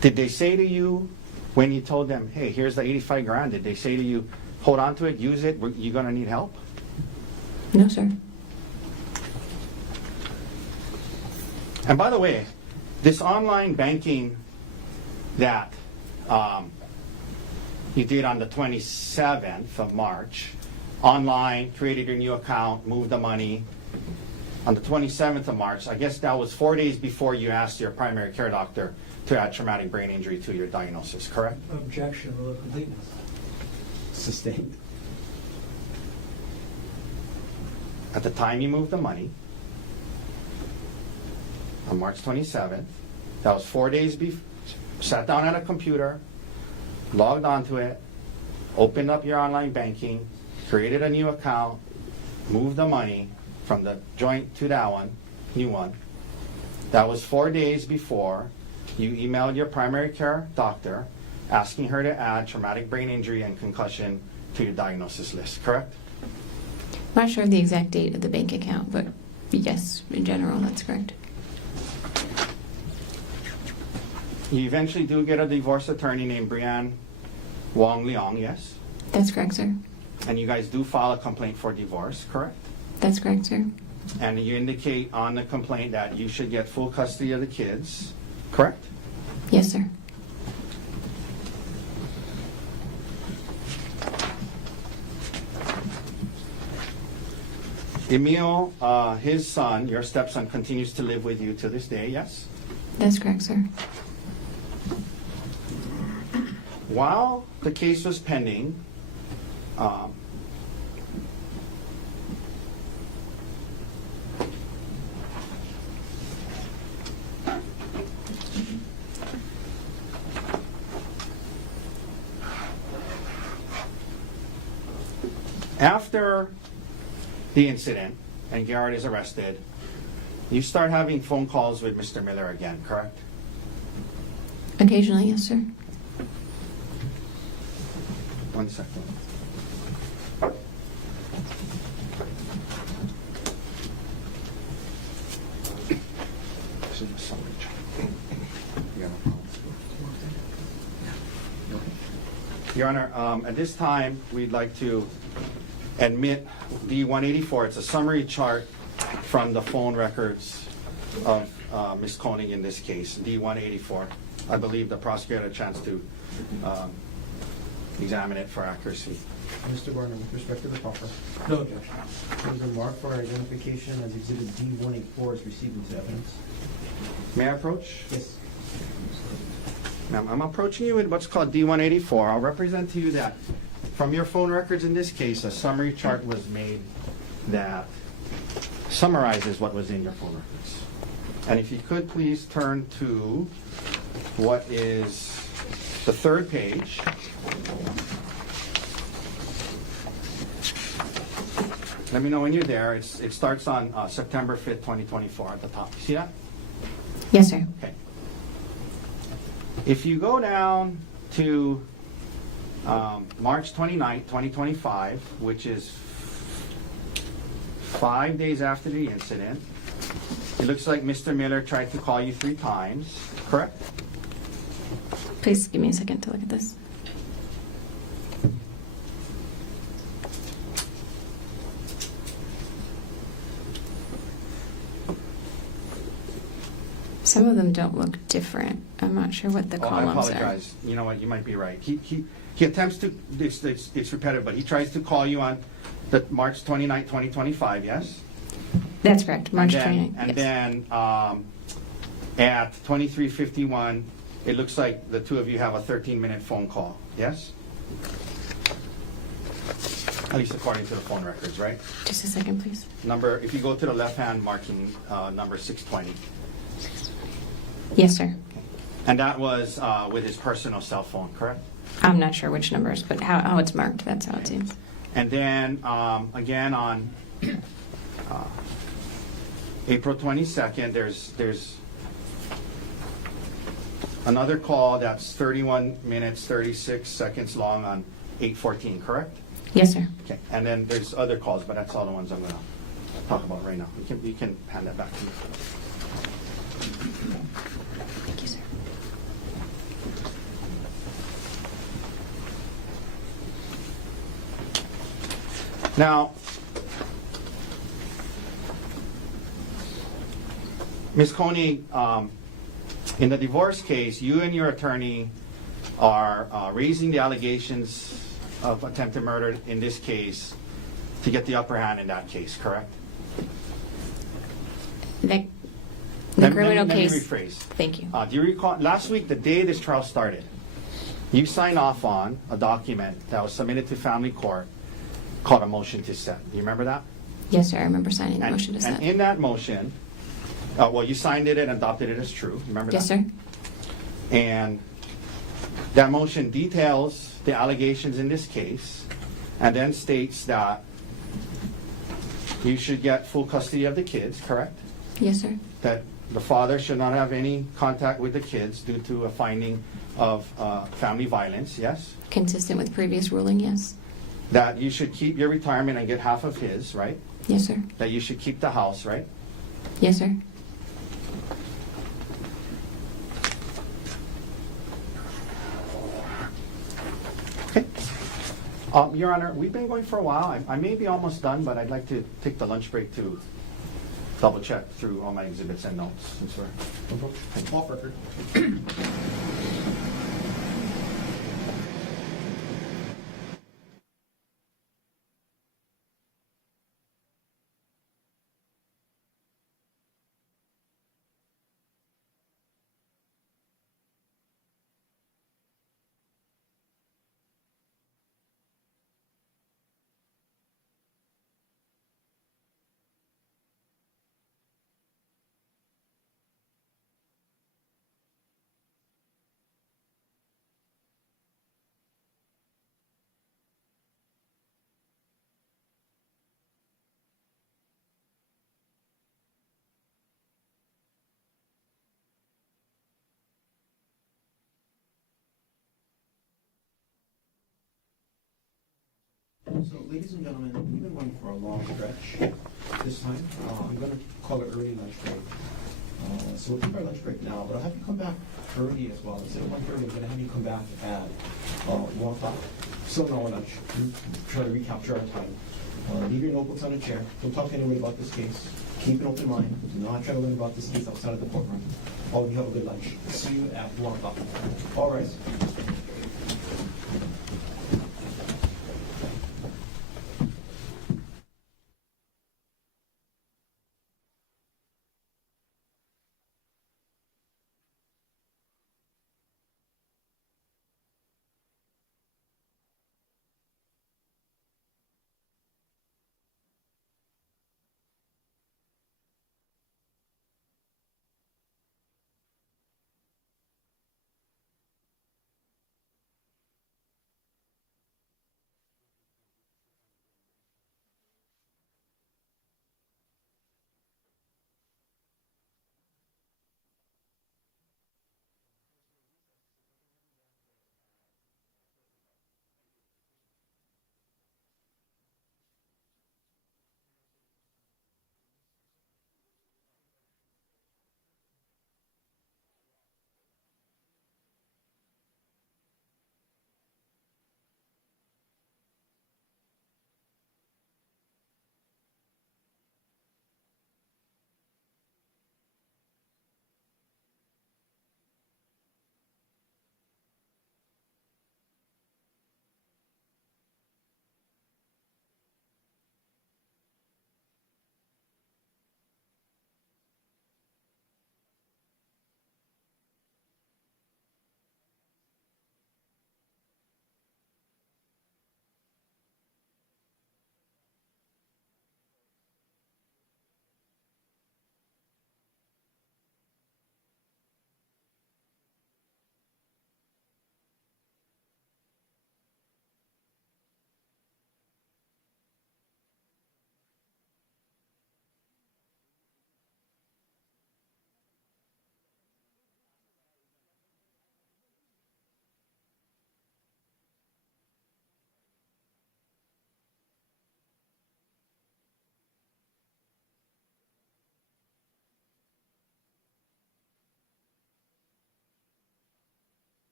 Did they say to you when you told them, hey, here's the 85 grand, did they say to you, hold on to it, use it, you're going to need help? No, sir. And by the way, this online banking that you did on the 27th of March, online, created your new account, moved the money. On the 27th of March, I guess that was 4 days before you asked your primary care doctor to add traumatic brain injury to your diagnosis, correct? Objection, rule of completeness. Sustained. At the time you moved the money, on March 27th, that was 4 days before, sat down at a computer, logged onto it, opened up your online banking, created a new account, moved the money from the joint to that one, new one. That was 4 days before you emailed your primary care doctor asking her to add traumatic brain injury and concussion to your diagnosis list, correct? I'm not sure of the exact date of the bank account, but yes, in general, that's correct. You eventually do get a divorce attorney named Brianne Wong Leong, yes? That's correct, sir. And you guys do file a complaint for divorce, correct? That's correct, sir. And you indicate on the complaint that you should get full custody of the kids, correct? Yes, sir. Emil, his son, your stepson, continues to live with you to this day, yes? That's correct, sir. While the case was pending, after the incident and Gerhardt is arrested, you start having phone calls with Mr. Miller again, correct? Occasionally, yes, sir. 1 second. This is a summary chart. You have a problem? Your Honor, at this time, we'd like to admit D-184. It's a summary chart from the phone records of Ms. Konig in this case, D-184. I believe the prosecutor had a chance to examine it for accuracy. Mr. Barnum, with respect to the proffer, No objection. it was remarked for identification as Exhibit D-184 is received into evidence. May I approach? Yes. Ma'am, I'm approaching you with what's called D-184. I'll represent to you that from your phone records in this case, a summary chart was made that summarizes what was in your phone records. And if you could please turn to what is the third page. Let me know when you're there. It starts on September 5th, 2024 at the top. You see that? Yes, sir. Okay. If you go down to March 29th, 2025, which is 5 days after the incident, it looks like Mr. Miller tried to call you 3 times, correct? Please give me a second to look at this. Some of them don't look different. I'm not sure what the Oh, I columns apologize. You know what? You might be right. He attempts to, it's repetitive, but he tries to call you on the March 29th, 2025, yes? are. That's correct. March And 29th. then, and yes. then at 23:51, it looks like the two of you have a 13-minute phone call, yes? At least according to the phone records, right? Just a second, please. Number, if you go to the left hand marking, number 620. Yes, sir. And that was with his personal cell phone, correct? I'm not sure which numbers, but how it's marked, that's how it seems. And then again on April 22nd, there's another call that's 31 minutes 36 seconds long on 8:14, correct? Yes, sir. Okay. And then there's other calls, but that's all the ones I'm going to talk about right now. You can hand that back to me. Thank you, sir. Now, Ms. Konig, in the divorce case, you and your attorney are raising the allegations of attempted murder in this case to get the upper hand in that case, correct? The Let criminal me case. rephrase. Thank you. Do you recall last week, the day this trial started, you signed off on a document that was submitted to family court called a motion to set. Do you remember that? Yes, sir. I remember signing the motion to set. And in that motion, well, you signed it and adopted it as true. Remember Yes, that? sir. And that motion details the allegations in this case and then states that you should get full custody of the kids, correct? Yes, sir. That the father should not have any contact with the kids due to a finding of family violence, yes? Consistent with previous ruling, yes. That you should keep your retirement and get half of his, right? Yes, sir. That you should keep the house, right? Yes, sir. Okay. Your Honor, we've been going for a while. I may be almost done, but I'd like to take the lunch break to double check through all my exhibits and notes since we're Off record. So, ladies and gentlemen, we've been going for a long stretch this time. I'm going to call it early lunch break. So we'll take our lunch break now, but I'll have you come back early as well. Instead of 1:30, I'm going to have you come back at 1 o'clock. Still an hour lunch. Try to recapture our time. Leave your notebooks on a chair. Don't talk to anyone about this case. Keep an open mind. Do not try to learn about this case outside of the courtroom. All of you have a good lunch. See you at 1 o'clock. All rise.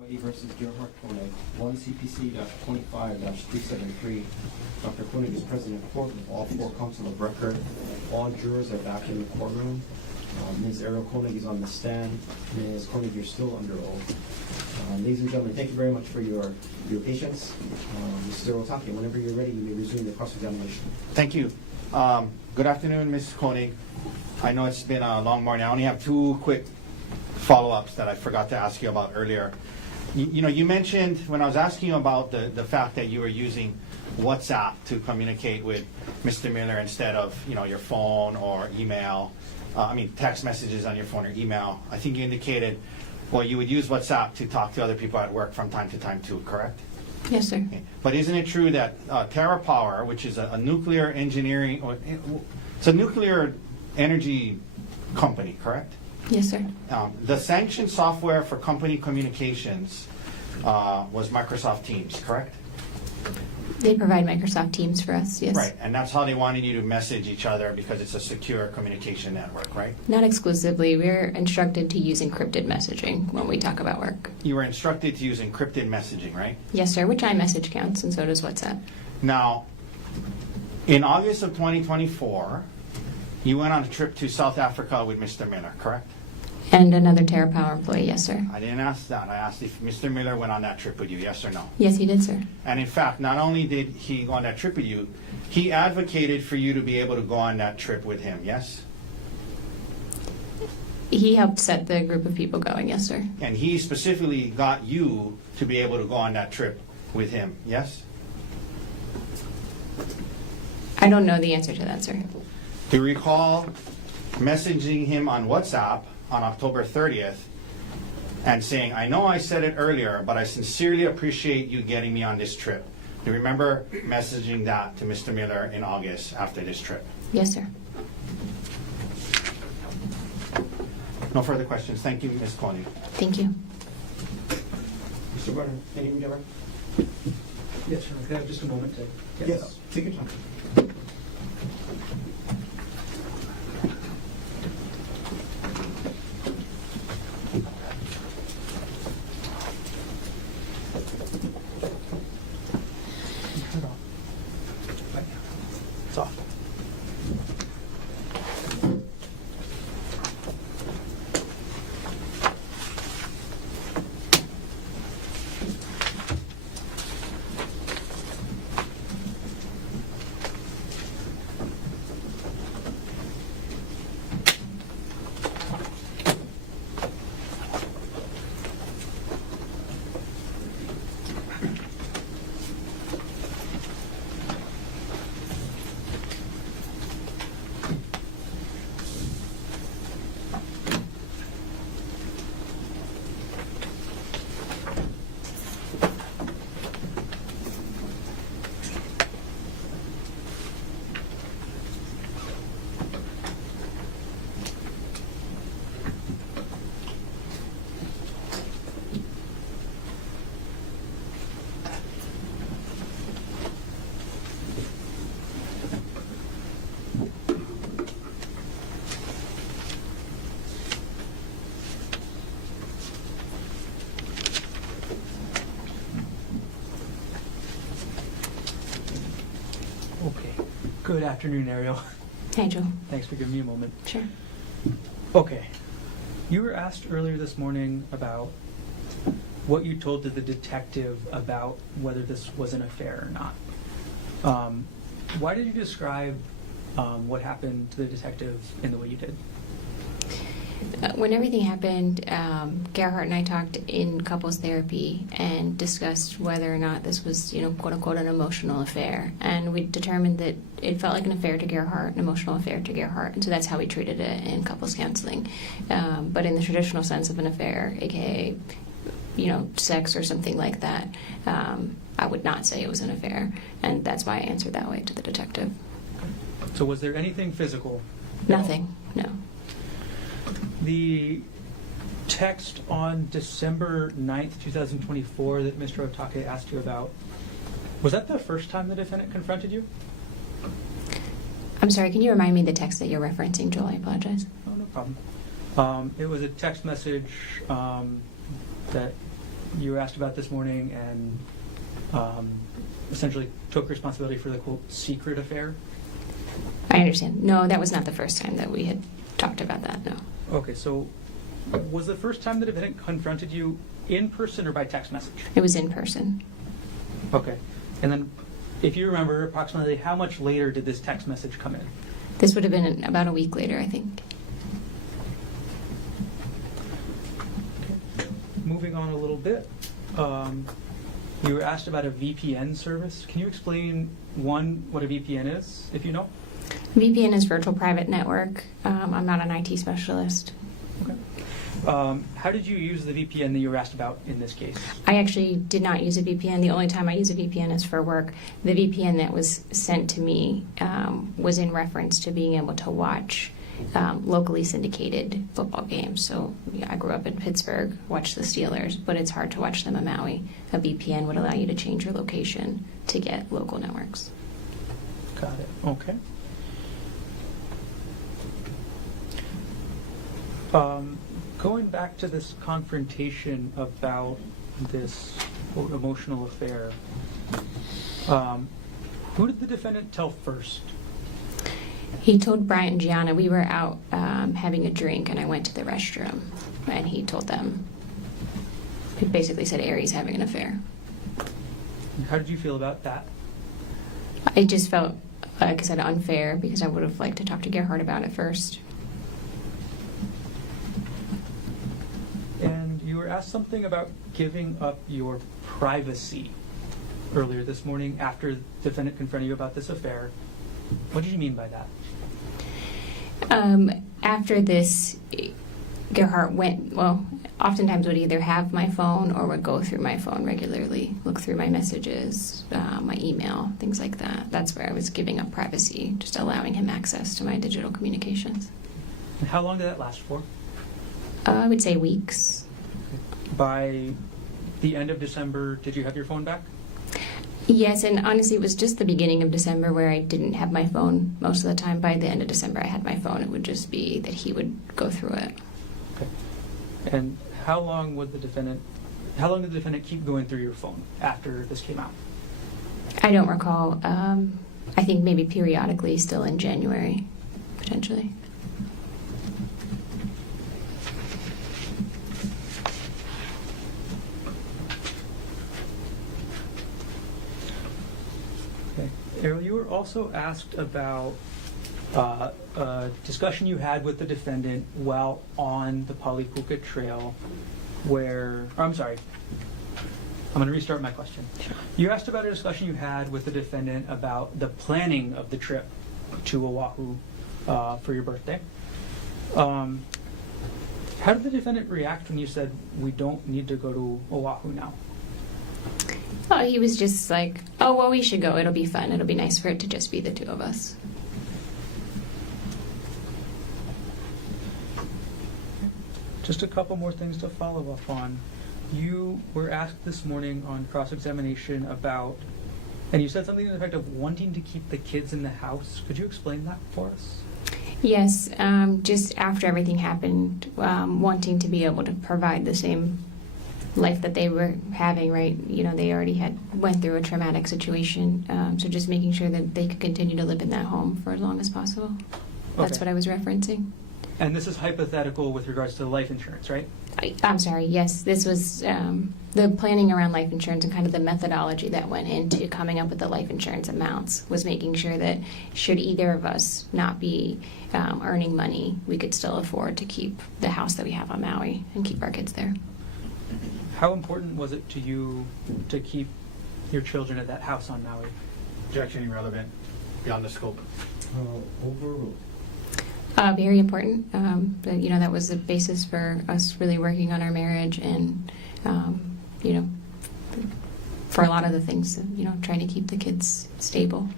Maui versus Gerhardt Konig, 1 CPC-25-373. Dr. Konig is present in court with all 4 counsel of record. All jurors are back in the courtroom. Ms. Ariel Konig is on the stand. Ms. Konig, you're still under oath. Ladies and gentlemen, thank you very much for your patience. Mr. Otake, whenever you're ready, you may resume the cross-examination. Thank you. Good afternoon, Ms. Konig. I know it's been a long morning. I only have 2 quick follow-ups that I forgot to ask you about earlier. You mentioned when I was asking you about the fact that you were using WhatsApp to communicate with Mr. Miller instead of your phone or email. Text messages on your phone or email. I think you indicated, well, you would use WhatsApp to talk to other people at work from time to time too, correct? Yes, sir. Okay. But isn't it true that TerraPower, which is a nuclear engineering, it's a nuclear energy company, correct? Yes, sir. The sanctioned software for company communications was Microsoft Teams, correct? They provide Microsoft Teams for us, yes. Right, and that's how they wanted you to message each other because it's a secure communication network, right? Not exclusively. We're instructed to use encrypted messaging when we talk about work. You were instructed to use encrypted messaging, right? Yes, sir, which iMessage counts, and so does WhatsApp. Now, in August of 2024, you went on a trip to South Africa with Mr. Miller, correct? And another TerraPower employee, yes, sir. I didn't ask that. I asked if Mr. Miller went on that trip with you, yes or no? Yes, he did, sir. And in fact, not only did he go on that trip with you, he advocated for you to be able to go on that trip with him, yes? He helped set the group of people going, yes, sir. And he specifically got you to be able to go on that trip with him, yes? I don't know the answer to that, sir. Do you recall messaging him on WhatsApp on October 30th and saying, I know I said it earlier, but I sincerely appreciate you getting me on this trip? Do you remember messaging that to Mr. Miller in August after this trip? Yes, sir. No further questions. Thank you, Ms. Konig. Thank you. Mr. Gardner, any redirect? Yes, sir. Can I have just a moment to get this Yes, take your time. It's off. Okay. Good afternoon, Ariel. Hi, Joe. Thanks for giving me a moment. Sure. Okay. You were asked earlier this morning about what you told to the detective about whether this was an affair or not. Why did you describe what happened to the detective in the way you did? When everything happened, Gerhardt and I talked in couples therapy and discussed whether or not this was, quote unquote, an emotional affair. And we determined that it felt like an affair to Gerhardt, an emotional affair to Gerhardt. And so that's how we treated it in couples counseling. But in the traditional sense of an affair, aka, sex or something like that, I would not say it was an affair. And that's why I answered that way to the detective. So was there anything physical? Nothing, no. The text on December 9th, 2024 that Mr. Otake asked you about, was that the first time the defendant confronted you? I'm sorry, can you remind me the text that you're referencing, Joel? I apologize. Oh, no problem. It was a text message that you were asked about this morning and essentially took responsibility for the quote secret affair. I understand. No, that was not the first time that we had talked about that, no. Okay, so was the first time the defendant confronted you in person or by text message? It was in person. Okay. And then, if you remember, approximately how much later did this text message come in? This would have been about a week later, I think. Moving on a little bit, you were asked about a VPN service. Can you explain, one, what a VPN is, if you know? VPN is virtual private network. I'm not an IT specialist. Okay. How did you use the VPN that you were asked about in this case? I actually did not use a VPN. The only time I use a VPN is for work. The VPN that was sent to me was in reference to being able to watch locally syndicated football games. So yeah, I grew up in Pittsburgh, watched the Steelers, but it's hard to watch them in Maui. A VPN would allow you to change your location to get local networks. Got it. Okay. Going back to this confrontation about this quote, emotional affair, who did the defendant tell first? He told Bryant and Gianna we were out having a drink, and I went to the restroom, and he told them. He basically said Aries having an affair. How did you feel about that? I just felt, like I said, unfair because I would have liked to talk to Gerhardt about it first. And you were asked something about giving up your privacy earlier this morning after the defendant confronted you about this affair. What did you mean by that? After this, Gerhardt oftentimes would either have my phone or would go through my phone regularly, look through my messages, my email, things like that. That's where I was giving up privacy, just allowing him access to my digital communications. And how long did that last for? I would say weeks. By the end of December, did you have your phone back? Yes, and honestly, it was just the beginning of December where I didn't have my phone most of the time. By the end of December, I had my phone. It would just be that he would go through it. Okay. And how long did the defendant keep going through your phone after this came out? I don't recall. I think maybe periodically, still in January, potentially. Errol, you were also asked about a discussion you had with the defendant while on the Palipuka Trail I'm going to restart my question. You asked about a discussion you had with the defendant about the planning of the trip to Oahu for your birthday. How did the defendant react when you said, we don't need to go to Oahu now? Oh, he was just like, oh, well, we should go. It'll be fun. It'll be nice for it to just be the two of us. Just a couple more things to follow up on. You were asked this morning on cross-examination about, and you said something to the effect of wanting to keep the kids in the house. Could you explain that for us? Yes, just after everything happened, wanting to be able to provide the same life that they were having, right? You know, they already went through a traumatic situation, so just making sure that they could continue to live in that home for as long as possible. That's Okay. what I was referencing. And this is hypothetical with regards to life insurance, right? I'm sorry, yes, this was the planning around life insurance and kind of the methodology that went into coming up with the life insurance amounts was making sure that should either of us not be earning money, we could still afford to keep the house that we have on Maui and keep our kids there. How important was it to you to keep your children at that house on Maui? Objection irrelevant, beyond the scope. Overruled. Very important. But, that was the basis for us really working on our marriage and, for a lot of the things, trying to keep the kids stable.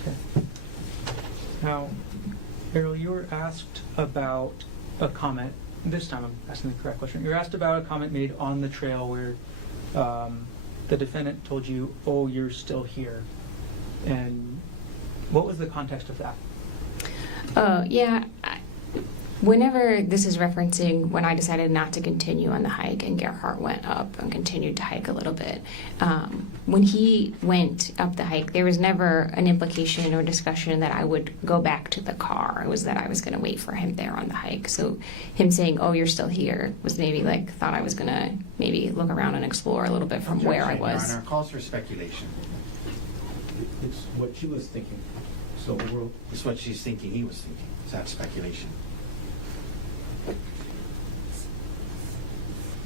Okay. Now, Errol, you were asked about a comment. This time I'm asking the correct question. You were asked about a comment made on the trail where the defendant told you, "Oh, you're still here." And what was the context of that? Yeah. Whenever this is referencing when I decided not to continue on the hike and Gerhardt went up and continued to hike a little bit, when he went up the hike, there was never an implication or discussion that I would go back to the car. It was that I was going to wait for him there on the hike. So him saying, "Oh, you're still here," was maybe like thought I was going to maybe look around and explore a little bit from where I was. Your Honor, calls for speculation. It's what she was thinking. So we'll, It's what she's thinking he was thinking. Is that speculation?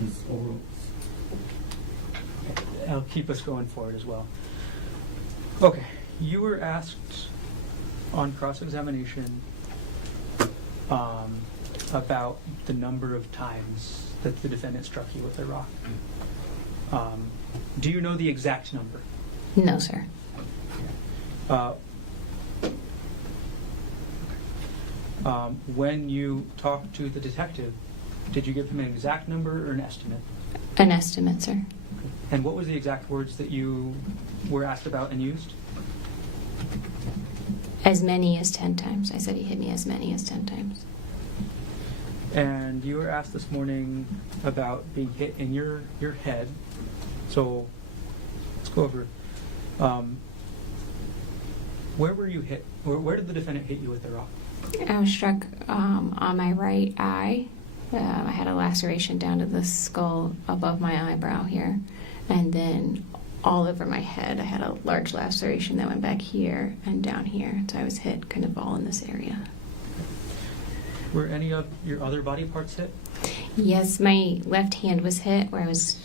it's oral. I'll keep us going forward as well. Okay, you were asked on cross-examination about the number of times that the defendant struck you with a rock. Do you know the exact number? No, sir. When you talked to the detective, did you give him an exact number or an estimate? An estimate, sir. And what was the exact words that you were asked about and used? As many as 10 times. I said he hit me as many as 10 times. And you were asked this morning about being hit in your head. So let's go over. Where were you hit? Where did the defendant hit you with the rock? I was struck on my right eye. I had a laceration down to the skull above my eyebrow here. And then all over my head, I had a large laceration that went back here and down here. So I was hit kind of all in this area. Were any of your other body parts hit? Yes, my left hand was hit where I was...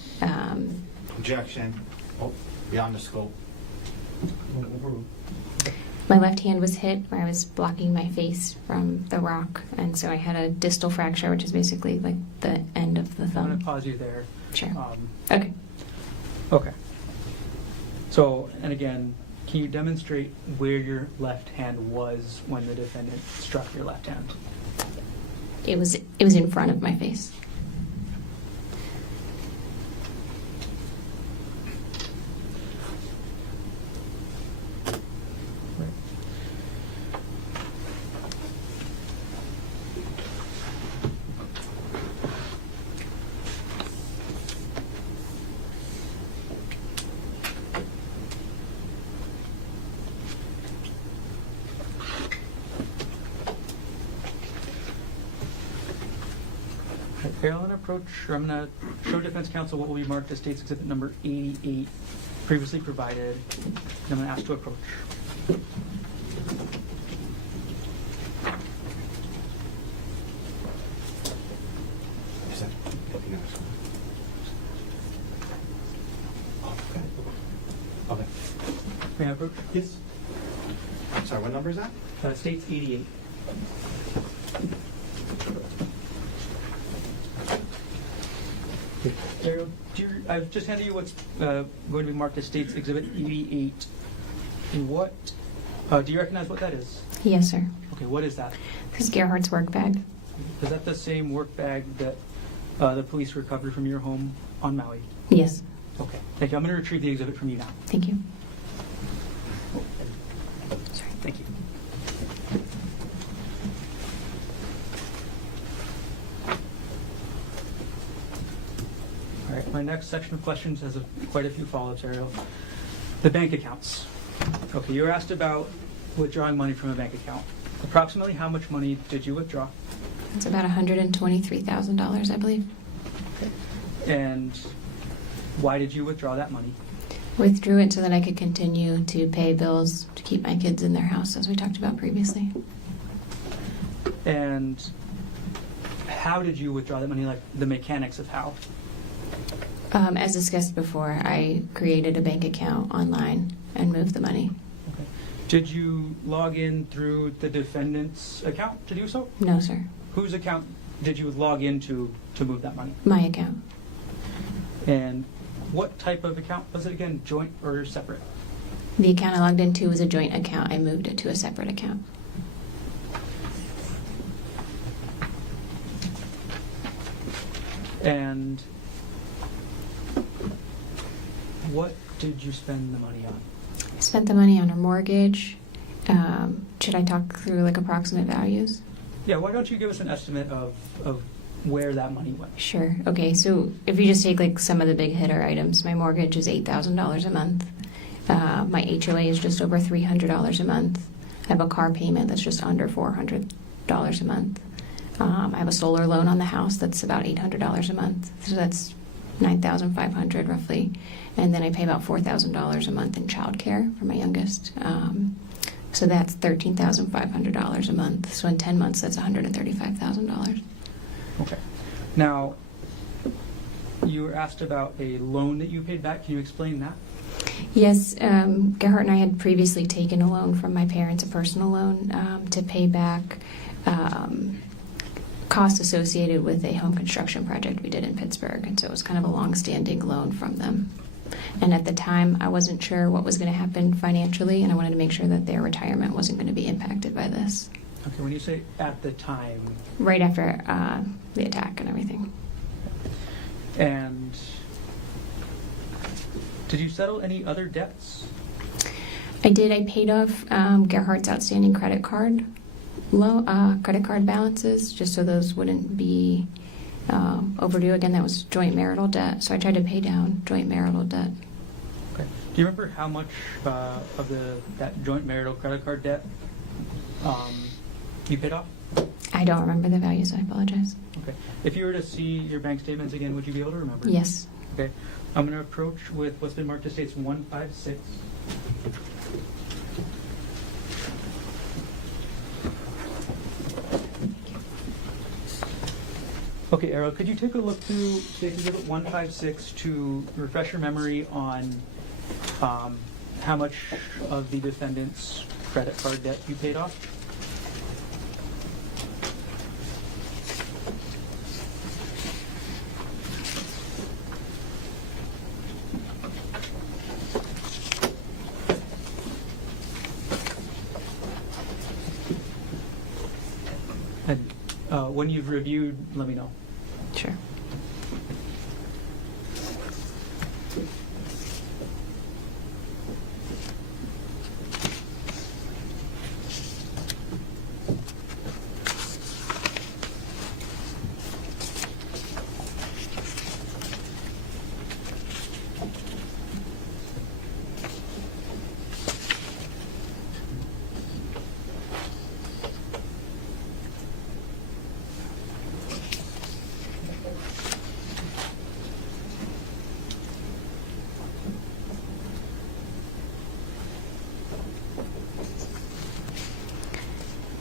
Objection. Oh, beyond the scope. Overruled. My left hand was hit where I was blocking my face from the rock. And so I had a distal fracture, which is basically like the end of the I'm going thumb. to pause you there. Sure. Okay. Okay. So, and again, can you demonstrate where your left hand was when the defendant struck your left hand? It was in front of my face. Okay, I'm going to approach, or I'm going to show defense counsel what will be marked as State's Exhibit number 88, previously provided, and I'm going to ask to approach. Is that? Okay. May I approach? Yes. Sorry, what number is that? State's 88. Ariel, I've just handed you what's going to be marked as State's Exhibit 88. What, do you recognize what that is? Yes, sir. Okay, what is that? This is Gerhardt's work bag. Is that the same work bag that the police recovered from your home on Maui? Yes. Okay, thank you. I'm going to retrieve the exhibit from you now. Thank you. Sorry, thank you. All right, my next section of questions has quite a few follow-ups, Ariel. The bank accounts. Okay, you were asked about withdrawing money from a bank account. Approximately how much money did you withdraw? It's about $123,000, I believe. And why did you withdraw that money? Withdrew it so that I could continue to pay bills to keep my kids in their house, as we talked about previously. And how did you withdraw that money, like the mechanics of how? As discussed before, I created a bank account online and moved the money. Okay. Did you log in through the defendant's account to do so? No, sir. Whose account did you log into to move that money? My account. And what type of account was it again, joint or separate? The account I logged into was a joint account. I moved it to a separate account. And what did you spend the money on? Spent the money on a mortgage. Should I talk through like approximate values? Yeah, why don't you give us an estimate of where that money went? Sure. Okay, so if you just take like some of the big hitter items, my mortgage is $8,000 a month. My HOA is just over $300 a month. I have a car payment that's just under $400 a month. I have a solar loan on the house that's about $800 a month. So that's $9,500 roughly. And then I pay about $4,000 a month in childcare for my youngest. So that's $13,500 a month. So in 10 months, that's $135,000. Okay. Now, you were asked about a loan that you paid back. Can you explain that? Yes, Gerhardt and I had previously taken a loan from my parents, a personal loan, to pay back costs associated with a home construction project we did in Pittsburgh. And so it was kind of a long-standing loan from them. And at the time, I wasn't sure what was going to happen financially, and I wanted to make sure that their retirement wasn't going to be impacted by this. Okay, when you say at the time... Right after the attack and everything. And did you settle any other debts? I did. I paid off Gerhardt's outstanding credit card balances, just so those wouldn't be overdue. Again, that was joint marital debt, so I tried to pay down joint marital debt. Okay. Do you remember how much of that joint marital credit card debt you paid off? I don't remember the values. I apologize. Okay. If you were to see your bank statements again, would you be able to remember? Yes. Okay. I'm going to approach with what's been marked as states 156. Okay, Errol, could you take a look through State Exhibit 156 to refresh your memory on how much of the defendant's credit card debt you paid off? And when you've reviewed, let me know. Sure.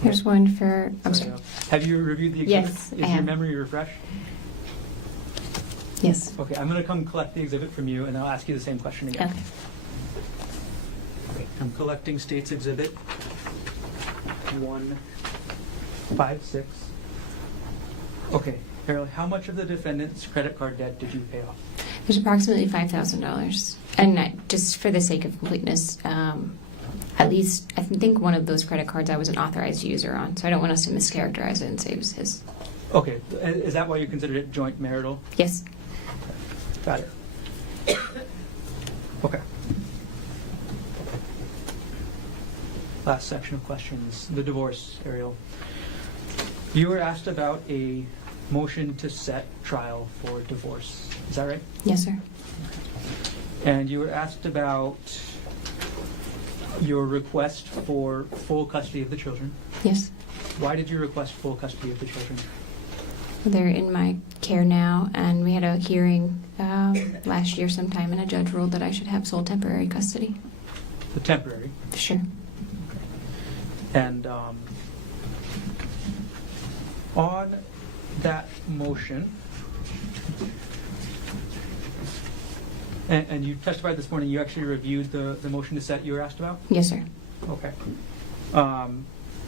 There's one for, I'm sorry. Have you reviewed the exhibit? Yes, Is I your have. memory refreshed? Yes. Okay, I'm going to come collect the exhibit from you, and I'll ask you the same question again. Okay. I'm collecting State's Exhibit 156. Okay, Errol, how much of the defendant's credit card debt did you pay off? There's approximately $5,000. And just for the sake of completeness, at least I think one of those credit cards I was an authorized user on, so I don't want us to mischaracterize it and say it was his. Okay, is that why you considered it joint marital? Yes. Got it. Okay. Last section of questions, the divorce, Ariel. You were asked about a motion to set trial for divorce. Is that right? Yes, sir. And you were asked about your request for full custody of the children. Yes. Why did you request full custody of the children? They're in my care now, and we had a hearing last year sometime, and a judge ruled that I should have sole temporary custody. The temporary. Sure. And on that motion, and you testified this morning, you actually reviewed the motion to set you were asked about? Yes, sir. Okay.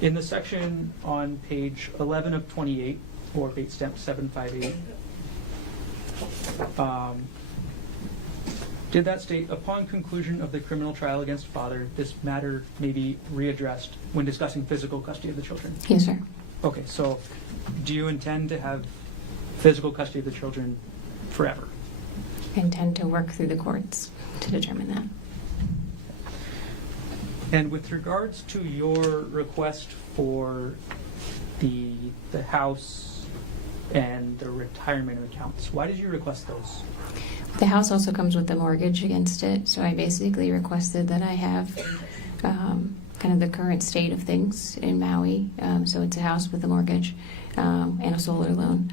In the section on page 11 of 28, or date stamp 758, did that state, upon conclusion of the criminal trial against father, this matter may be readdressed when discussing physical custody of the children? Yes, sir. Okay, so do you intend to have physical custody of the children forever? I intend to work through the courts to determine that. And with regards to your request for the house and the retirement accounts, why did you request those? The house also comes with a mortgage against it, so I basically requested that I have kind of the current state of things in Maui. So it's a house with a mortgage and a solar loan.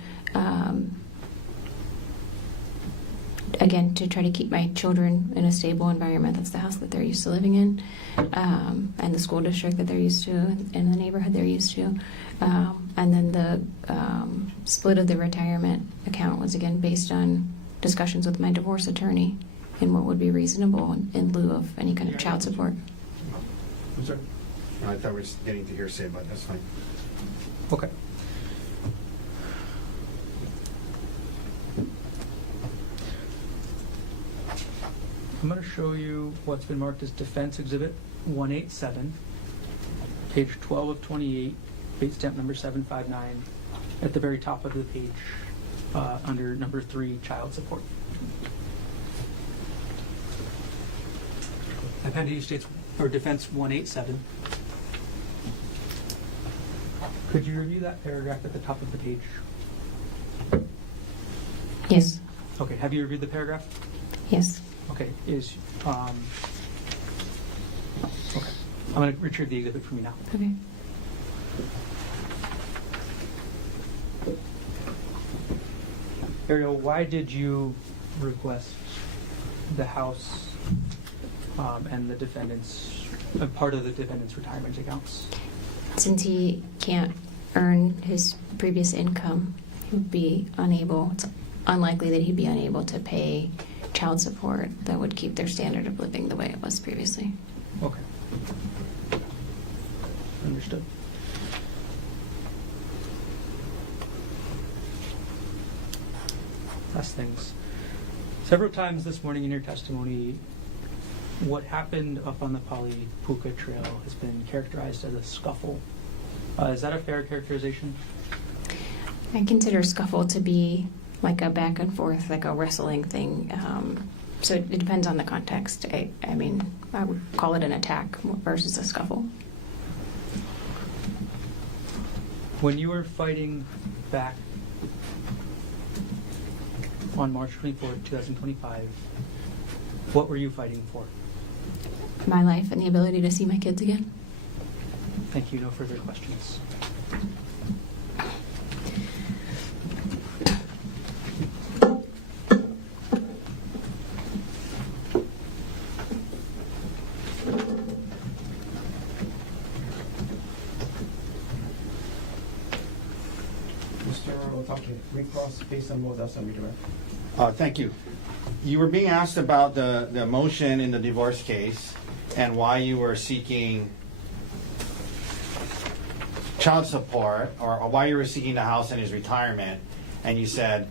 Again, to try to keep my children in a stable environment. That's the house that they're used to living in, and the school district that they're used to, and the neighborhood they're used to. And then the split of the retirement account was again based on discussions with my divorce attorney and what would be reasonable in lieu of any kind of child support. I'm sorry? I thought we were just getting to hearsay, but that's fine. Okay. I'm going to show you what's been marked as Defense Exhibit 187, page 12 of 28, date stamp number 759, at the very top of the page, under number 3, child support. Appendix states, or Defense 187. Could you review that paragraph at the top of the page? Yes. Okay, have you reviewed the paragraph? Yes. Okay, okay. I'm going to retrieve the exhibit from you now. Okay. Ariel, why did you request the house and the defendant's, part of the defendant's retirement accounts? Since he can't earn his previous income, he would be unable, it's unlikely that he'd be unable to pay child support that would keep their standard of living the way it was previously. Okay. Understood. Last things. Several times this morning in your testimony, what happened up on the Puka Trail has been characterized as a scuffle. Is that a fair characterization? I consider scuffle to be like a back and forth, like a wrestling thing. So it depends on the context. I mean, I would call it an attack versus a scuffle. When you were fighting back on March 24, 2025, what were you fighting for? My life and the ability to see my kids again. Thank you. No further questions. Mr. Otake, recross based on what else on redirect. Thank you. You were being asked about the motion in the divorce case and why you were seeking child support, or why you were seeking the house and his retirement, and you said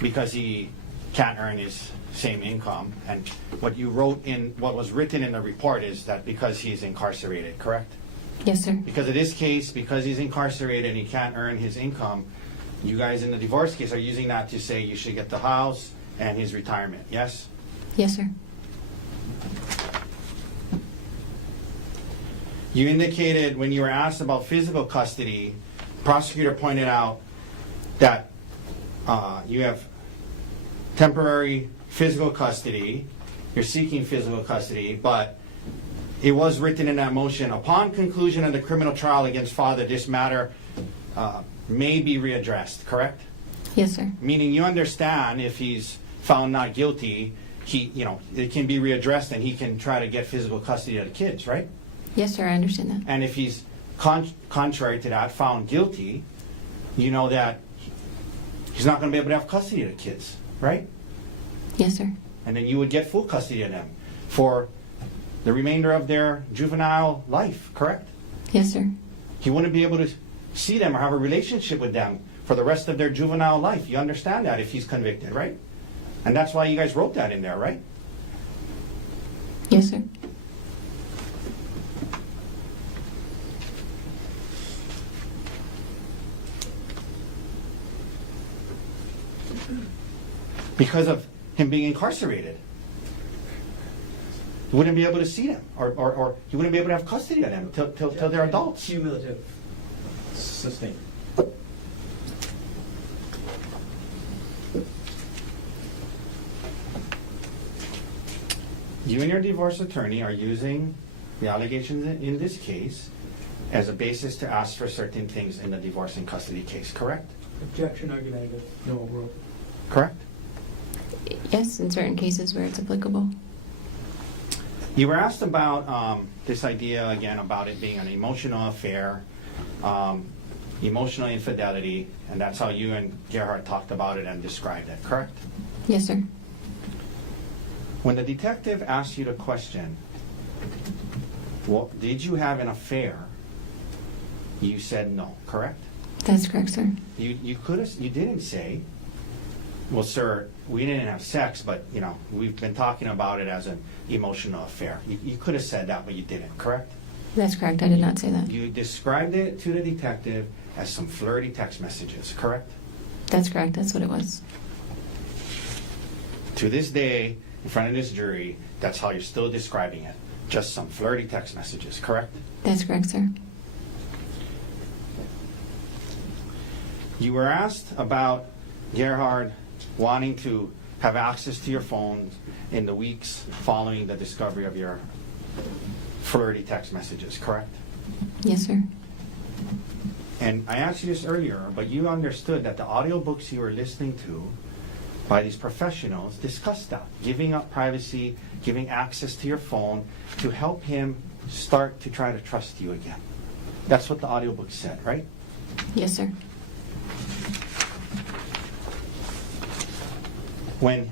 because he can't earn his same income. And what you wrote in, what was written in the report is that because he's incarcerated, correct? Yes, sir. Because of this case, because he's incarcerated and he can't earn his income, you guys in the divorce case are using that to say you should get the house and his retirement, yes? Yes, sir. You indicated when you were asked about physical custody, prosecutor pointed out that you have temporary physical custody, you're seeking physical custody, but it was written in that motion, upon conclusion of the criminal trial against father, this matter may be readdressed, correct? Yes, sir. Meaning you understand if he's found not guilty, it can be readdressed and he can try to get physical custody of the kids, right? Yes, sir. I understand that. And if he's contrary to that, found guilty, you know that he's not going to be able to have custody of the kids, right? Yes, sir. And then you would get full custody of them for the remainder of their juvenile life, correct? Yes, sir. He wouldn't be able to see them or have a relationship with them for the rest of their juvenile life. You understand that if he's convicted, right? And that's why you guys wrote that in there, right? Yes, sir. Because of him being incarcerated. You wouldn't be able to see them, or you wouldn't be able to have custody of them till they're adults. Cumulative. Sustained. You and your divorce attorney are using the allegations in this case as a basis to ask for certain things in the divorce and custody case, correct? Objection, argumentative. No, overruled. Correct? Yes, in certain cases where it's applicable. You were asked about this idea again about it being an emotional affair, emotional infidelity, and that's how you and Gerhardt talked about it and described it, correct? Yes, sir. When the detective asked you the question, well, did you have an affair? You said no, correct? That's correct, sir. You didn't say, well, sir, we didn't have sex, but we've been talking about it as an emotional affair. You could have said that, but you didn't, correct? That's correct. I did not say that. You described it to the detective as some flirty text messages, correct? That's correct. That's what it was. To this day, in front of this jury, that's how you're still describing it. Just some flirty text messages, correct? That's correct, sir. You were asked about Gerhardt wanting to have access to your phone in the weeks following the discovery of your flirty text messages, correct? Yes, sir. And I asked you this earlier, but you understood that the audiobooks you were listening to by these professionals discussed that, giving up privacy, giving access to your phone to help him start to try to trust you again. That's what the audiobook said, right? Yes, sir. When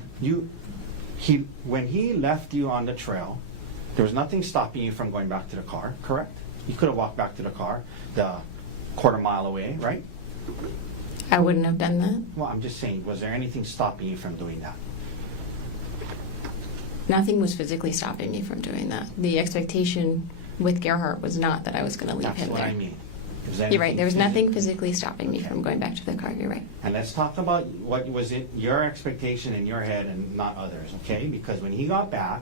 he left you on the trail, there was nothing stopping you from going back to the car, correct? You could have walked back to the car, the quarter-mile away, right? I wouldn't have done that. Well, I'm just saying, was there anything stopping you from doing that? Nothing was physically stopping me from doing that. The expectation with Gerhardt was not that I was going to leave That's him what there. I mean. You're right. There was nothing physically stopping me from going back to the car. You're right. And let's talk about what was it your expectation in your head and not others, okay? Because when he got back,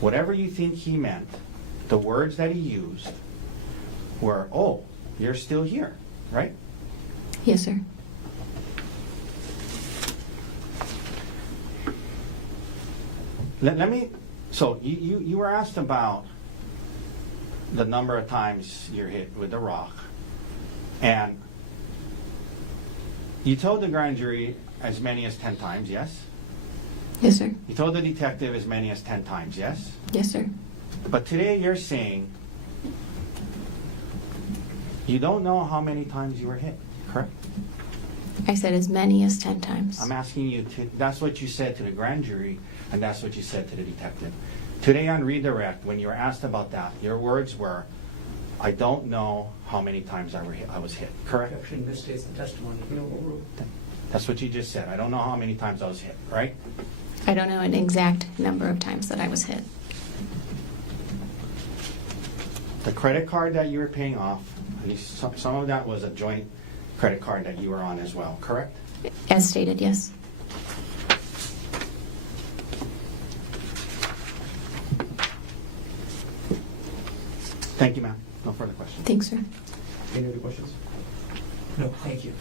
whatever you think he meant, the words that he used were, "Oh, you're still here," right? Yes, sir. Let me. So you were asked about the number of times you're hit with the rock, and you told the grand jury as many as 10 times, yes? Yes, sir. You told the detective as many as 10 times, yes? Yes, sir. But today you're saying you don't know how many times you were hit, correct? I said as many as 10 times. I'm asking you to, that's what you said to the grand jury, and that's what you said to the detective. Today on redirect, when you were asked about that, your words were, "I don't know how many times I was hit," correct? Objection, misstates the testimony. No overruled. That's what you just said. I don't know how many times I was hit, right? I don't know an exact number of times that I was hit. The credit card that you were paying off, at least some of that was a joint credit card that you were on as well, correct? As stated, yes. Thank you, ma'am. No further questions. Thanks, sir. Any other questions? No, thank you.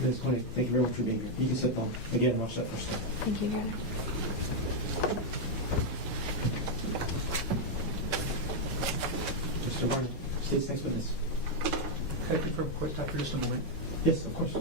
Ms. Konig, thank you very much for being here. You can sit down. Again, watch that first time. Thank you, Your Honor. Mr. Barney, state's next witness. Can I confirm a quick time for just a moment? Yes, of course.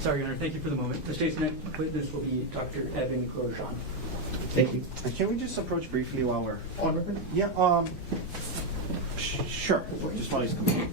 Sorry, Your Honor, thank you for the moment. The state's next witness will be Dr. Evan Grosjean. Thank you. Can we just approach briefly while we're On record? Yeah, sure. Just while he's coming.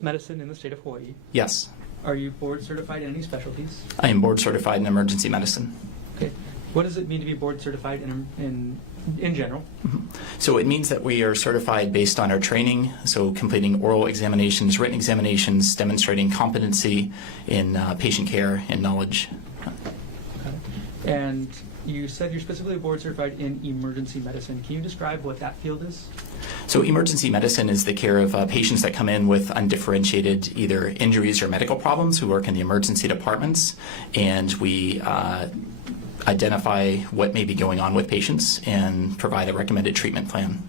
Medicine in the state of Hawaii. Yes, Are you board certified in any specialties? I am board certified in emergency medicine. Okay. What does it mean to be board certified in general? So it means that we are certified based on our training, so completing oral examinations, written examinations, demonstrating competency in patient care and knowledge. And you said you're specifically board certified in emergency medicine. Can you describe what that field is? So emergency medicine is the care of patients that come in with undifferentiated either injuries or medical problems who work in the emergency departments, and we identify what may be going on with patients and provide a recommended treatment plan.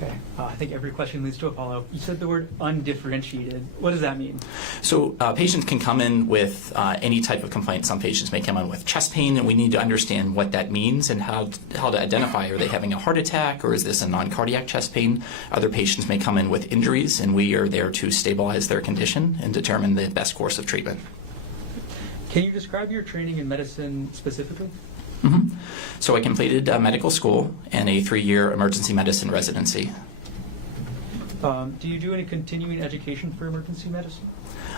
Okay. I think every question leads to a follow-up. You said the word undifferentiated. What does that mean? So patients can come in with any type of complaint. Some patients may come in with chest pain, and we need to understand what that means and how to identify, are they having a heart attack or is this a non-cardiac chest pain? Other patients may come in with injuries, and we are there to stabilize their condition and determine the best course of treatment. Can you describe your training in medicine specifically? Mm-hmm. So I completed medical school and a 3-year emergency medicine residency. Do you do any continuing education for emergency medicine?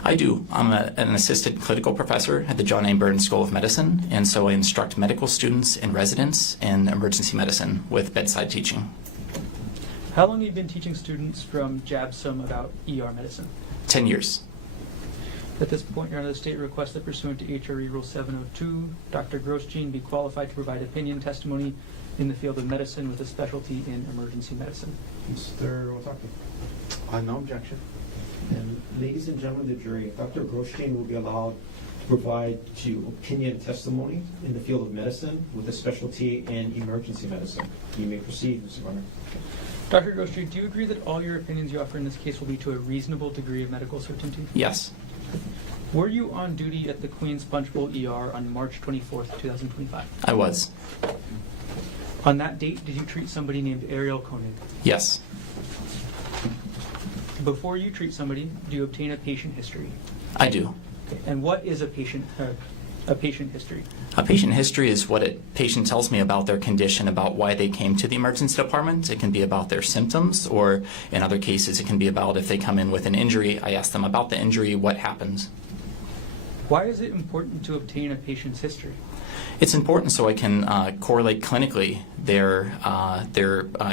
I do. I'm an assistant clinical professor at the John A. Burns School of Medicine, and so I instruct medical students and residents in emergency medicine with bedside teaching. How long have you been teaching students from JABSOM about ER medicine? 10 years. At this point, Your Honor, the state requests that pursuant to HRE Rule 702, Dr. Grosjean be qualified to provide opinion testimony in the field of medicine with a specialty in emergency medicine. Mr. Wataki. No objection. And Ladies and gentlemen of the jury, Dr. Grostein will be allowed to provide opinion testimony in the field of medicine with a specialty in emergency medicine. You may proceed, Mr. Garner. Dr. Grostein, do you agree that all your opinions you offer in this case will be to a reasonable degree of medical certainty? Yes. Were you on duty at the Queens Punchbowl ER on March 24th, 2025? I was. On that date, did you treat somebody named Ariel Konig? Yes. Before you treat somebody, do you obtain a patient history? I do. Okay. And what is a patient history? A patient history is what a patient tells me about their condition, about why they came to the emergency department. It can be about their symptoms, or in other cases, it can be about if they come in with an injury. I ask them about the injury, what happens. Why is it important to obtain a patient's history? It's important so I can correlate clinically their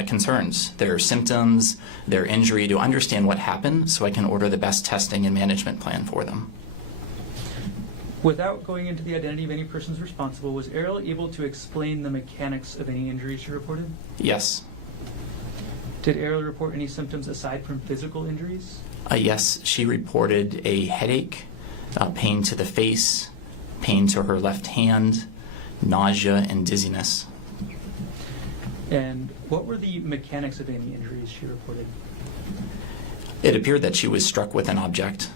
concerns, their symptoms, their injury, to understand what happened so I can order the best testing and management plan for them. Without going into the identity of any persons responsible, was Ariel able to explain the mechanics of any injuries she reported? Yes. Did Ariel report any symptoms aside from physical injuries? Yes, she reported a headache, pain to the face, pain to her left hand, nausea, and dizziness. And what were the mechanics of any injuries she reported? It appeared that she was struck with an object.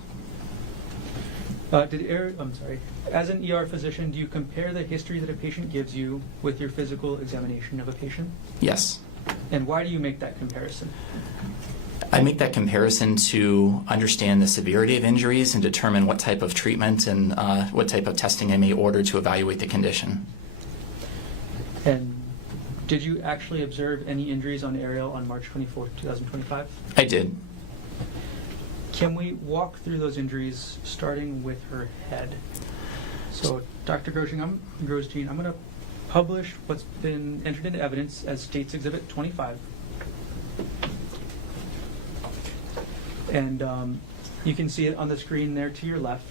As an ER physician, do you compare the history that a patient gives you with your physical examination of a patient? Yes. And why do you make that comparison? I make that comparison to understand the severity of injuries and determine what type of treatment and what type of testing I may order to evaluate the condition. And did you actually observe any injuries on Ariel on March 24th, 2025? I did. Can we walk through those injuries, starting with her head? So, Dr. Grostein, I'm going to publish what's been entered into evidence as State's Exhibit 25. And you can see it on the screen there to your left.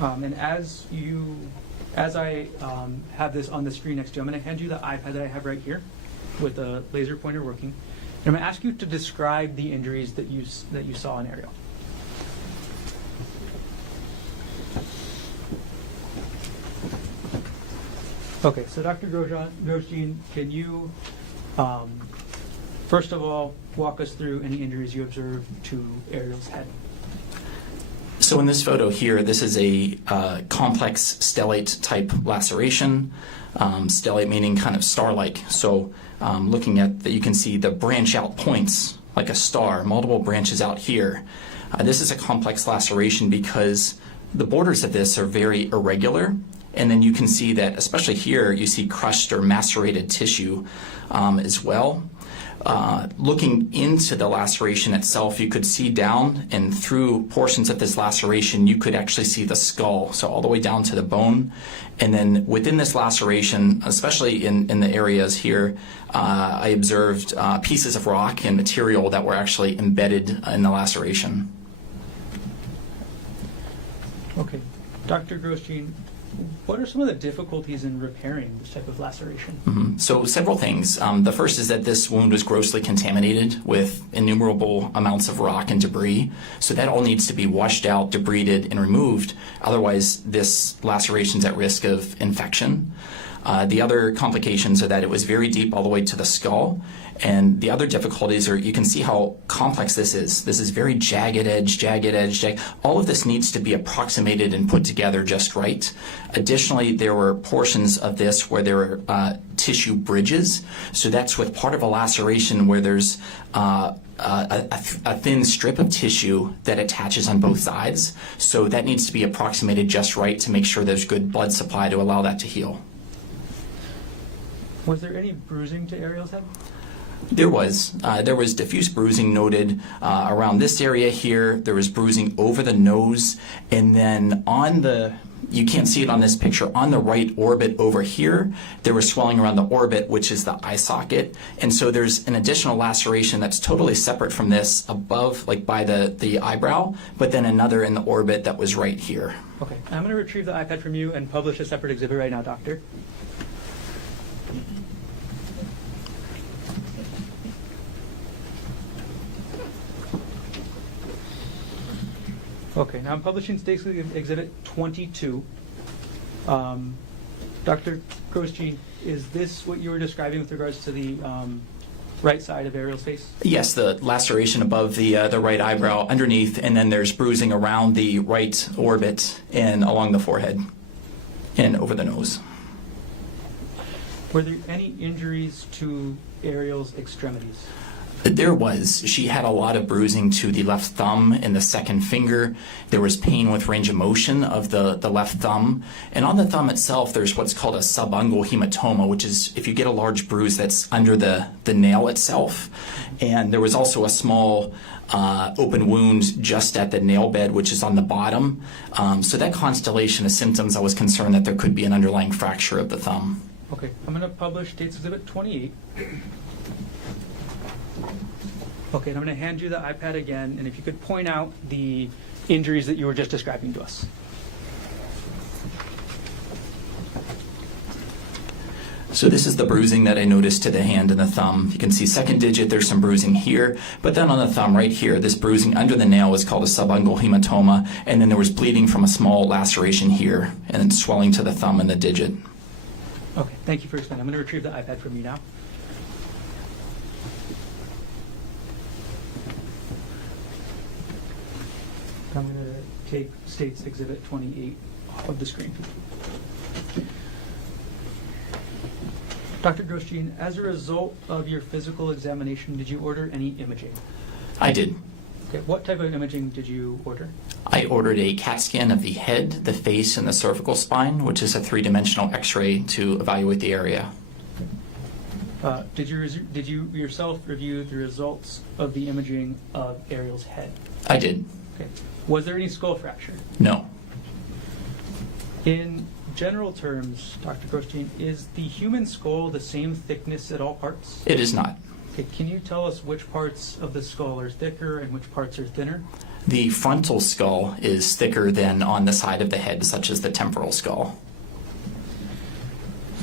And as I have this on the screen next to you, I'm going to hand you the iPad that I have right here with the laser pointer working. And I'm going to ask you to describe the injuries that you saw in Ariel. Okay, so Dr. Grostein, can you, first of all, walk us through any injuries you observed to Ariel's head? So in this photo here, this is a complex stellate type laceration. Stellate meaning kind of star-like. So looking at that, you can see the branch out points like a star, multiple branches out here. This is a complex laceration because the borders of this are very irregular. And then you can see that, especially here, you see crushed or macerated tissue as well. Looking into the laceration itself, you could see down, and through portions of this laceration, you could actually see the skull, so all the way down to the bone. And then within this laceration, especially in the areas here, I observed pieces of rock and material that were actually embedded in the laceration. Okay. Dr. Grostein, what are some of the difficulties in repairing this type of laceration? Mm-hmm. So several things. The first is that this wound was grossly contaminated with innumerable amounts of rock and debris. So that all needs to be washed out, debrided, and removed. Otherwise, this laceration is at risk of infection. The other complications are that it was very deep all the way to the skull. And the other difficulties are, you can see how complex this is. This is very jagged edge. All of this needs to be approximated and put together just right. Additionally, there were portions of this where there were tissue bridges. So that's with part of a laceration where there's a thin strip of tissue that attaches on both sides. So that needs to be approximated just right to make sure there's good blood supply to allow that to heal. Was there any bruising to Ariel's head? There was diffuse bruising noted around this area here. There was bruising over the nose, and then on the, you can't see it on this picture, on the right orbit over here, there was swelling around the orbit, which is the eye socket. And so there's an additional laceration that's totally separate from this above, like by the eyebrow, but then another in the orbit that was right here. Okay, I'm going to retrieve the iPad from you and publish a separate exhibit right now, doctor. Okay, now I'm publishing State's Exhibit 22. Dr. Grosjean, is this what you were describing with regards to the right side of Ariel's face? Yes, the laceration above the right eyebrow underneath, and then there's bruising around the right orbit and along the forehead and over the nose. Were there any injuries to Ariel's extremities? There was. She had a lot of bruising to the left thumb and the second finger. There was pain with range of motion of the left thumb. And on the thumb itself, there's what's called a subungual hematoma, which is if you get a large bruise that's under the nail itself. And there was also a small open wound just at the nail bed, which is on the bottom. So that constellation of symptoms, I was concerned that there could be an underlying fracture of the thumb. Okay, I'm going to publish State's Exhibit 28. Okay, and I'm going to hand you the iPad again, and if you could point out the injuries that you were just describing to us. So this is the bruising that I noticed to the hand and the thumb. You can see second digit, there's some bruising here, but then on the thumb right here, this bruising under the nail was called a subungual hematoma, and then there was bleeding from a small laceration here, and then swelling to the thumb and the digit. Okay, thank you for explaining. I'm going to retrieve the iPad from you now. I'm going to take State's Exhibit 28 off of the screen. Dr. Grosjean, as a result of your physical examination, did you order any imaging? I did. Okay, what type of imaging did you order? I ordered a CAT scan of the head, the face, and the cervical spine, which is a three-dimensional X-ray to evaluate the area. Did you yourself review the results of the imaging of Ariel's head? I did. Okay. Was there any skull fracture? No. In general terms, Dr. Grosjean, is the human skull the same thickness at all parts? It is not. Okay, can you tell us which parts of the skull are thicker and which parts are thinner? The frontal skull is thicker than on the side of the head, such as the temporal skull.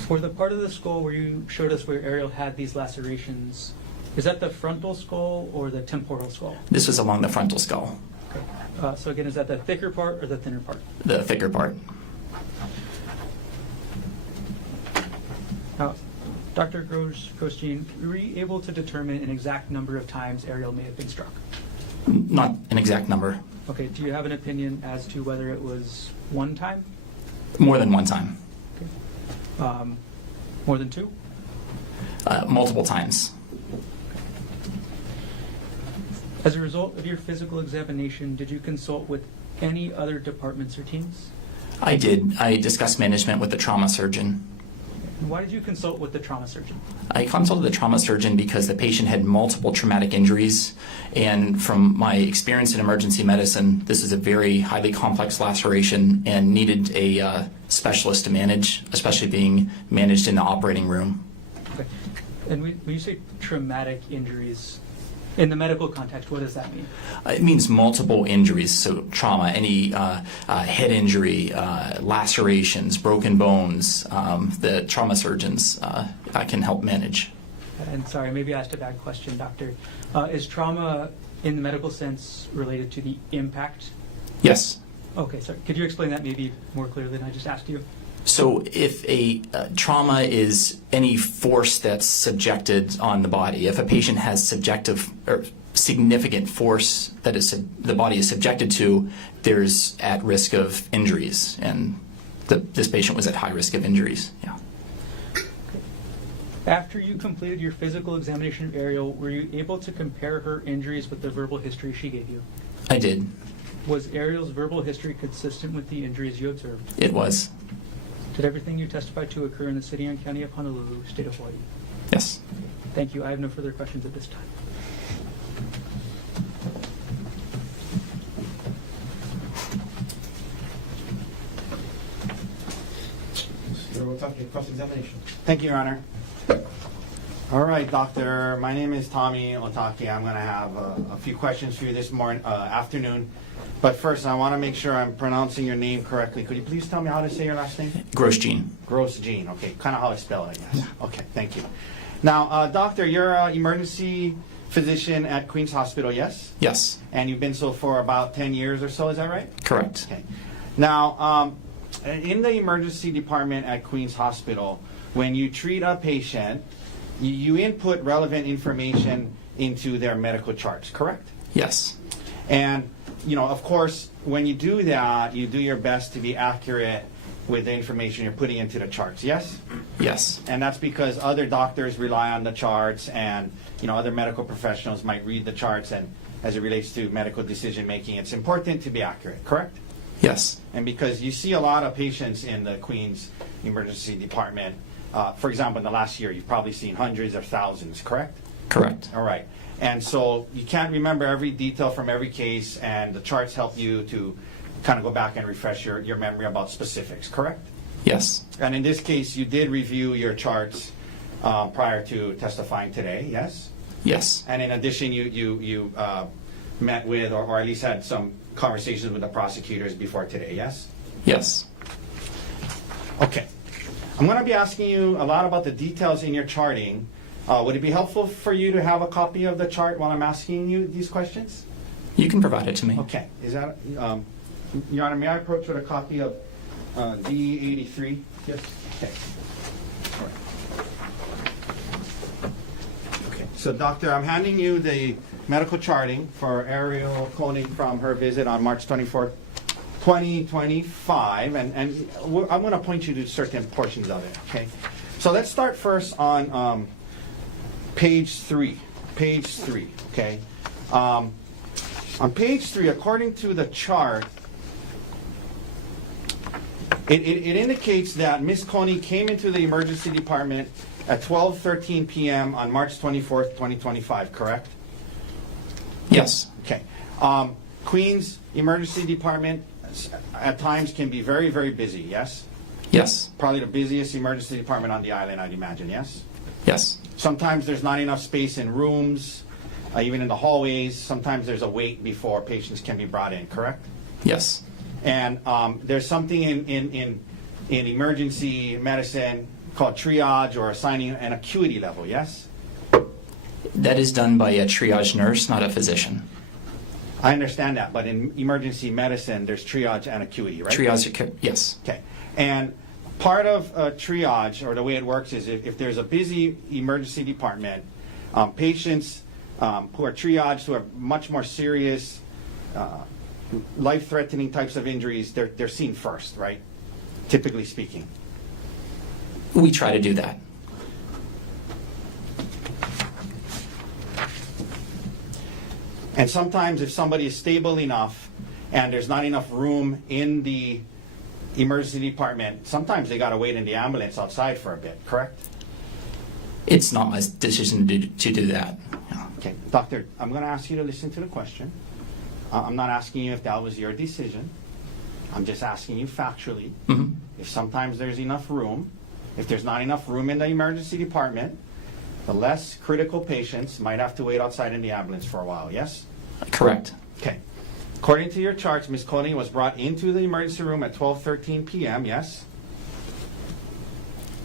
For the part of the skull where you showed us where Ariel had these lacerations, is that the frontal skull or the temporal skull? This was along the frontal skull, Okay. So again, is that the thicker part or the thinner part? the thicker part. Now, Dr. Grosjean, were you able to determine an exact number of times Ariel may have been struck? Not an exact number. Okay, do you have an opinion as to whether it was one time? More than one time. More than two? Multiple times. As a result of your physical examination, did you consult with any other departments or teams? I did. I discussed management with the trauma surgeon. And why did you consult with the trauma surgeon? I consulted the trauma surgeon because the patient had multiple traumatic injuries, and from my experience in emergency medicine, this is a very highly complex laceration and needed a specialist to manage, especially being managed in the operating room. Okay. And when you say traumatic injuries, in the medical context, what does that mean? It means multiple injuries, so trauma, any head injury, lacerations, broken bones, the trauma surgeons can help manage. And sorry, maybe I asked a bad question, doctor. Is trauma, in the medical sense, related to the impact? Yes. Okay, sorry. Could you explain that maybe more clearly than I just asked you? So if a trauma is any force that's subjected on the body, if a patient has subjective or significant force that the body is subjected to, there's at risk of injuries, and this patient was at high risk of injuries. Yeah. After you completed your physical examination of Ariel, were you able to compare her injuries with the verbal history she gave you? I did. Was Ariel's verbal history consistent with the injuries you observed? It was. Did everything you testified to occur in the city and county of Honolulu, state of Hawaii? Yes. Thank you. I have no further questions at this time. Mr. Otake, cross-examination. Thank you, Your Honor. All right, doctor. My name is Tommy Otake. I'm going to have a few questions for you this afternoon. But first, I want to make sure I'm pronouncing your name correctly. Could you please tell me how to say your last name? Grosjean. Grosjean. Okay, kind of how I spell it, I guess. Okay, thank you. Now, doctor, your emergency physician at Queens Hospital, yes? Yes. And you've been so for about 10 years or so, is that right? Correct. Okay. Now, in the emergency department at Queens Hospital, when you treat a patient, you input relevant information into their medical charts, correct? Yes. And, of course, when you do that, you do your best to be accurate with the information you're putting into the charts, yes? Yes. And that's because other doctors rely on the charts, and other medical professionals might read the charts, and as it relates to medical decision making, it's important to be accurate, correct? Yes. And because you see a lot of patients in the Queens Emergency Department, for example, in the last year, you've probably seen hundreds or thousands, correct? Correct. All right. And so you can't remember every detail from every case, and the charts help you to kind of go back and refresh your memory about specifics, correct? Yes. And in this case, you did review your charts prior to testifying today, yes? Yes. And in addition, you met with, or at least had some conversations with the prosecutors before today, yes? Yes. Okay. I'm going to be asking you a lot about the details in your charting. Would it be helpful for you to have a copy of the chart while I'm asking you these questions? You can provide it to me. Okay. Is that, Your Honor, may I approach with a copy of D83? Yes. Okay. All right. Okay. So, Doctor, I'm handing you the medical charting for Ariel Konig from her visit on March 24th, 2025, and I'm going to point you to certain portions of it, okay? So let's start first on page 3, okay? On page 3, according to the chart, it indicates that Ms. Konig came into the emergency department at 12:13 p.m. on March 24th, 2025, correct? Yes. Okay. Queens Emergency Department at times can be very, very busy, yes? Yes. Probably the busiest emergency department on the island, I'd imagine, yes? Yes. Sometimes there's not enough space in rooms, even in the hallways. Sometimes there's a wait before patients can be brought in, correct? Yes. And there's something in emergency medicine called triage, or assigning an acuity level, yes? That is done by a triage nurse, not a physician. I understand that, but in emergency medicine, there's triage and acuity, right? Triage, yes. Okay. And part of triage, or the way it works, is if there's a busy emergency department, patients who are triaged, who have much more serious, life-threatening types of injuries, they're seen first, right? Typically speaking. We try to do that. And sometimes if somebody is stable enough and there's not enough room in the emergency department, sometimes they got to wait in the ambulance outside for a bit, correct? It's not my decision to do that. Okay, doctor, I'm going to ask you to listen to the question. I'm not asking you if that was your decision. I'm just asking you factually. Mhm. If sometimes there's enough room, if there's not enough room in the emergency department, the less critical patients might have to wait outside in the ambulance for a while, yes? Correct. Okay. According to your charts, Ms. Konig was brought into the emergency room at 12:13 p.m., yes?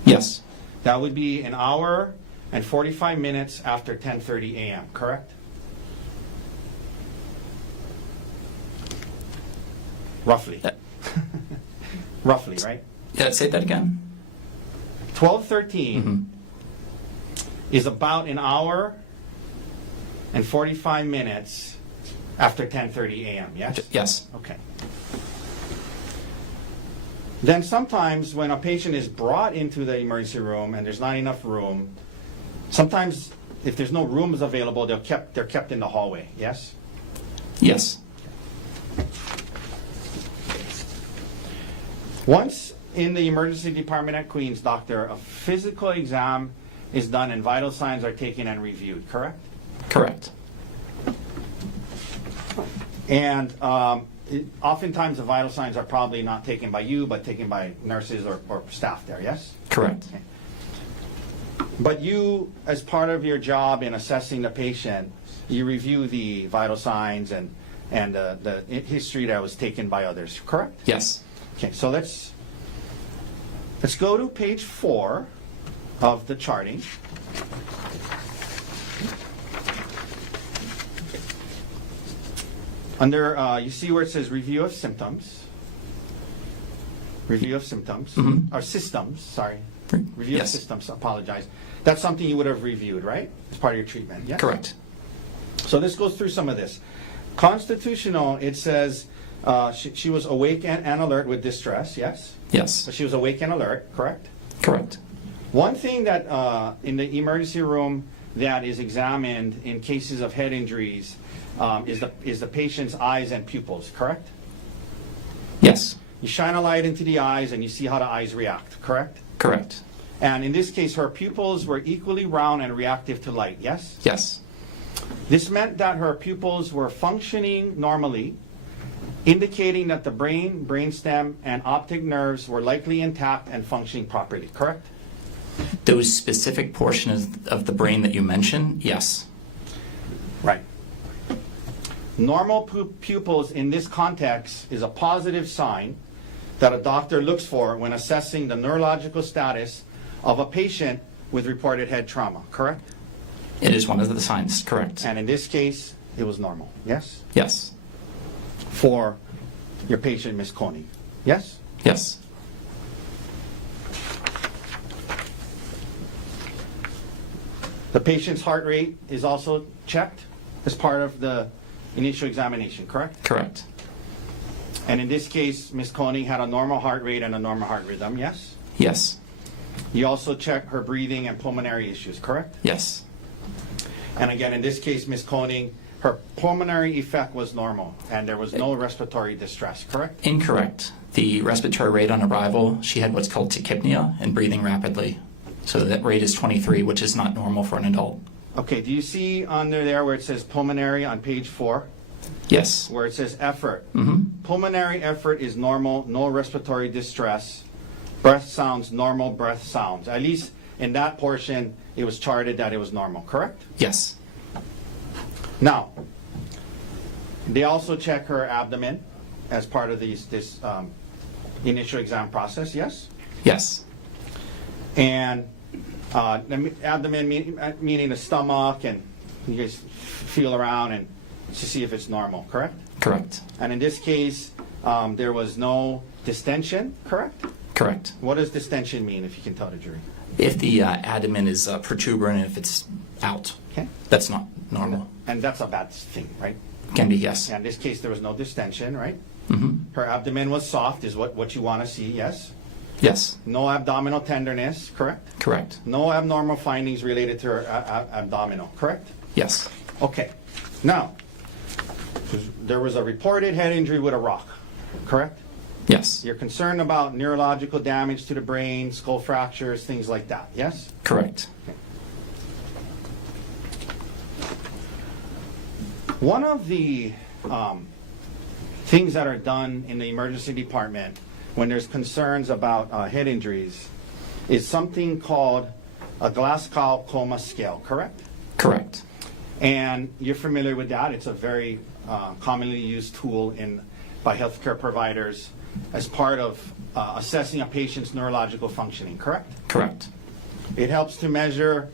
Yes. That would be an hour and 45 minutes after 10:30 a.m., correct? Roughly. Roughly, right? Yeah, say that again. 12:13 Mhm. is about an hour and 45 minutes after 10:30 a.m., yes? Yes. Okay. Then sometimes when a patient is brought into the emergency room and there's not enough room, sometimes if there's no rooms available, they're kept in the hallway, yes? Yes. Once in the emergency department at Queens, doctor, a physical exam is done and vital signs are taken and reviewed, correct? Correct. And oftentimes the vital signs are probably not taken by you, but taken by nurses or staff there, yes? Correct. Okay. But you, as part of your job in assessing the patient, you review the vital signs and the history that was taken by others, correct? Yes. Okay, so let's go to page 4 of the charting. Under, you see where it says review of symptoms. Review of symptoms, Mhm. or systems, sorry. Review Yes. of systems, apologize. That's something you would have reviewed, right? As part of your treatment, yes? Correct. So this goes through some of this. Constitutional, it says she was awake and alert with distress, yes? Yes. So she was awake and alert, correct? Correct. One thing that in the emergency room that is examined in cases of head injuries is the patient's eyes and pupils, correct? Yes. You shine a light into the eyes and you see how the eyes react, correct? Correct. And in this case, her pupils were equally round and reactive to light, yes? Yes. This meant that her pupils were functioning normally, indicating that the brain, brainstem, and optic nerves were likely intact and functioning properly, correct? Those specific portions of the brain that you mentioned, yes. Right. Normal pupils in this context is a positive sign that a doctor looks for when assessing the neurological status of a patient with reported head trauma, correct? It is one of the signs, correct. And in this case, it was normal, yes? Yes. For your patient, Ms. Konig, yes? Yes. The patient's heart rate is also checked as part of the initial examination, correct? Correct. And in this case, Ms. Konig had a normal heart rate and a normal heart rhythm, yes? Yes. You also checked her breathing and pulmonary issues, correct? Yes. And again, in this case, Ms. Konig, her pulmonary effect was normal and there was no respiratory distress, correct? Incorrect. The respiratory rate on arrival, she had what's called tachypnea and breathing rapidly. So that rate is 23, which is not normal for an adult. Okay, do you see under there where it says pulmonary on page 4, Yes. where it says effort? Mm-hmm. Pulmonary effort is normal, no respiratory distress. Breath sounds, normal breath sounds. At least in that portion, it was charted that it was normal, correct? Yes. Now, they also check her abdomen as part of this initial exam process, yes? Yes. And the abdomen meaning the stomach, and you guys feel around and to see if it's normal, correct? Correct. And in this case, there was no distension, correct? Correct. What does distension mean, if you can tell the jury? If the abdomen is protuberant, if it's out, Okay. that's not normal. And that's a bad thing, right? Can be, yes. Yeah, in this case, there was no distension, right? Mm-hmm. Her abdomen was soft, is what you want to see, yes? Yes. No abdominal tenderness, correct? Correct. No abnormal findings related to her abdominal, correct? Yes. Okay. Now, there was a reported head injury with a rock, correct? Yes. You're concerned about neurological damage to the brain, skull fractures, things like that, yes? Correct. One of the things that are done in the emergency department when there's concerns about head injuries is something called a Glasgow Coma Scale, correct? Correct. And you're familiar with that. It's a very commonly used tool by healthcare providers as part of assessing a patient's neurological functioning, correct? Correct. It helps to measure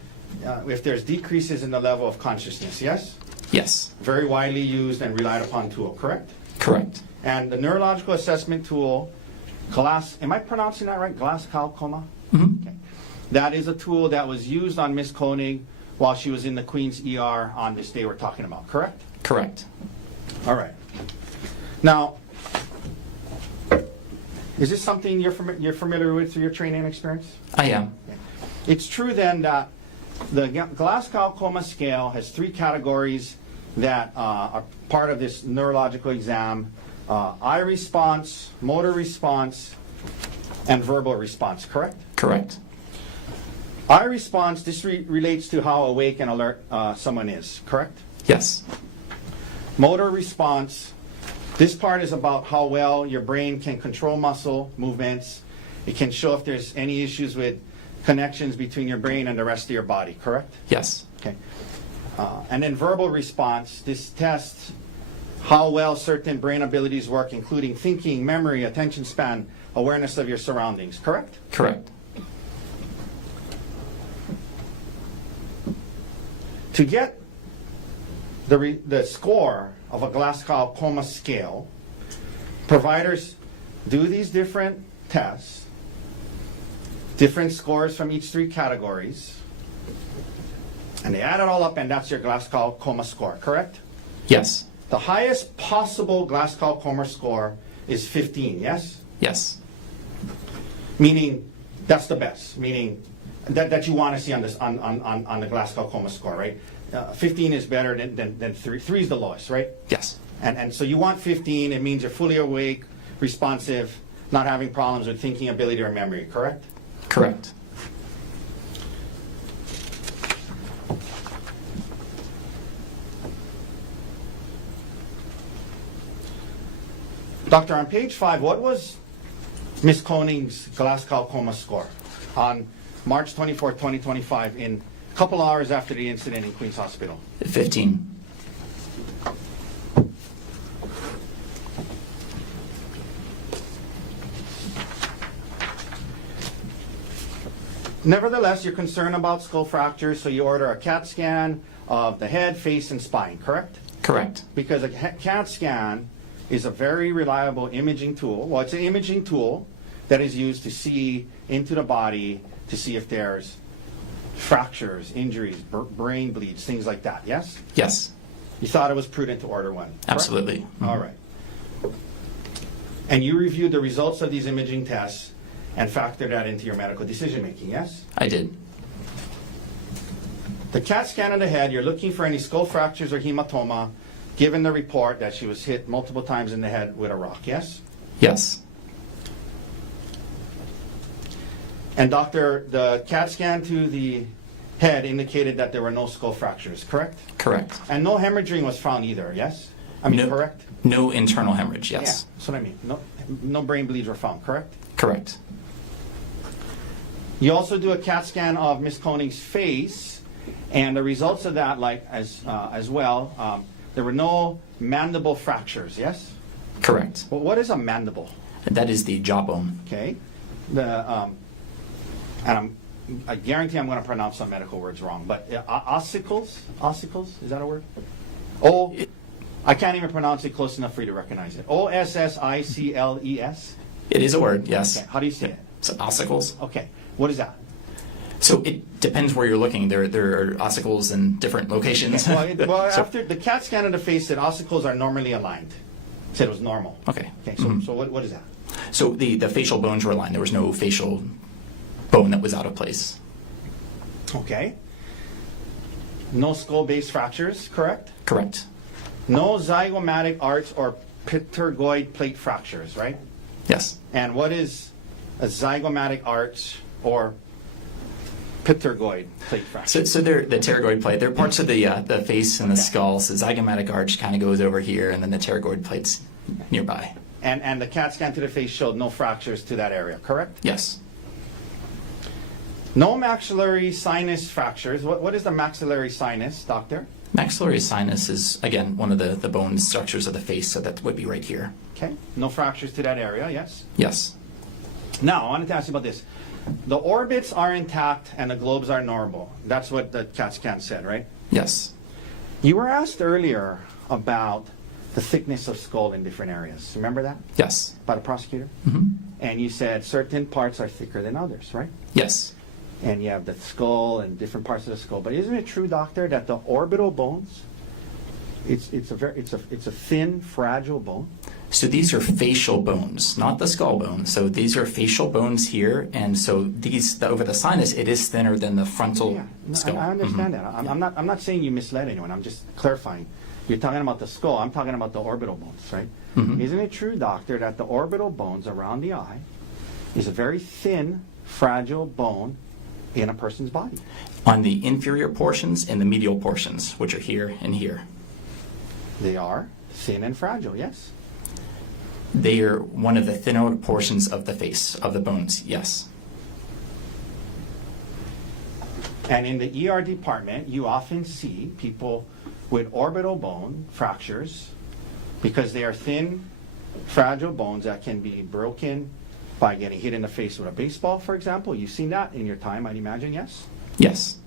if there's decreases in the level of consciousness, yes? Yes. Very widely used and relied upon tool, correct? Correct. And the neurological assessment tool, am I pronouncing that right? Glasgow Coma? Mm-hmm. Okay. That is a tool that was used on Miss Konig while she was in the Queen's ER on this day we're talking about, correct? Correct. All right. Now, is this something you're familiar with through your training experience? I am. It's true then that the Glasgow Coma Scale has 3 categories that are part of this neurological exam: eye response, motor response, and verbal response, correct? Correct. Eye response, this relates to how awake and alert someone is, correct? Yes. Motor response, this part is about how well your brain can control muscle movements. It can show if there's any issues with connections between your brain and the rest of your body, correct? Yes. Okay. And then verbal response, this tests how well certain brain abilities work, including thinking, memory, attention span, awareness of your surroundings, correct? Correct. To get the score of a Glasgow Coma scale, providers do these different tests, different scores from each 3 categories, and they add it all up, and that's your Glasgow Coma score, correct? Yes. The highest possible Glasgow Coma score is 15, yes? Yes. Meaning that's the best, meaning that you want to see on this on the Glasgow Coma score, right? 15 is better than 3. 3 is the lowest, right? Yes. And so you want 15. It means you're fully awake, responsive, not having problems with thinking ability or memory, correct? Correct. Doctor, on page 5, what was Ms. Konig's Glasgow Coma score on March 24, 2025, in a couple hours after the incident in Queens Hospital? 15. Nevertheless, you're concerned about skull fractures, so you order a CAT scan of the head, face, and spine, correct? Correct. Because a CAT scan is a very reliable imaging tool. Well, it's an imaging tool that is used to see into the body to see if there's fractures, injuries, brain bleeds, things like that, yes? Yes. You thought it was prudent to order one? Correct? Absolutely. All right. And you reviewed the results of these imaging tests and factored that into your medical decision making, yes? I did. The CAT scan of the head, you're looking for any skull fractures or hematoma, given the report that she was hit multiple times in the head with a rock, yes? Yes. And doctor, the CAT scan to the head indicated that there were no skull fractures, correct? Correct. And no hemorrhaging was found either, yes? I mean, No. correct? No internal hemorrhage, yes. Yeah, that's what I mean. No brain bleeds were found, correct? Correct. You also do a CAT scan of Ms. Konig's face, and the results of that, like as well, there were no mandible fractures, yes? Correct. Well, what is a mandible? That is the jawbone. Okay. I guarantee I'm going to pronounce some medical words wrong, but ossicles, is that a word? I can't even pronounce it close enough for you to recognize it. Ossicles? It is a word, yes. Okay. How do you say it? So ossicles. Okay. What is that? So it depends where you're looking. There are ossicles in different locations. Well, So- after the CAT scan of the face said ossicles are normally aligned. It said it was normal. Okay. Okay. So what is that? So the facial bones were aligned. There was no facial bone that was out of place. Okay. No skull-based fractures, correct? Correct. No zygomatic arch or pterygoid plate fractures, right? Yes. And what is a zygomatic arch or pterygoid plate fracture? So they're the pterygoid plate. They're parts of the face and the skull. So zygomatic arch kind of goes over here, and then the pterygoid plate's nearby. And the CAT scan to the face showed no fractures to that area, correct? Yes. No maxillary sinus fractures. What is the maxillary sinus, doctor? Maxillary sinus is, again, one of the bone structures of the face, so that would be right here. Okay. No fractures to that area, yes? Yes. Now, I wanted to ask you about this. The orbits are intact and the globes are normal. That's what the CAT scan said, right? Yes. You were asked earlier about the thickness of skull in different areas. Remember that? Yes. By the prosecutor? Mm-hmm. And you said certain parts are thicker than others, right? Yes. And you have the skull and different parts of the skull. But isn't it true, doctor, that the orbital bones, it's a thin, fragile bone? So these are facial bones, not the skull bone. So these are facial bones here, and so over the sinus, it is thinner than the frontal Yeah, no, skull. I understand that. I'm not saying you misled anyone. I'm just clarifying. You're talking about the skull. I'm talking about the orbital bones, right? Mhm. Isn't it true, doctor, that the orbital bones around the eye is a very thin, fragile bone in a person's body? On the inferior portions and the medial portions, which are here and here. They are thin and fragile, yes? They are one of the thinner portions of the face, of the bones, yes. And in the ER department, you often see people with orbital bone fractures because they are thin, fragile bones that can be broken by getting hit in the face with a baseball, for example. You've seen that in your time, I'd imagine, yes? Yes.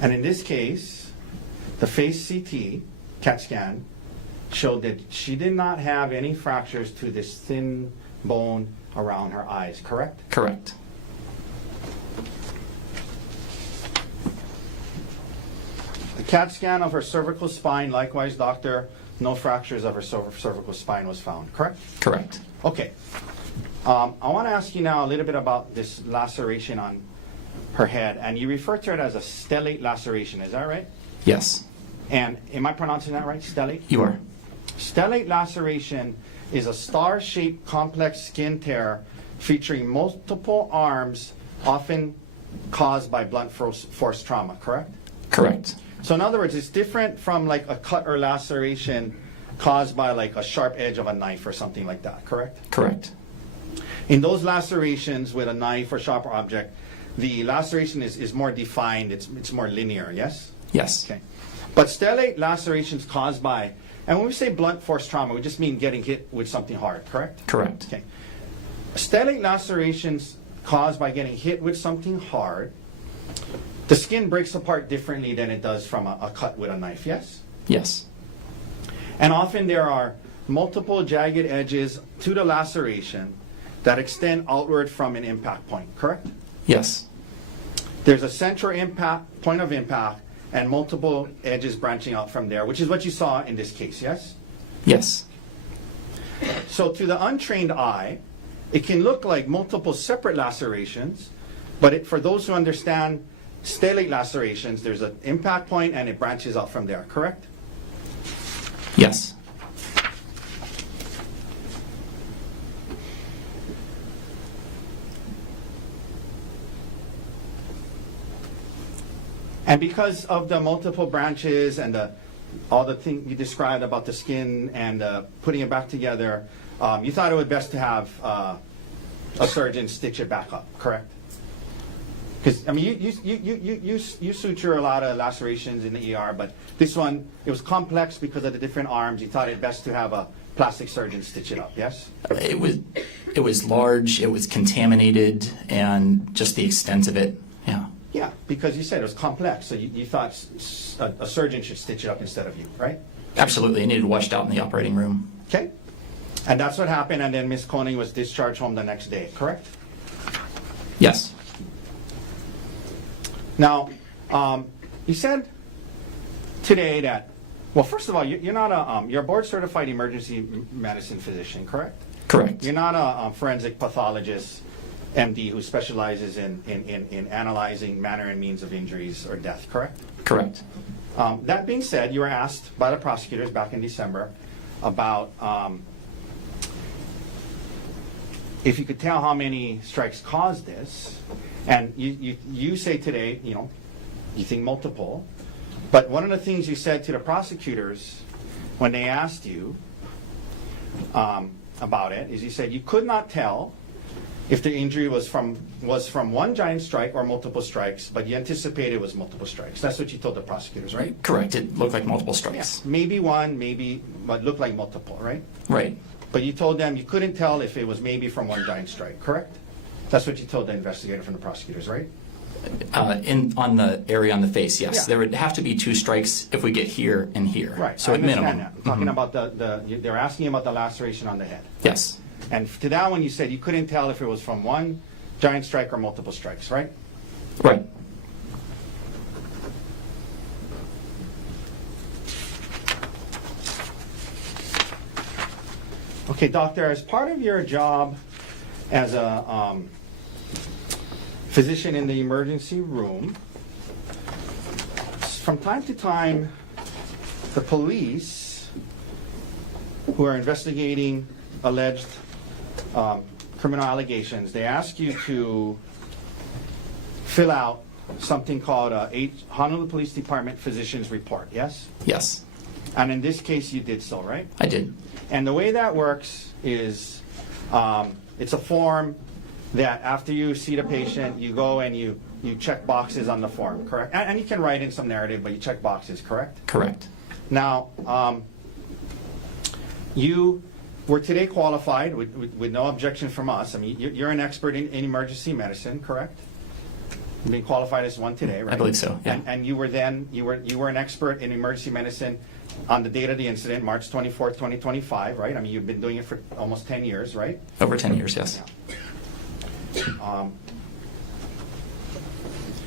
And in this case, the face CT, CAT scan, showed that she did not have any fractures to this thin bone around her eyes, correct? Correct. The CAT scan of her cervical spine, likewise, doctor, no fractures of her cervical spine was found, correct? Correct. Okay. I want to ask you now a little bit about this laceration on her head, and you refer to it as a stellate laceration, is that right? Yes, And am I pronouncing that right, stellate? you are. Stellate laceration is a star-shaped complex skin tear featuring multiple arms, often caused by blunt force trauma, correct? Correct. So in other words, it's different from like a cut or laceration caused by like a sharp edge of a knife or something like that, correct? Correct. In those lacerations with a knife or sharp object, the laceration is more defined, it's more linear, yes? Yes. Okay. But stellate lacerations caused by, and when we say blunt force trauma, we just mean getting hit with something hard, correct? Correct. Okay. Stellate lacerations caused by getting hit with something hard, the skin breaks apart differently than it does from a cut with a knife, yes? Yes. And often there are multiple jagged edges to the laceration that extend outward from an impact point, correct? Yes. There's a central impact, point of impact, and multiple edges branching out from there, which is what you saw in this case, yes? Yes. So to the untrained eye, it can look like multiple separate lacerations, but for those who understand stellate lacerations, there's an impact point and it branches out from there, correct? Yes. And because of the multiple branches and all the things you described about the skin and putting it back together, you thought it would best to have a surgeon stitch it back up, correct? Because I mean, you suture a lot of lacerations in the ER, but this one, it was complex because of the different arms. You thought it best to have a plastic surgeon stitch it up, yes? It was large, it was contaminated, and just the extent of it, yeah. Yeah, because you said it was complex, so you thought a surgeon should stitch it up instead of you, right? Absolutely, it needed washed out in the operating room. Okay. And that's what happened, and then Ms. Konig was discharged home the next day, correct? Yes. Now, you said today that, well, first of all, you're not you're a board-certified emergency medicine physician, correct? Correct. You're not a forensic pathologist, MD, who specializes in analyzing manner and means of injuries or death, correct? Correct. That being said, you were asked by the prosecutors back in December about if you could tell how many strikes caused this, and you say today, you think multiple, but one of the things you said to the prosecutors when they asked you about it is you said you could not tell if the injury was from one giant strike or multiple strikes, but you anticipated it was multiple strikes. That's what you told the prosecutors, right? Correct. It looked like multiple strikes. Yeah. Maybe one, but looked like multiple, right? Right. But you told them you couldn't tell if it was maybe from one giant strike, correct? That's what you told the investigator from the prosecutors, right? On the area on the face, yes. Yeah. There would have to be 2 strikes if we get here and here. Right. So I at understand minimum. that. I'm talking about they're asking about the laceration on the head. Yes. And to that one, you said you couldn't tell if it was from one giant strike or multiple strikes, right? Right. Okay, doctor, as part of your job as a physician in the emergency room, from time to time, the police who are investigating alleged criminal allegations, they ask you to fill out something called a Honolulu Police Department Physician's Report, yes? Yes. And in this case, you did so, right? I did. And the way that works is it's a form that after you see the patient, you go and you check boxes on the form, correct? And you can write in some narrative, but you check boxes, correct? Correct. Now, you were today qualified with no objection from us. I mean, you're an expert in emergency medicine, correct? Being qualified as one today, right? I believe so, yeah. And you were an expert in emergency medicine on the date of the incident, March 24th, 2025, right? I mean, you've been doing it for almost 10 years, right? Over 10 years, yes.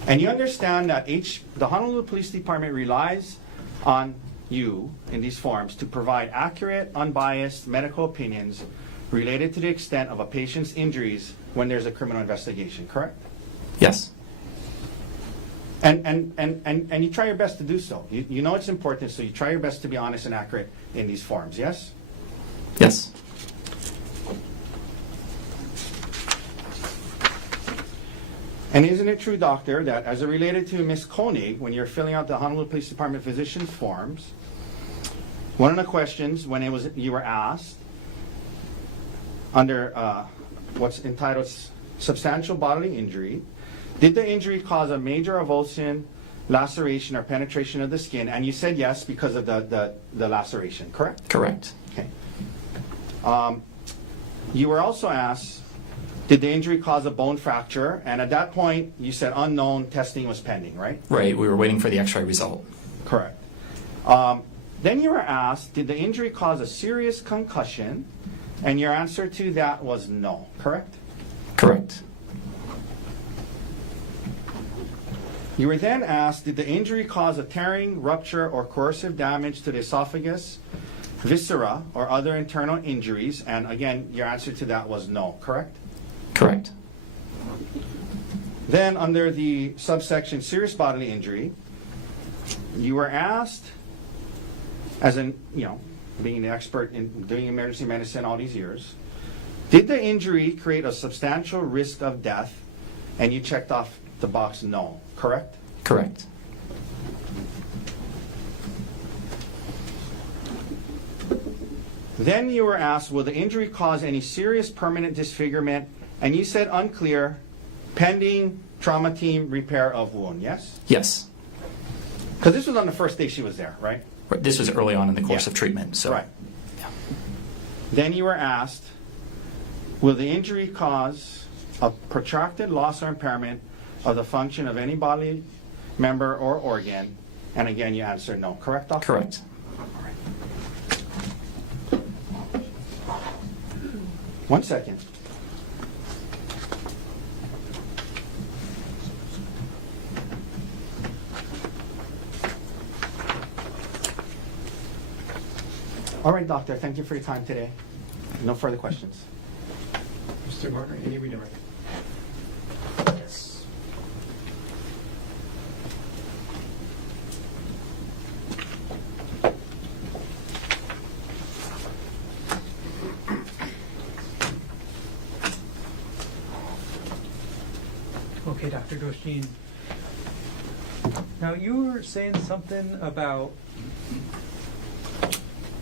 And you understand that the Honolulu Police Department relies on you in these forms to provide accurate, unbiased medical opinions related to the extent of a patient's injuries when there's a criminal investigation, correct? Yes. And you try your best to do so. You know it's important, so you try your best to be honest and accurate in these forms, yes? Yes. And isn't it true, doctor, that as it related to Ms. Konig, when you're filling out the Honolulu Police Department physician forms, one of the questions when you were asked under what's entitled substantial bodily injury, did the injury cause a major avulsion, laceration, or penetration of the skin? And you said yes because of the laceration, correct? Correct. Okay. You were also asked, did the injury cause a bone fracture? And at that point, you said unknown, testing was pending, right? Right, we were waiting for the x-ray result. Correct. Then you were asked, did the injury cause a serious concussion? And your answer to that was no, correct? Correct. You were then asked, did the injury cause a tearing, rupture, or corrosive damage to the esophagus, viscera, or other internal injuries? And again, your answer to that was no, correct? Correct. Then under the subsection serious bodily injury, you were asked, as in, being the expert in doing emergency medicine all these years, did the injury create a substantial risk of death? And you checked off the box no, correct? Correct. Then you were asked, will the injury cause any serious permanent disfigurement? And you said unclear, pending trauma team repair of wound, yes? Yes. Because this was on the first day she was there, right? This was early on in the course Yeah. of treatment, so. Right. Yeah. Then you were asked, will the injury cause a protracted loss or impairment of the function of any bodily member or organ? And again, you answered no, correct, doctor? Correct. One second. All right, doctor, thank you for your time today. No further questions. Mr. Gardner, any redirect? Yes. Okay, Dr. Gosheen. Now, you were saying something about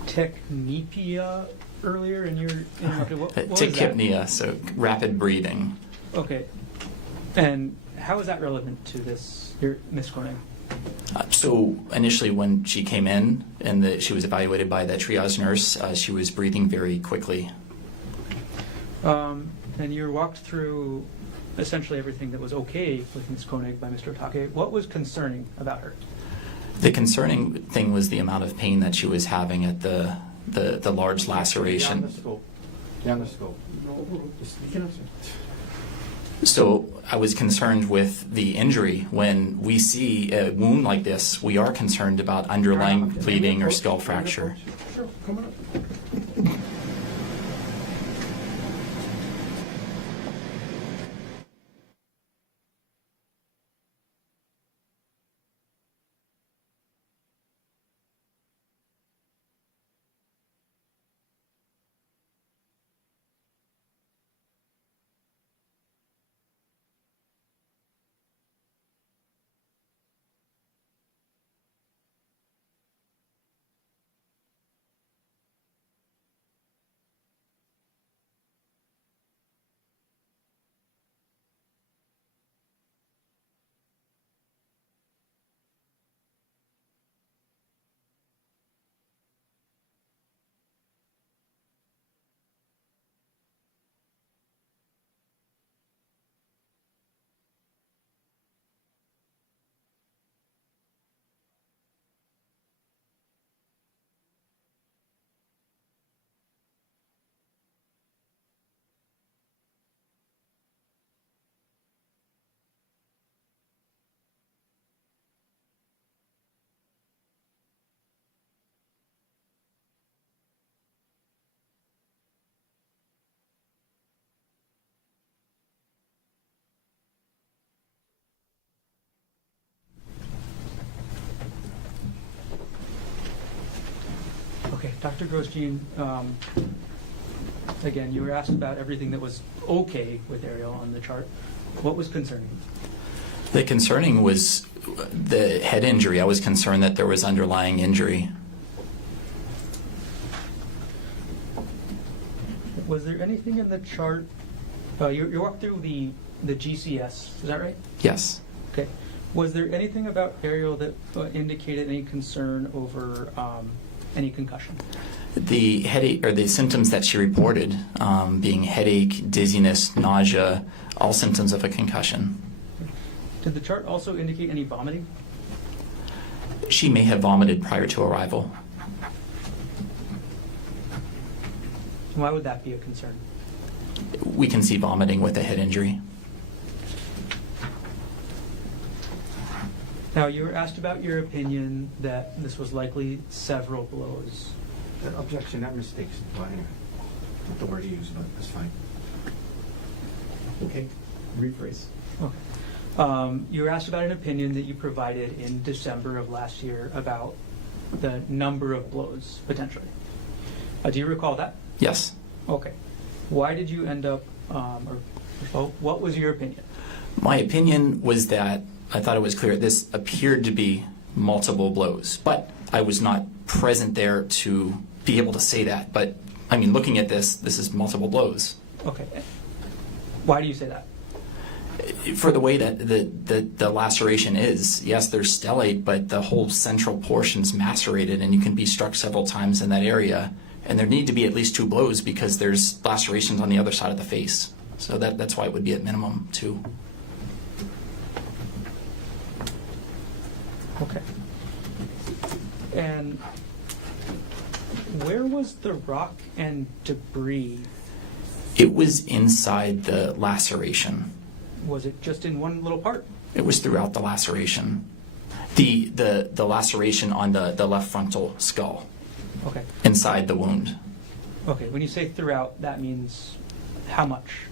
technepia earlier in your interrupted. What was that? Tachypnea, so rapid breathing. Okay. And how is that relevant to this, Ms. Konig? So initially when she came in and she was evaluated by the triage nurse, she was breathing very quickly. And you were walked through essentially everything that was okay with Ms. Konig by Mr. Otake. What was concerning about her? The concerning thing was the amount of pain that she was having at the large laceration. Down the scope. So I was concerned with the injury. When we see a wound like this, we are concerned about underlying bleeding or skull fracture. Sure, come on up. Dr. Grosjean, again, you were asked about everything that was okay with Ariel on the chart. What was concerning? The concerning was the head injury. I was concerned that there was underlying injury. Was there anything in the chart? You walked through the GCS, is that right? Yes. Okay. Was there anything about Ariel that indicated any concern over any concussion? The headache or the symptoms that she reported, being headache, dizziness, nausea, all symptoms of a concussion. Did the chart also indicate any vomiting? She may have vomited prior to arrival. Why would that be a concern? We can see vomiting with a head injury. Now, you were asked about your opinion that this was likely several blows. Objection, that mistakes. Well, anyway, not the word he used, but that's fine. Okay, rephrase. Okay. You were asked about an opinion that you provided in December of last year about the number of blows, potentially. Do you recall that? Yes. Okay. Why did you end up, what was your opinion? My opinion was that I thought it was clear this appeared to be multiple blows, but I was not present there to be able to say that. But I mean, looking at this is multiple blows. Okay. Why do you say that? For the way that the laceration is, yes, there's stellate, but the whole central portion's macerated, and you can be struck several times in that area. And there need to be at least 2 blows because there's lacerations on the other side of the face. So that's why it would be at minimum 2. Okay. And where was the rock and debris? It was inside the laceration. Was it just in one little part? It was throughout the laceration. The laceration on the left frontal skull. Okay. Inside the wound. Okay. When you say throughout, that means how much?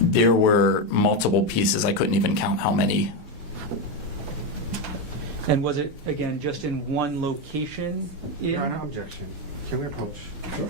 There were multiple pieces. I couldn't even count how many. And was it, again, just in one location? Your Honor, objection. Can we approach? Sure.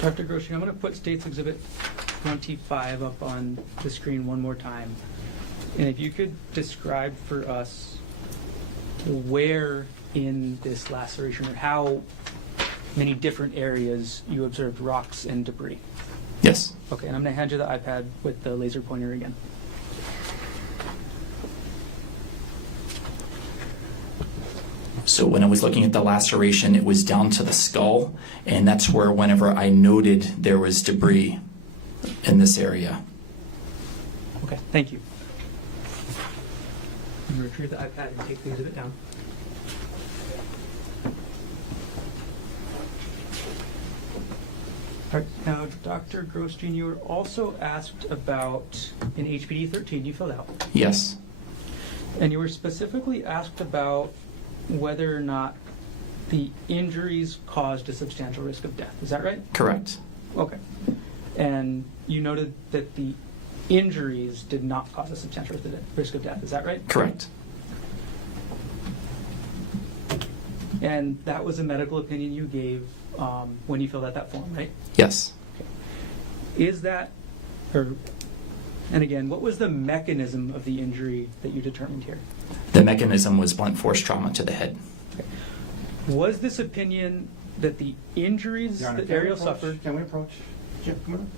Dr. Grosjean, I'm going to put State's Exhibit 25 up on the screen one more time. And if you could describe for us where in this laceration or how many different areas you observed rocks and debris. Yes. Okay, and I'm going to hand you the iPad with the laser pointer again. So when I was looking at the laceration, it was down to the skull, and that's where whenever I noted there was debris in this area. Okay, thank you. I'm going to retrieve the iPad and take the exhibit down. All right, now, Dr. Grosjean, you were also asked about an HPD 13 you filled out. Yes. And you were specifically asked about whether or not the injuries caused a substantial risk of death. Is that right? Correct. Okay. And you noted that the injuries did not cause a substantial risk of death. Is that right? Correct. And that was a medical opinion you gave when you filled out that form, right? Yes. Is that, and again, what was the mechanism of the injury that you determined here? The mechanism was blunt force trauma to the head. Was this opinion that the injuries Your Honor, that can we Ariel approach? suffered? Can we approach? Jim, come on.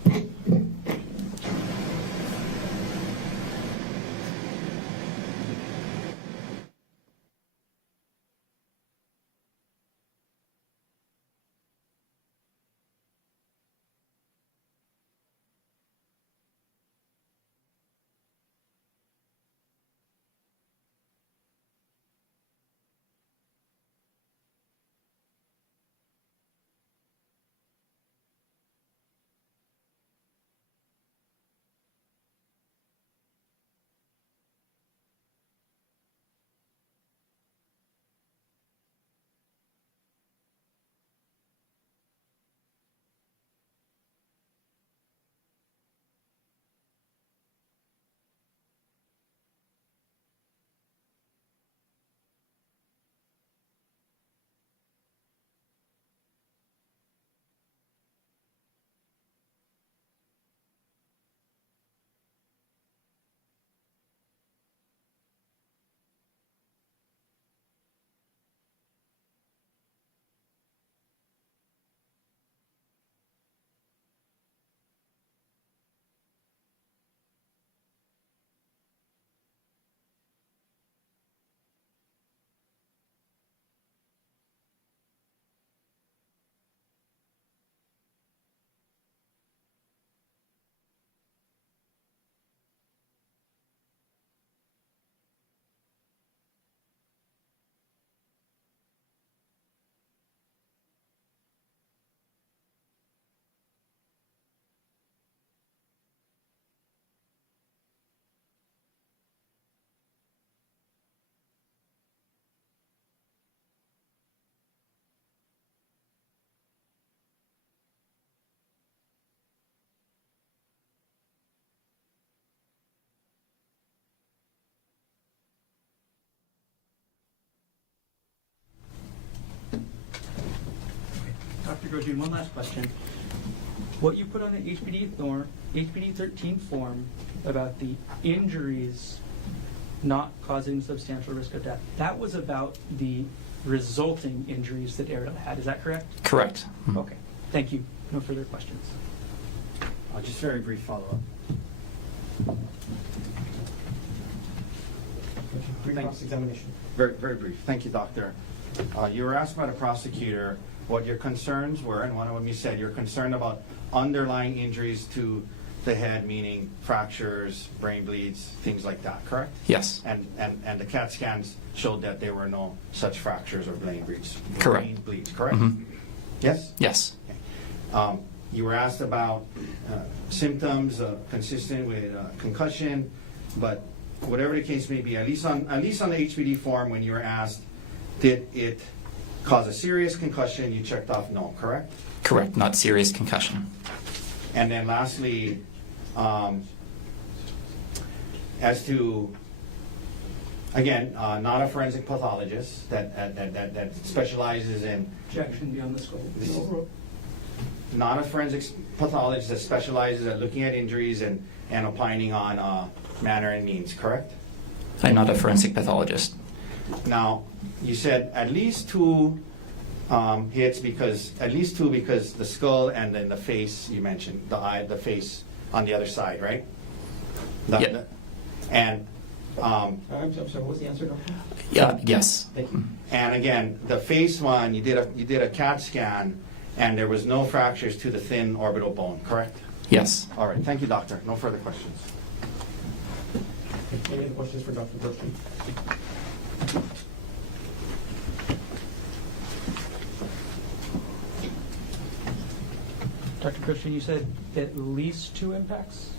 Dr. Grosjean, one last question. What you put on the HPD 13 form about the injuries not causing substantial risk of death, that was about the resulting injuries that Ariel had. Is that correct? Correct. Okay. Thank you. No further questions. Just very brief follow-up. Brief Thanks. cross-examination. Very, very brief. Thank you, doctor. You were asked by the prosecutor what your concerns were, and one of them you said you're concerned about underlying injuries to the head, meaning fractures, brain bleeds, things like that, correct? Yes. And the CAT scans showed that there were no such fractures or brain bleeds. Correct. Brain bleeds, correct? Mhm. Yes? Yes. You were asked about symptoms consistent with concussion, but whatever the case may be, at least on the HPD form, when you were asked, did it cause a serious concussion? You checked off no, correct? Correct. Not serious concussion. And then lastly, as to, again, not a forensic pathologist that specializes in, Objection beyond the scope. not a forensic pathologist that specializes at looking at injuries and opining on manner and means, correct? I'm not a forensic pathologist. Now, you said at least two hits because the skull and then the face, you mentioned, the eye, the face on the other side, right? Yeah. And I'm sorry, what was the answer, doctor? Yeah. Yes. Thank you. and again, the face one, you did a CAT scan, and there was no fractures to the thin orbital bone, correct? Yes. All right, thank you, doctor. No further questions. Any other questions for Dr. Grosjean? Dr. Grosjean, you said at least 2 impacts?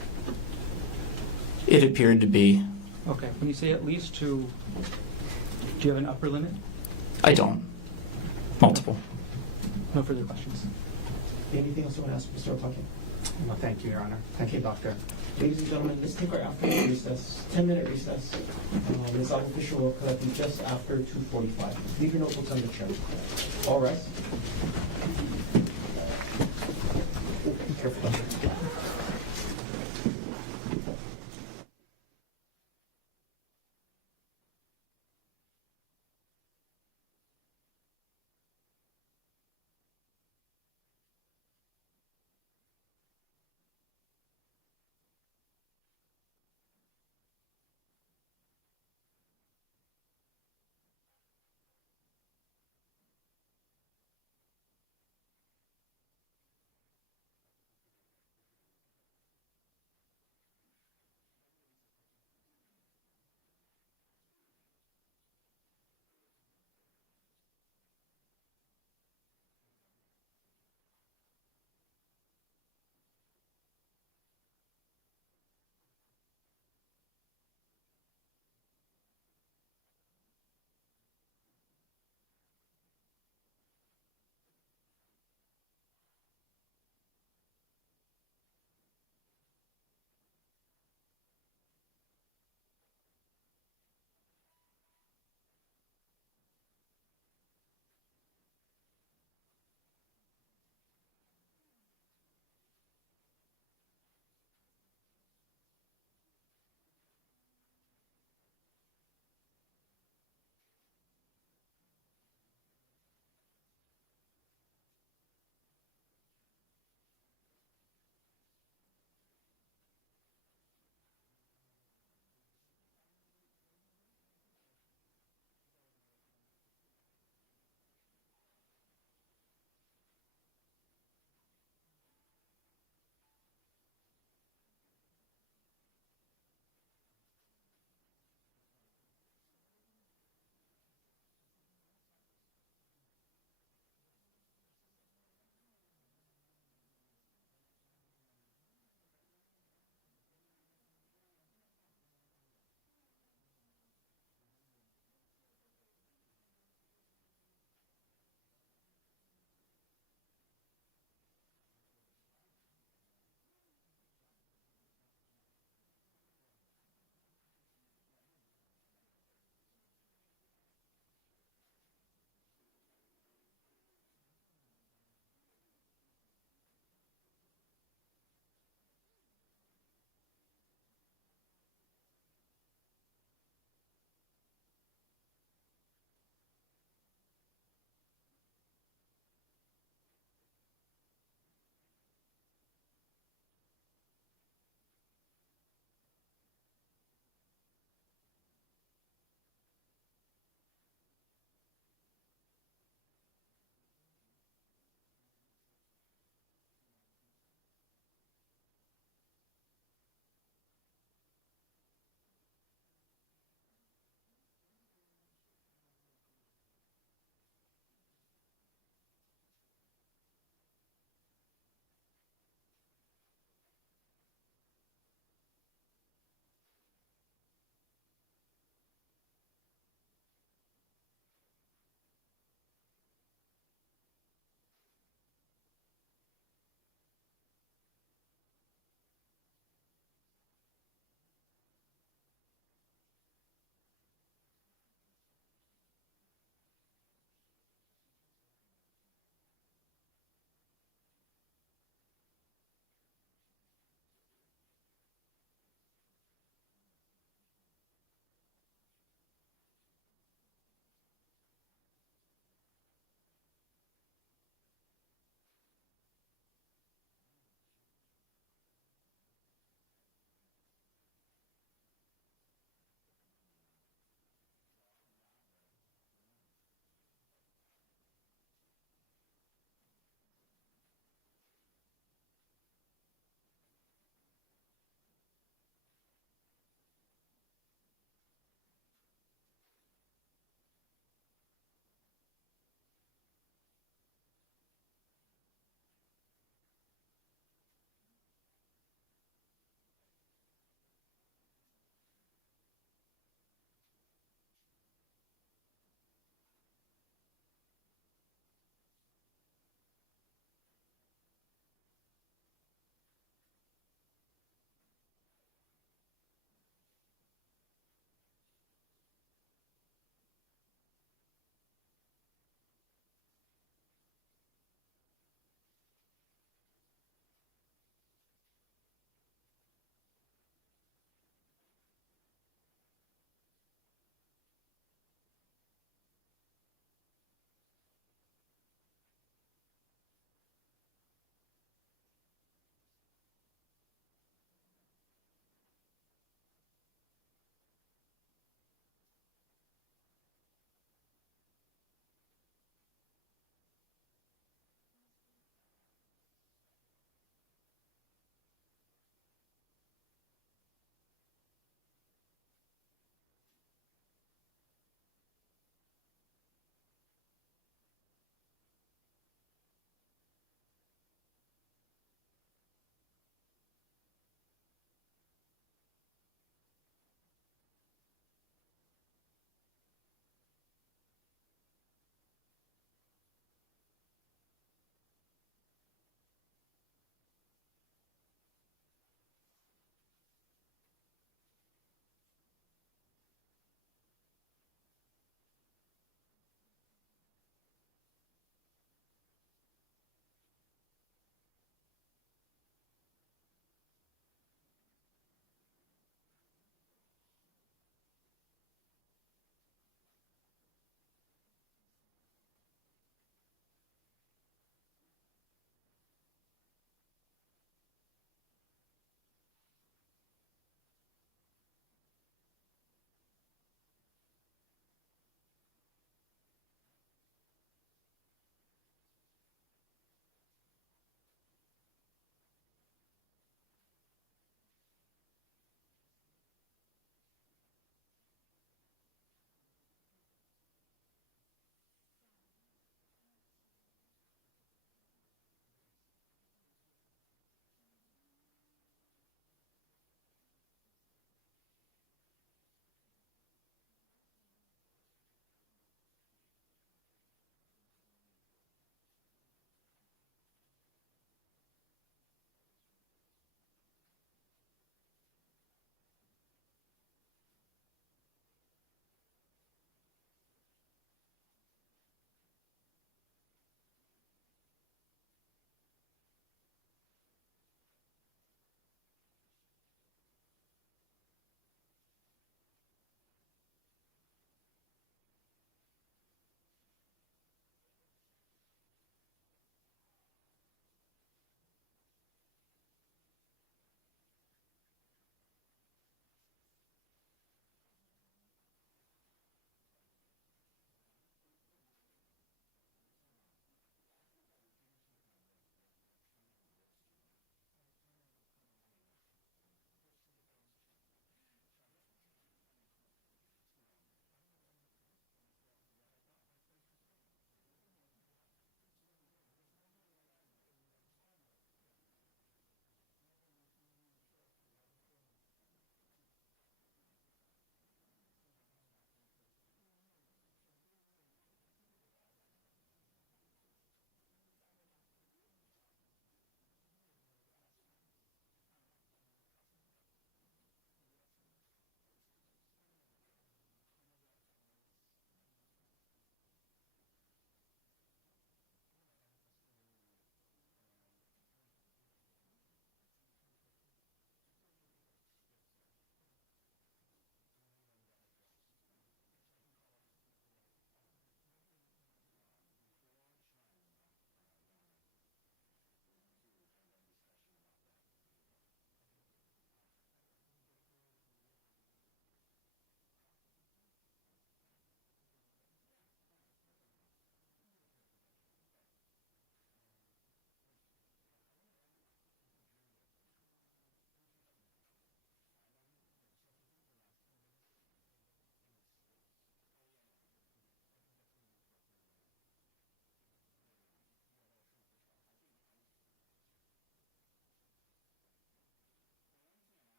It appeared to be. Okay. When you say at least 2, do you have an upper limit? I don't. Multiple. No further questions. Anything else you want to ask Mr. Otake? No, thank you, Your Honor. Thank you, Doctor. Ladies and gentlemen, let's take our afternoon recess, 10-minute recess. Ms. Official will collect you just after 2:45. Leave your notebooks on the chair. All rise. Be careful.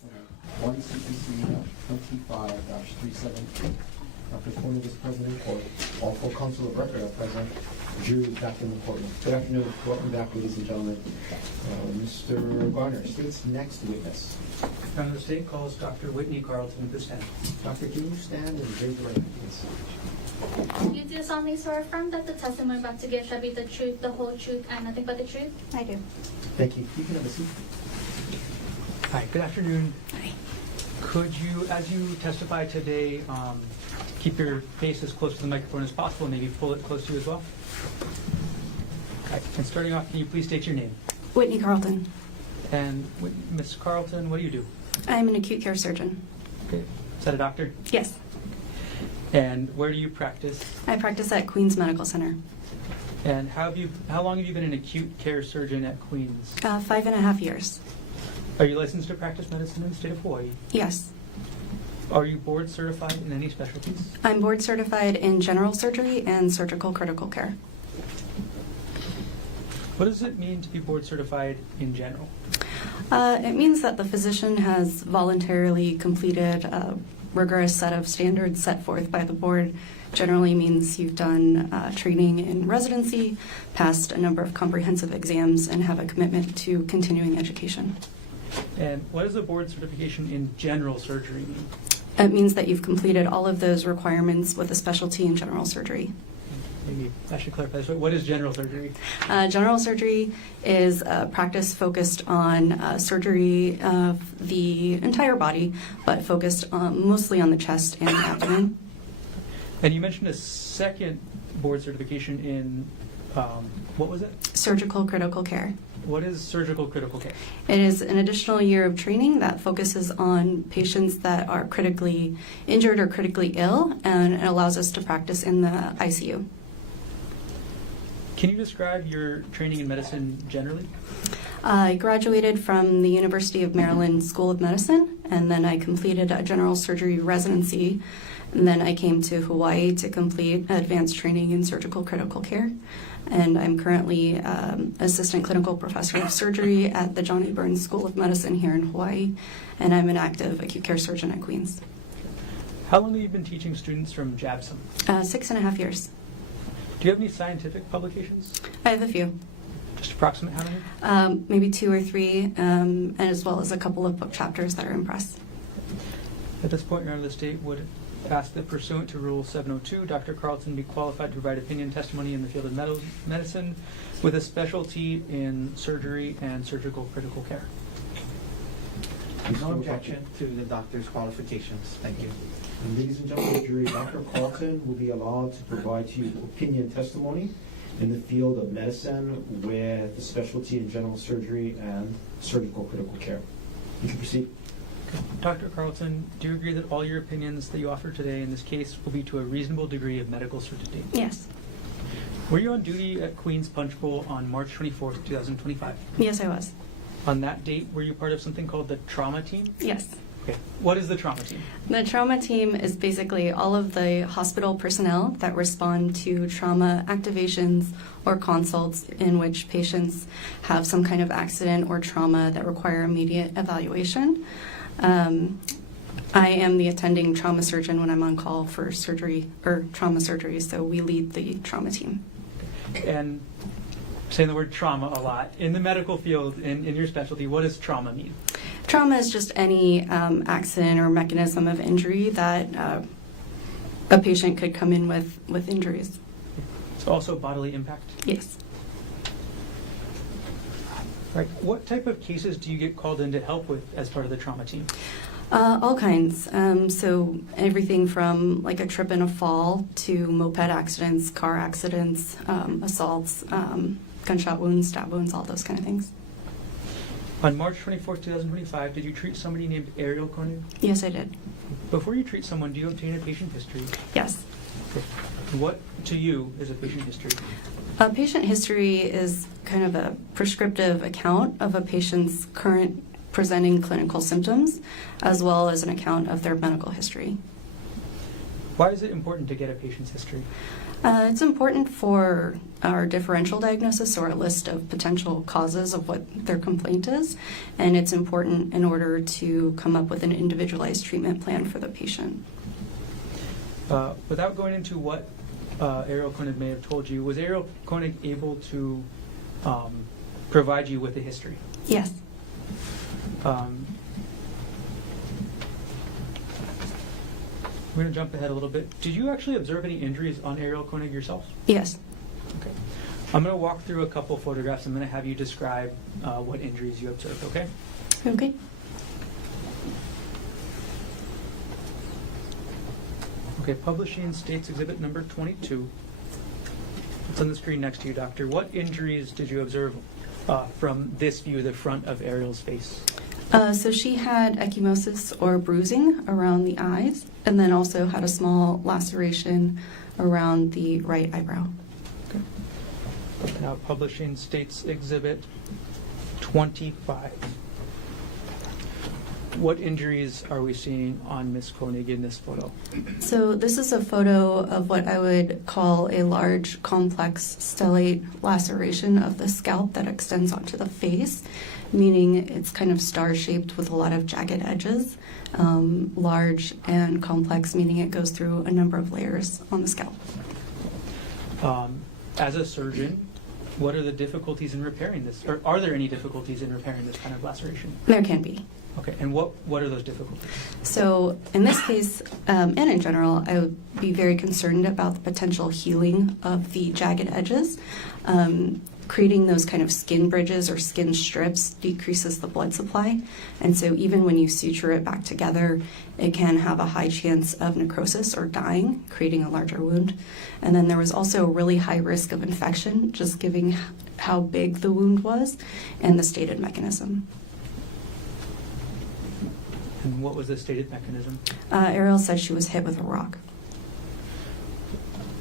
1 CPC-25-378. Dr. Konig is present in court. All four counsel of record are present. The jury is back in the courtroom. Good afternoon. Welcome back, ladies and gentlemen. Mr. Garner, state's next witness. Your Honor, the state calls Dr. Whitney Carlton to the stand. Doctor, can you stand and raise your right hand, please? You do solemnly swear or affirm that the testimony about to give shall be the truth, the whole truth, and nothing but the truth? I do. Thank you. You can have a seat. Hi, good afternoon. Hi. Could you, as you testify today, keep your face as close to the microphone as possible and maybe pull it close to you as well? Okay. And starting off, can you please state your name? Whitney Carlton. And Ms. Carlton, what do you do? I'm an acute care surgeon. Okay. Is that a doctor? Yes. And where do you practice? I practice at Queens Medical Center. And how long have you been an acute care surgeon at Queens? 5.5 years. Are you licensed to practice medicine in the state of Hawaii? Yes. Are you board certified in any specialties? I'm board certified in general surgery and surgical critical care. What does it mean to be board certified in general? It means that the physician has voluntarily completed a rigorous set of standards set forth by the board. Generally means you've done training in residency, passed a number of comprehensive exams, and have a commitment to continuing education. And what does a board certification in general surgery mean? It means that you've completed all of those requirements with a specialty in general surgery. Maybe I should clarify this. What is general surgery? General surgery is a practice focused on surgery of the entire body, but focused mostly on the chest and abdomen. And you mentioned a second board certification in, what was it? Surgical critical care. What is surgical critical care? It is an additional year of training that focuses on patients that are critically injured or critically ill, and it allows us to practice in the ICU. Can you describe your training in medicine generally? I graduated from the University of Maryland School of Medicine, and then I completed a general surgery residency. And then I came to Hawaii to complete advanced training in surgical critical care. And I'm currently assistant clinical professor of surgery at the John A. Burns School of Medicine here in Hawaii. And I'm an active acute care surgeon at Queens. How long have you been teaching students from JABSOM? 6.5 years. Do you have any scientific publications? I have a few. Just approximate how many? Maybe 2 or 3, and as well as a couple of book chapters that are in press. At this point, Your Honor, the state would ask that pursuant to Rule 702, Dr. Carlton be qualified to provide opinion testimony in the field of medicine with a in surgery and surgical critical care. No objection to the doctor's qualifications. Thank you. And ladies and gentlemen of the jury, Dr. Carlton will be allowed to provide to you opinion testimony in the field of medicine with the specialty in general surgery and surgical critical care. You can proceed. Dr. Carlton, do you agree that all your opinions that you offer today in this case will be to a reasonable degree of medical certainty? Yes. Were you on duty at Queens Punch Bowl on March 24th, 2025? Yes, I was. On that date, were you part of something called the trauma team? Yes. Okay. What is the trauma team? The trauma team is basically all of the hospital personnel that respond to trauma activations or consults in which patients have some kind of accident or trauma that require immediate evaluation. I am the attending trauma surgeon when I'm on call for surgery or trauma surgery, so we lead the trauma team. And saying the word trauma a lot, in the medical field, in your specialty, what does trauma mean? Trauma is just any accident or mechanism of injury that a patient could come in with injuries. It's also bodily impact? Yes. Right. What type of cases do you get called in to help with as part of the trauma team? All kinds. So everything from like a trip and a fall to moped accidents, car accidents, assaults, gunshot wounds, stab wounds, all those kind of things. On March 24th, 2025, did you treat somebody named Gerhardt Konig? Yes, I did. Before you treat someone, do you obtain a patient history? Yes. Okay. What, to you, is a patient history? A patient history is kind of a prescriptive account of a patient's current presenting clinical symptoms, as well as an account of their medical history. Why is it important to get a patient's history? It's important for our differential diagnosis, or a list of potential causes of what their complaint is, and it's important in order to come up with an individualized treatment plan for the patient. Without going into what Ariel Konig may have told you, was Ariel Konig able to provide you with a history? Yes. We're going to jump ahead a little bit. Did you actually observe any injuries on Ariel Konig yourself? Yes. Okay. I'm going to walk through a couple photographs. I'm going to have you describe what injuries you observed, okay? Okay. Okay, publishing states exhibit number 22. It's on the screen next to you, doctor. What injuries did you observe from this view, the front of Ariel's face? So she had ecchymosis or bruising around the eyes, and then also had a small laceration around the right eyebrow. Okay. Now, publishing states exhibit 25. What injuries are we seeing on Ms. Konig in this photo? So this is a photo of what I would call a large, complex stellate laceration of the scalp that extends onto the face, meaning it's kind of star-shaped with a lot of jagged edges. Large and complex, meaning it goes through a number of layers on the scalp. As a surgeon, what are the difficulties in repairing this? Or are there any difficulties in repairing this kind of laceration? There can be. Okay, and what are those difficulties? So in this case, and in general, I would be very concerned about the potential healing of the jagged edges. Creating those kind of skin bridges or skin strips decreases the blood supply. And so even when you suture it back together, it can have a high chance of necrosis or dying, creating a larger wound. And then there was also a really high risk of infection, just given how big the wound was and the stated mechanism. And what was the stated mechanism? Ariel said she was hit with a rock.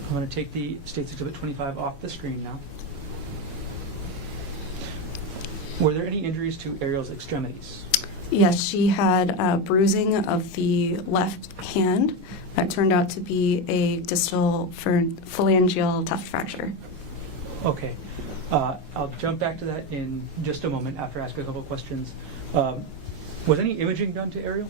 I'm going to take the States Exhibit 25 off the screen now. Were there any injuries to Ariel's extremities? Yes, she had bruising of the left hand that turned out to be a distal phalangeal tuft fracture. Okay. I'll jump back to that in just a moment after asking a couple questions. Was any imaging done to Ariel?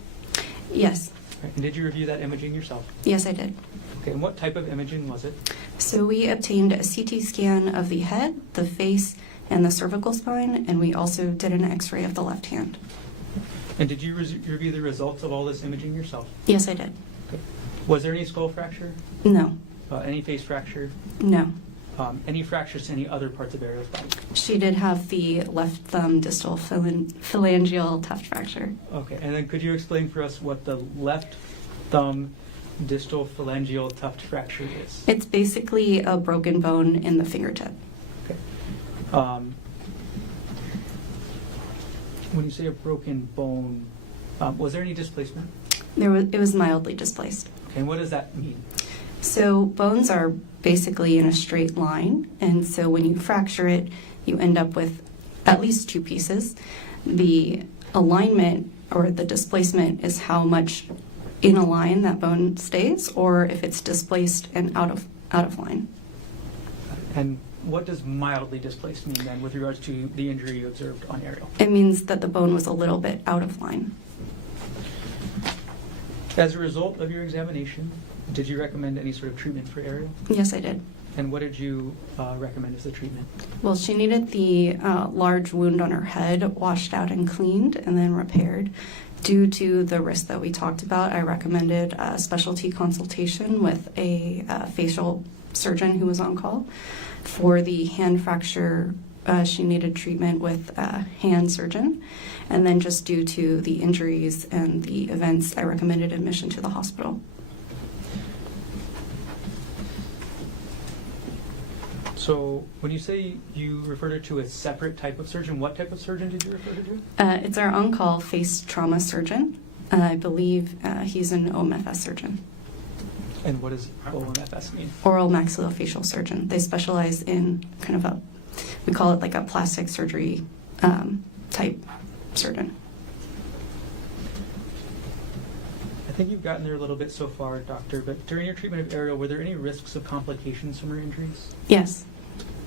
Yes. Right. And did you review that imaging yourself? Yes, I did. Okay, and what type of imaging was it? So we obtained a CT scan of the head, the face, and the cervical spine, and we also did an x-ray of the left hand. And did you review the results of all this imaging yourself? Yes, I did. Okay. Was there any skull fracture? No. Any face fracture? No. Any fractures to any other parts of Ariel's body? She did have the left thumb distal phalangeal tuft fracture. Okay, and then could you explain for us what the left thumb distal phalangeal tuft fracture is? It's basically a broken bone in the fingertip. Okay. When you say a broken bone, was there any displacement? It was mildly displaced. Okay, and what does that mean? So bones are basically in a straight line, and so when you fracture it, you end up with at least two pieces. The alignment or the displacement is how much in a line that bone stays, or if it's displaced and out of line. And what does mildly displaced mean then with regards to the injury you observed on Ariel? It means that the bone was a little bit out of line. As a result of your examination, did you recommend any sort of treatment for Ariel? Yes, I did. And what did you recommend as the treatment? Well, she needed the large wound on her head washed out and cleaned and then repaired. Due to the risk that we talked about, I recommended a specialty consultation with a facial surgeon who was on call. For the hand fracture, she needed treatment with a hand surgeon. And then just due to the injuries and the events, I recommended admission to the hospital. So when you say you referred her to a separate type of surgeon, what type of surgeon did you refer her to? It's our on-call face trauma surgeon. I believe he's an OMFS surgeon. And what does OMFS mean? Oral maxillofacial surgeon. They specialize in kind of we call it like a plastic surgery type surgeon. think you've gotten there a little bit so far, doctor, but during your treatment of Ariel, were there any risks of complications from her injuries? Yes.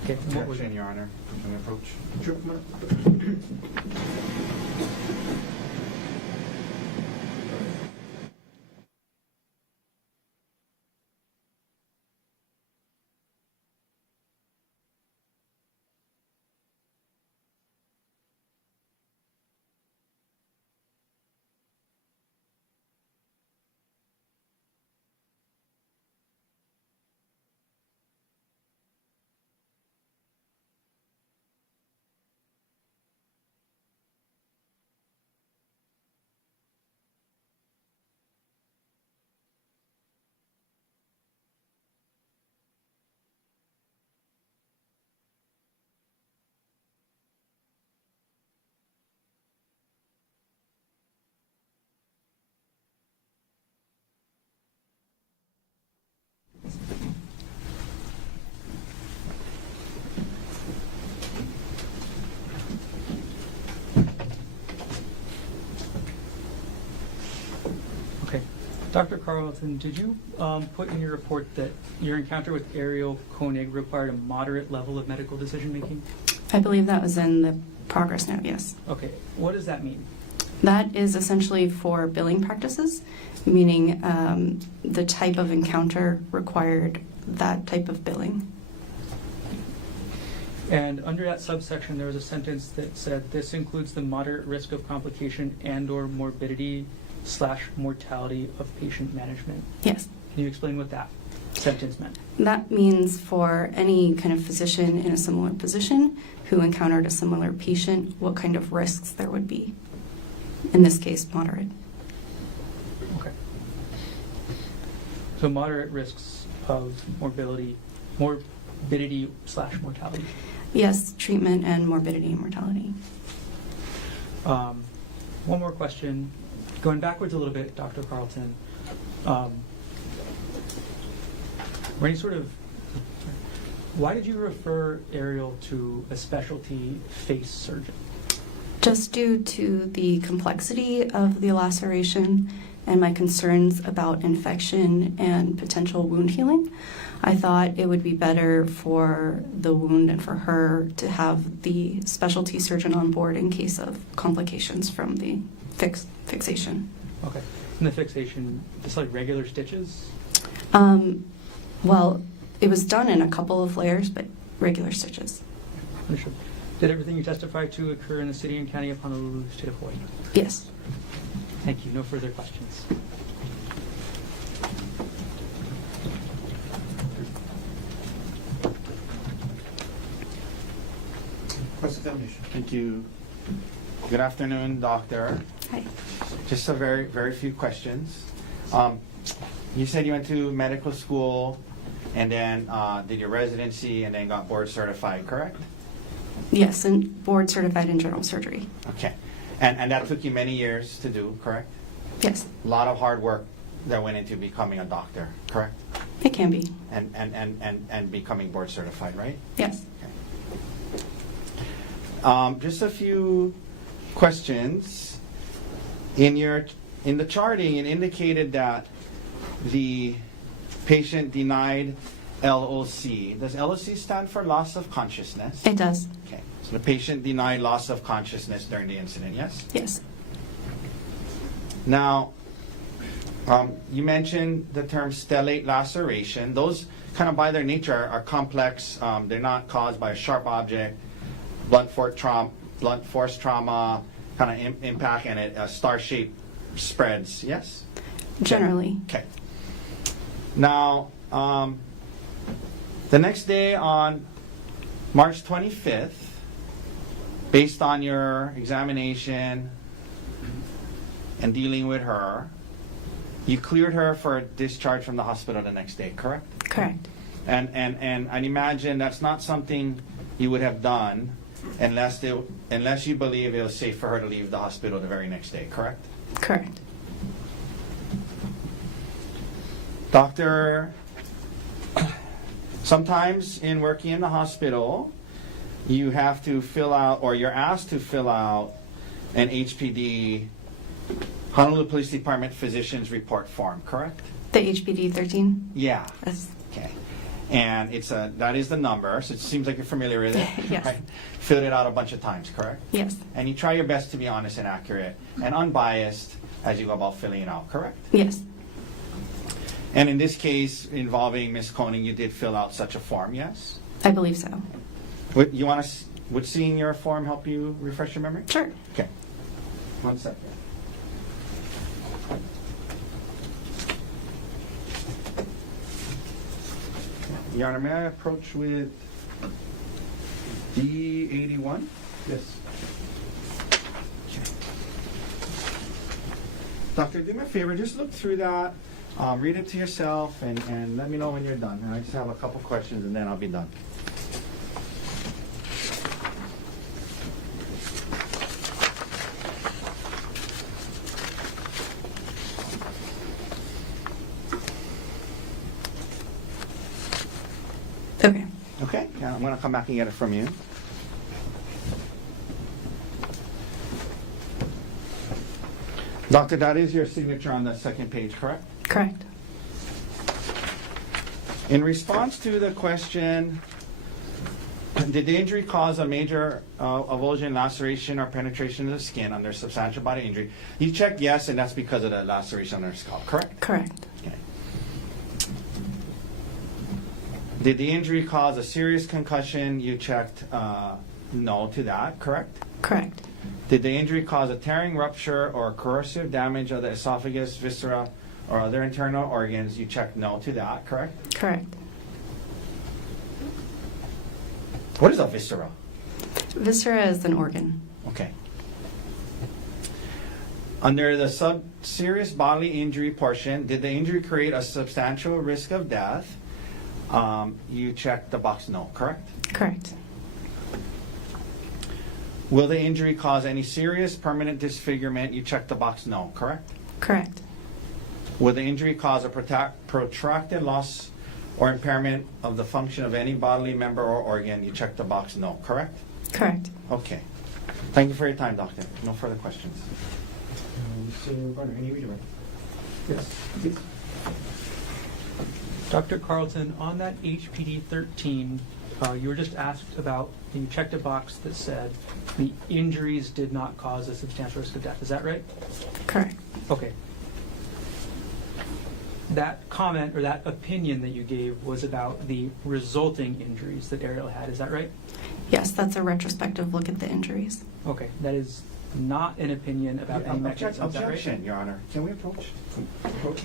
Okay, and what was Objection, Your Honor. Can we approach? Sure, come on. Okay. Dr. Carlton, did you put in your report that your encounter with Gerhardt Konig required a moderate level of medical decision making? I believe that was in the progress note, yes. Okay. What does that mean? That is essentially for billing practices, meaning the type of encounter required that type of billing. And under that subsection, there was a sentence that said, this includes the moderate risk of complication and/or morbidity / mortality of patient management. Yes. Can you explain what that sentence meant? That means for any kind of physician in a similar position who encountered a similar patient, what kind of risks there would be. In this case, moderate. Okay. So moderate risks of morbidity / mortality. Yes, treatment and morbidity and mortality. One more question. Going backwards a little bit, Dr. Carlton, why did you refer Ariel to a specialty face surgeon? Just due to the complexity of the laceration and my concerns about infection and potential wound healing, I thought it would be better for the wound and for her to have the specialty surgeon on board in case of complications from the fixation. Okay. And the fixation, just like regular stitches? Well, it was done in a couple of layers, but regular stitches. Understood. Did everything you testified to occur in the city and county of Honolulu, state of Hawaii? Yes. Thank you. No further questions. Cross-examination. Thank you. Good afternoon, doctor. Hi. Just a very, very few questions. You said you went to medical school and then did your residency and then got board certified, correct? Yes, and board certified in general surgery. Okay. And that took you many years to do, correct? Yes, A lot of hard work that went into becoming a doctor, correct? it can be. And becoming board certified, right? Yes. Just a few questions. In the charting, it indicated that the patient denied LOC. Does LOC stand for loss of consciousness? It does. Okay. So the patient denied loss of consciousness during the incident, yes? Yes. Now, you mentioned the term stellate laceration. Those kind of by their nature are complex. They're not caused by a sharp object, blunt force trauma, kind of impact, and a star-shaped spreads, yes? Generally. Okay. Now, the next day on March 25th, based on your examination and dealing with her, you cleared her for discharge from the hospital the next day, correct? Correct. And I'd imagine that's not something you would have done unless you believe it was safe for her to leave the hospital the very next day, correct? Correct. Doctor, sometimes in working in the hospital, you have to fill out, or you're asked to fill out an HPD Honolulu Police Department Physician's Report form, correct? The HPD 13? Yeah. Yes. Okay. And that is the number, so it seems like you're familiar with it. Yes. Right? Filled it out a bunch of times, correct? Yes. And you try your best to be honest and accurate and unbiased as you go about filling it out, correct? Yes. And in this case involving Ms. Konig, you did fill out such a form, yes? I believe so. Would seeing your form help you refresh your memory? Sure. Okay. 1 second. Your Honor, may I approach with D81? Yes. Doctor, do me a favor, just look through that, read it to yourself, and let me know when you're done. And I just have a couple questions, and then I'll be done. Okay. Okay? Yeah, I'm going to come back and get it from you. Doctor, that is your signature on the second page, correct? Correct. In response to the question, did the injury cause a major avulsion, laceration, or penetration of the skin under substantial body injury? You checked yes, and that's because of the laceration on the scalp, correct? Correct. Okay. Did the injury cause a serious concussion? You checked no to that, correct? Correct. Did the injury cause a tearing, rupture, or corrosive damage of the esophagus, viscera, or other internal organs? You checked no to that, correct? Correct. What is a viscera? Viscera is an organ. Okay. Under the serious bodily injury portion, did the injury create a substantial risk of death? You checked the box no, correct? Correct. Will the injury cause any serious permanent disfigurement? You checked the box no, correct? Correct. Will the injury cause a protracted loss or impairment of the function of any bodily member or organ? You checked the box no, correct? Correct. Okay. Thank you for your time, doctor. No further questions. Mr. Garner, any redirect? Yes, please. Dr. Carlton, on that HPD 13, you were just asked about, you checked a box that said the injuries did not cause a substantial risk of death. Is that right? Correct. Okay. That comment or that opinion that you gave was about the resulting injuries that Ariel had. Is that right? Yes, that's a retrospective look at the injuries. Okay. That is not an opinion about any mechanism. Is that right? Objection, Your Honor. Can we approach? Approach.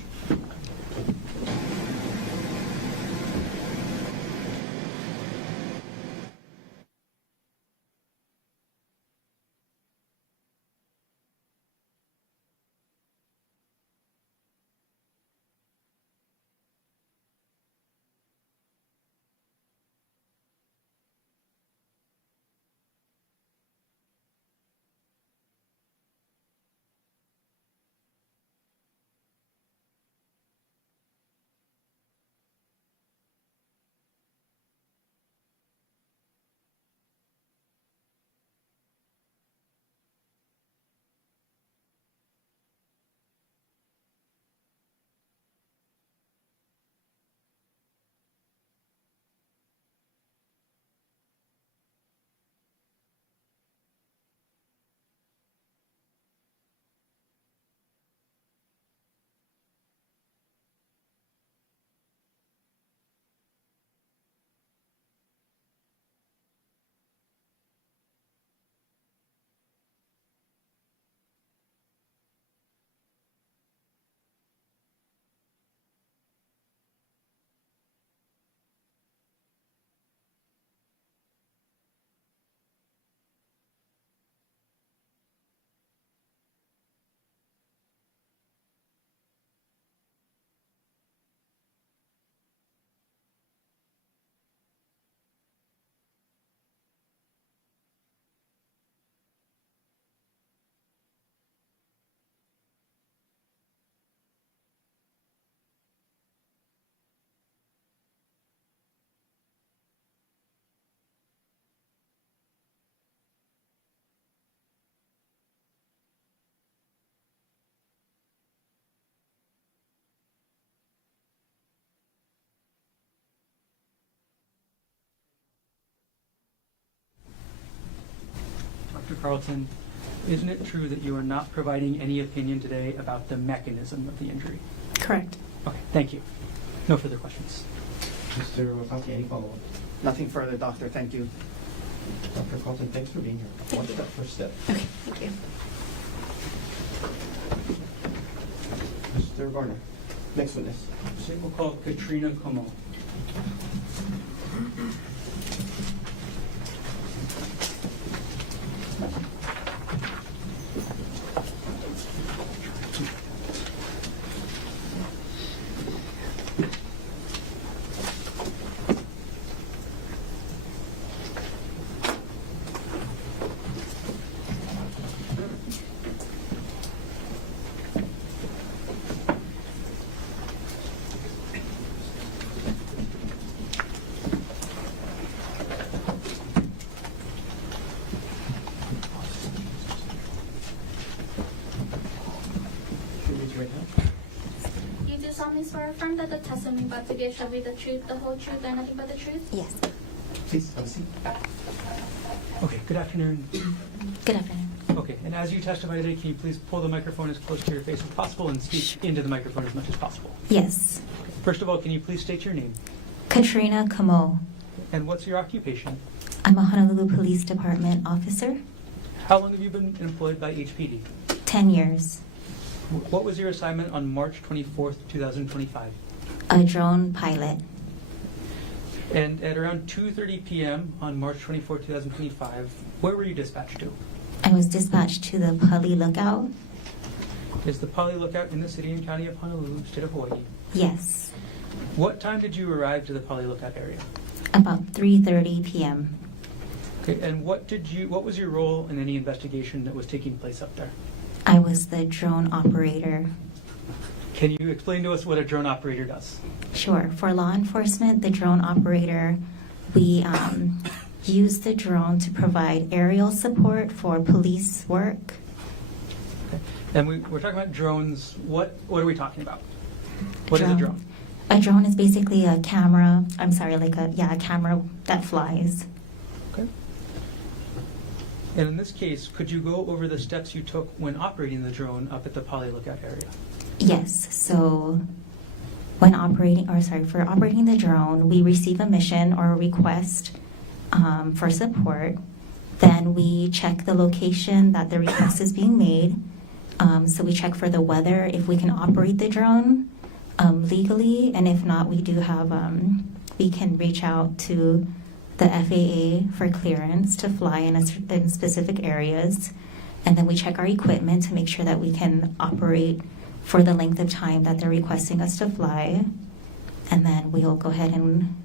Mr. Carlton, isn't it true that you are not providing any opinion today about the mechanism of the injury? Correct. Okay, thank you. No further questions. Mr. Wakaki, any follow-up? Nothing further, doctor. Thank you. Dr. Carlton, thanks for being here. One step, first step. Okay, thank you. Mr. Garner, next witness. We'll call Katrina Como. You do solemnly swear or affirm that the testimony about to give shall be the truth, the whole truth, and nothing but the truth? Yes. Please, have a seat. Okay, good afternoon. Good afternoon. Okay, and as you testify today, can you please pull the microphone as close to your face as possible and speak into the microphone as much as possible? Yes. First of all, can you please state your name? Katrina Kamo. And what's your occupation? I'm a Honolulu Police Department officer. How long have you been employed by HPD? 10 years. What was your assignment on March 24th, 2025? A drone pilot. And at around 2:30 p.m. on March 24th, 2025, where were you dispatched to? I was dispatched to the Pali Lookout. Is the Poly Lookout in the city and county of Honolulu, state of Hawaii? Yes. What time did you arrive to the Poly Lookout area? About 3:30 p.m. Okay, and what was your role in any investigation that was taking place up there? I was the drone operator. Can you explain to us what a drone operator does? Sure. For law enforcement, the drone operator, we use the drone to provide aerial support for police work. Okay. And we're talking about drones. What are we talking about? What is a drone? A drone is basically a camera. I'm sorry, a camera that flies. Okay. And in this case, could you go over the steps you took when operating the drone up at the Poly Lookout area? Yes. So for operating the drone, we receive a mission or a request for support. Then we check the location that the request is being made. So we check for the weather, if we can operate the drone legally, and if not, we do have, we can reach out to the FAA for clearance to fly in specific areas. And then we check our equipment to make sure that we can operate for the length of time that they're requesting us to fly. And then we'll go ahead and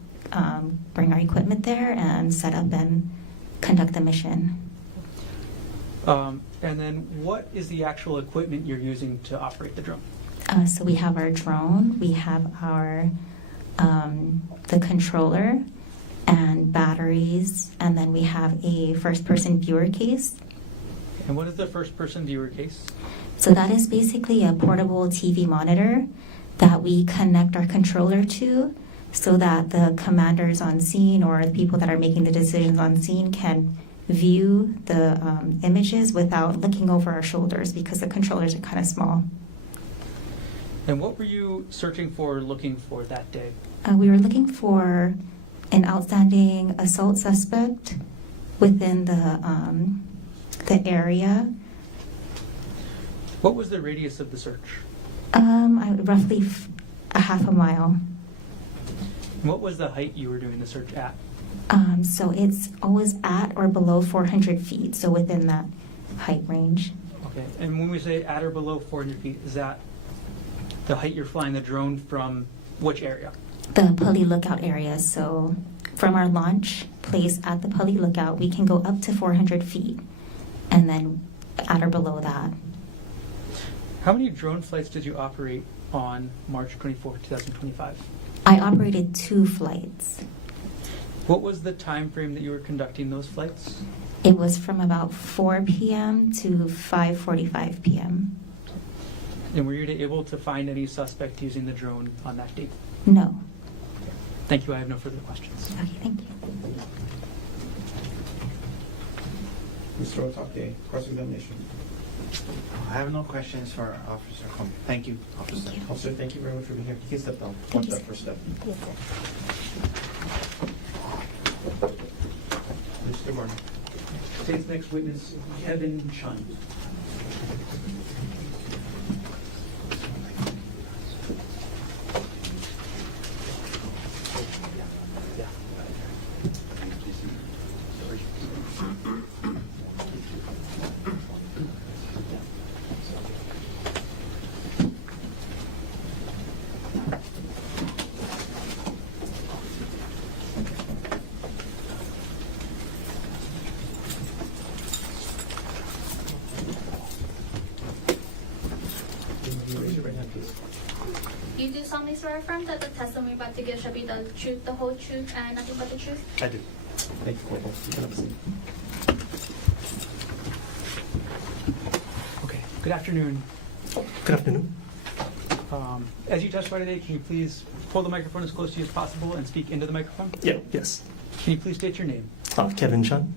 bring our equipment there and set up and conduct the mission. And then what is the actual equipment you're using to operate the drone? So we have our drone, we have our the controller and batteries, and then we have a first-person viewer case. And what is the first-person viewer case? So that is basically a portable TV monitor that we connect our controller to so that the commanders on scene or the people that are making the decisions on scene can view the images without looking over our shoulders because the controllers are kind of small. And what were you searching for or looking for that day? We were looking for an outstanding assault suspect within the area. What was the radius of the search? Roughly a half a mile. And what was the height you were doing the search at? So it's always at or below 400 feet, so within that height range. Okay, and when we say at or below 400 feet, is that the height you're flying the drone from which area? The Pali Lookout area. So from our launch place at the Pali Lookout, we can go up to 400 feet, and then at or below that. How many drone flights did you operate on March 24, 2025? I operated 2 flights. What was the time frame that you were conducting those flights? It was from about 4 p.m. to 5:45 p.m. And were you able to find any suspect using the drone on that date? No. Thank you. I have no further questions. Okay, thank you. Mr. Otake, cross-examination. I have no questions for Officer Konig. Thank you, Officer. Officer, thank you very much for being here. You can step down. Thank One you, step, sir. first step. Yes, sir. Mr. Martin. Today's next witness, Kevin Chun. Raise your right hand, please. You do solemnly swear or affirm that the testimony about to give shall be the truth, the whole truth, and nothing but the truth? I do. Thank you, Corporal. You can have a seat. Okay, good afternoon. Good afternoon. As you testify today, can you please hold the microphone as close to you as possible and speak into the microphone? Yes. Can you please state your name? Kevin Chun.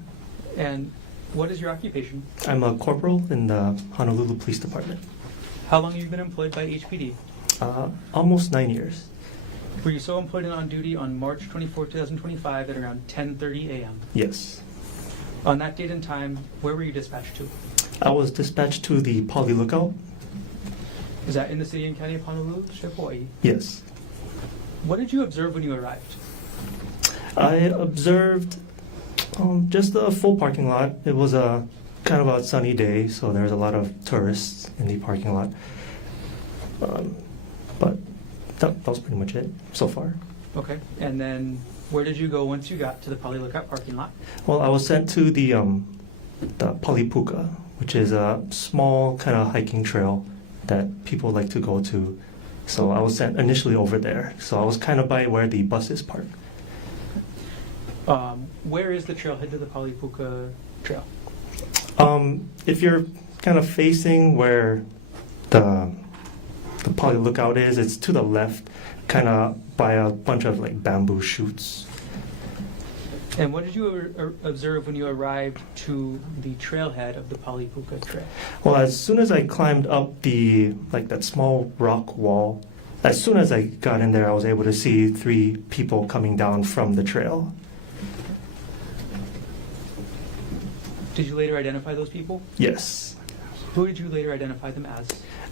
And what is your occupation? I'm a corporal in the Honolulu Police Department. How long have you been employed by HPD? Almost 9 years. Were you so employed and on duty on March 24, 2025 at around 10:30 a.m.? Yes. On that date and time, where were you dispatched to? I was dispatched to the Poly Lookout. Is that in the city and county of Honolulu, State of Hawaii? Yes. What did you observe when you arrived? I observed just a full parking lot. It was a kind of a sunny day, so there's a lot of tourists in the parking lot. But that was pretty much it so far. Okay. And then where did you go once you got to the Poly Lookout parking lot? Well, I was sent to the Polipuka, which is a small kind of hiking trail that people like to go to. So I was sent initially over there. So I was kind of by where the buses park. Where is the trailhead to the Polipuka trail? If you're kind of facing where the Poly Lookout is, it's to the left, kind of by a bunch of like bamboo shoots. And what did you observe when you arrived to the trailhead of the Polipuka trail? Well, as soon as I climbed up that small rock wall, as soon as I got in there, I was able to see 3 people coming down from the trail. Did you later identify those people? Yes. Who did you later identify them as?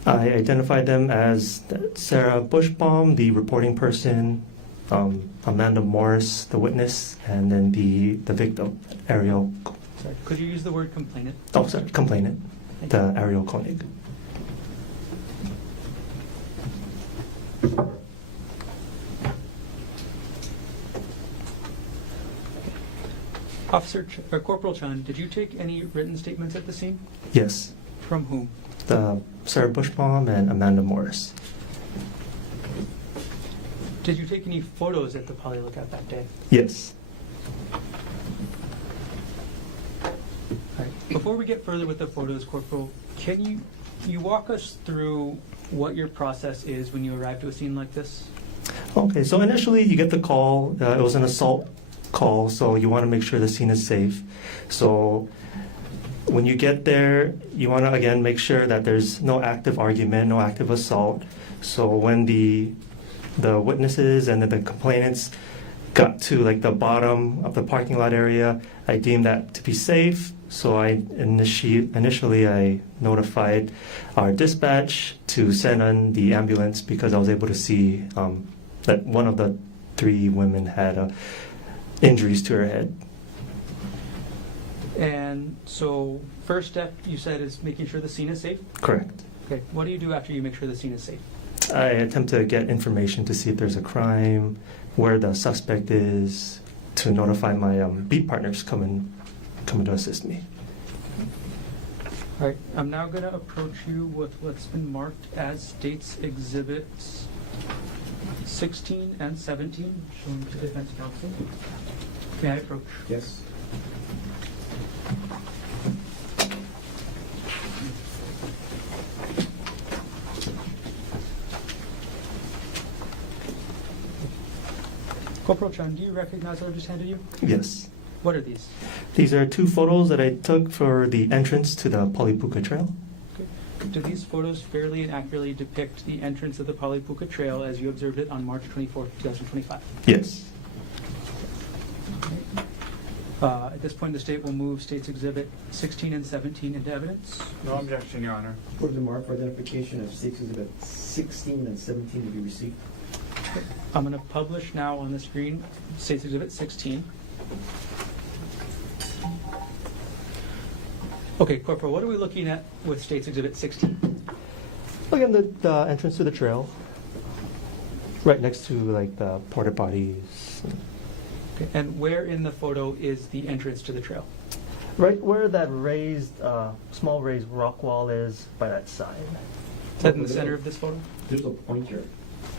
I identified them as Sarah Bushbaum, the reporting person, Amanda Morris, the witness, and then the victim, Ariel. Sorry, could you use the word complainant? Oh, sorry, complainant, Thank the Ariel Konig. Corporal Chun, did you take any written statements at the scene? Yes, From whom? the Sarah Bushbaum and Amanda Morris. Did you take any photos at the Poly Lookout that day? Yes. All right. Before we get further with the photos, Corporal, can you walk us through what your process is when you arrive to a scene like this? Okay, so initially you get the call. It was an assault call, so you want to make sure the scene is safe. So when you get there, you want to again make sure that there's no active argument, no active assault. So when the witnesses and the complainants got to like the bottom of the parking lot area, I deemed that to be safe. So I initially I notified our dispatch to send in the ambulance because I was able to see that one of the 3 women had injuries to her head. And so first step you said is making sure the scene is safe? Correct. Okay. What do you do after you make sure the scene is safe? I attempt to get information to see if there's a crime, where the suspect is, to notify my beat partners coming to assist me. All right. I'm now going to approach you with what's been marked as State's Exhibits 16 and 17, shown to defense counsel. May I approach? Yes. Corporal Chun, do you recognize what I just handed you? Yes. What are these? These are 2 photos that I took for the entrance to the Polipuka Trail. Do these photos fairly and accurately depict the entrance of the Polipuka Trail as you observed it on March 24th, 2025? Yes. At this point, the state will move States Exhibit 16 and 17 into evidence. No objection, Your Honor. Put the mark for identification of States Exhibit 16 and 17 to be received. I'm going to publish now on the screen States Exhibit 16. Okay, Corporal, what are we looking at with States Exhibit 16? Again, the entrance to the trail, right next to like the porta potties. Okay, and where in the photo is the entrance to the trail? Right where that raised, small raised rock wall is by that sign. Is that in the center of this photo? There's a pointer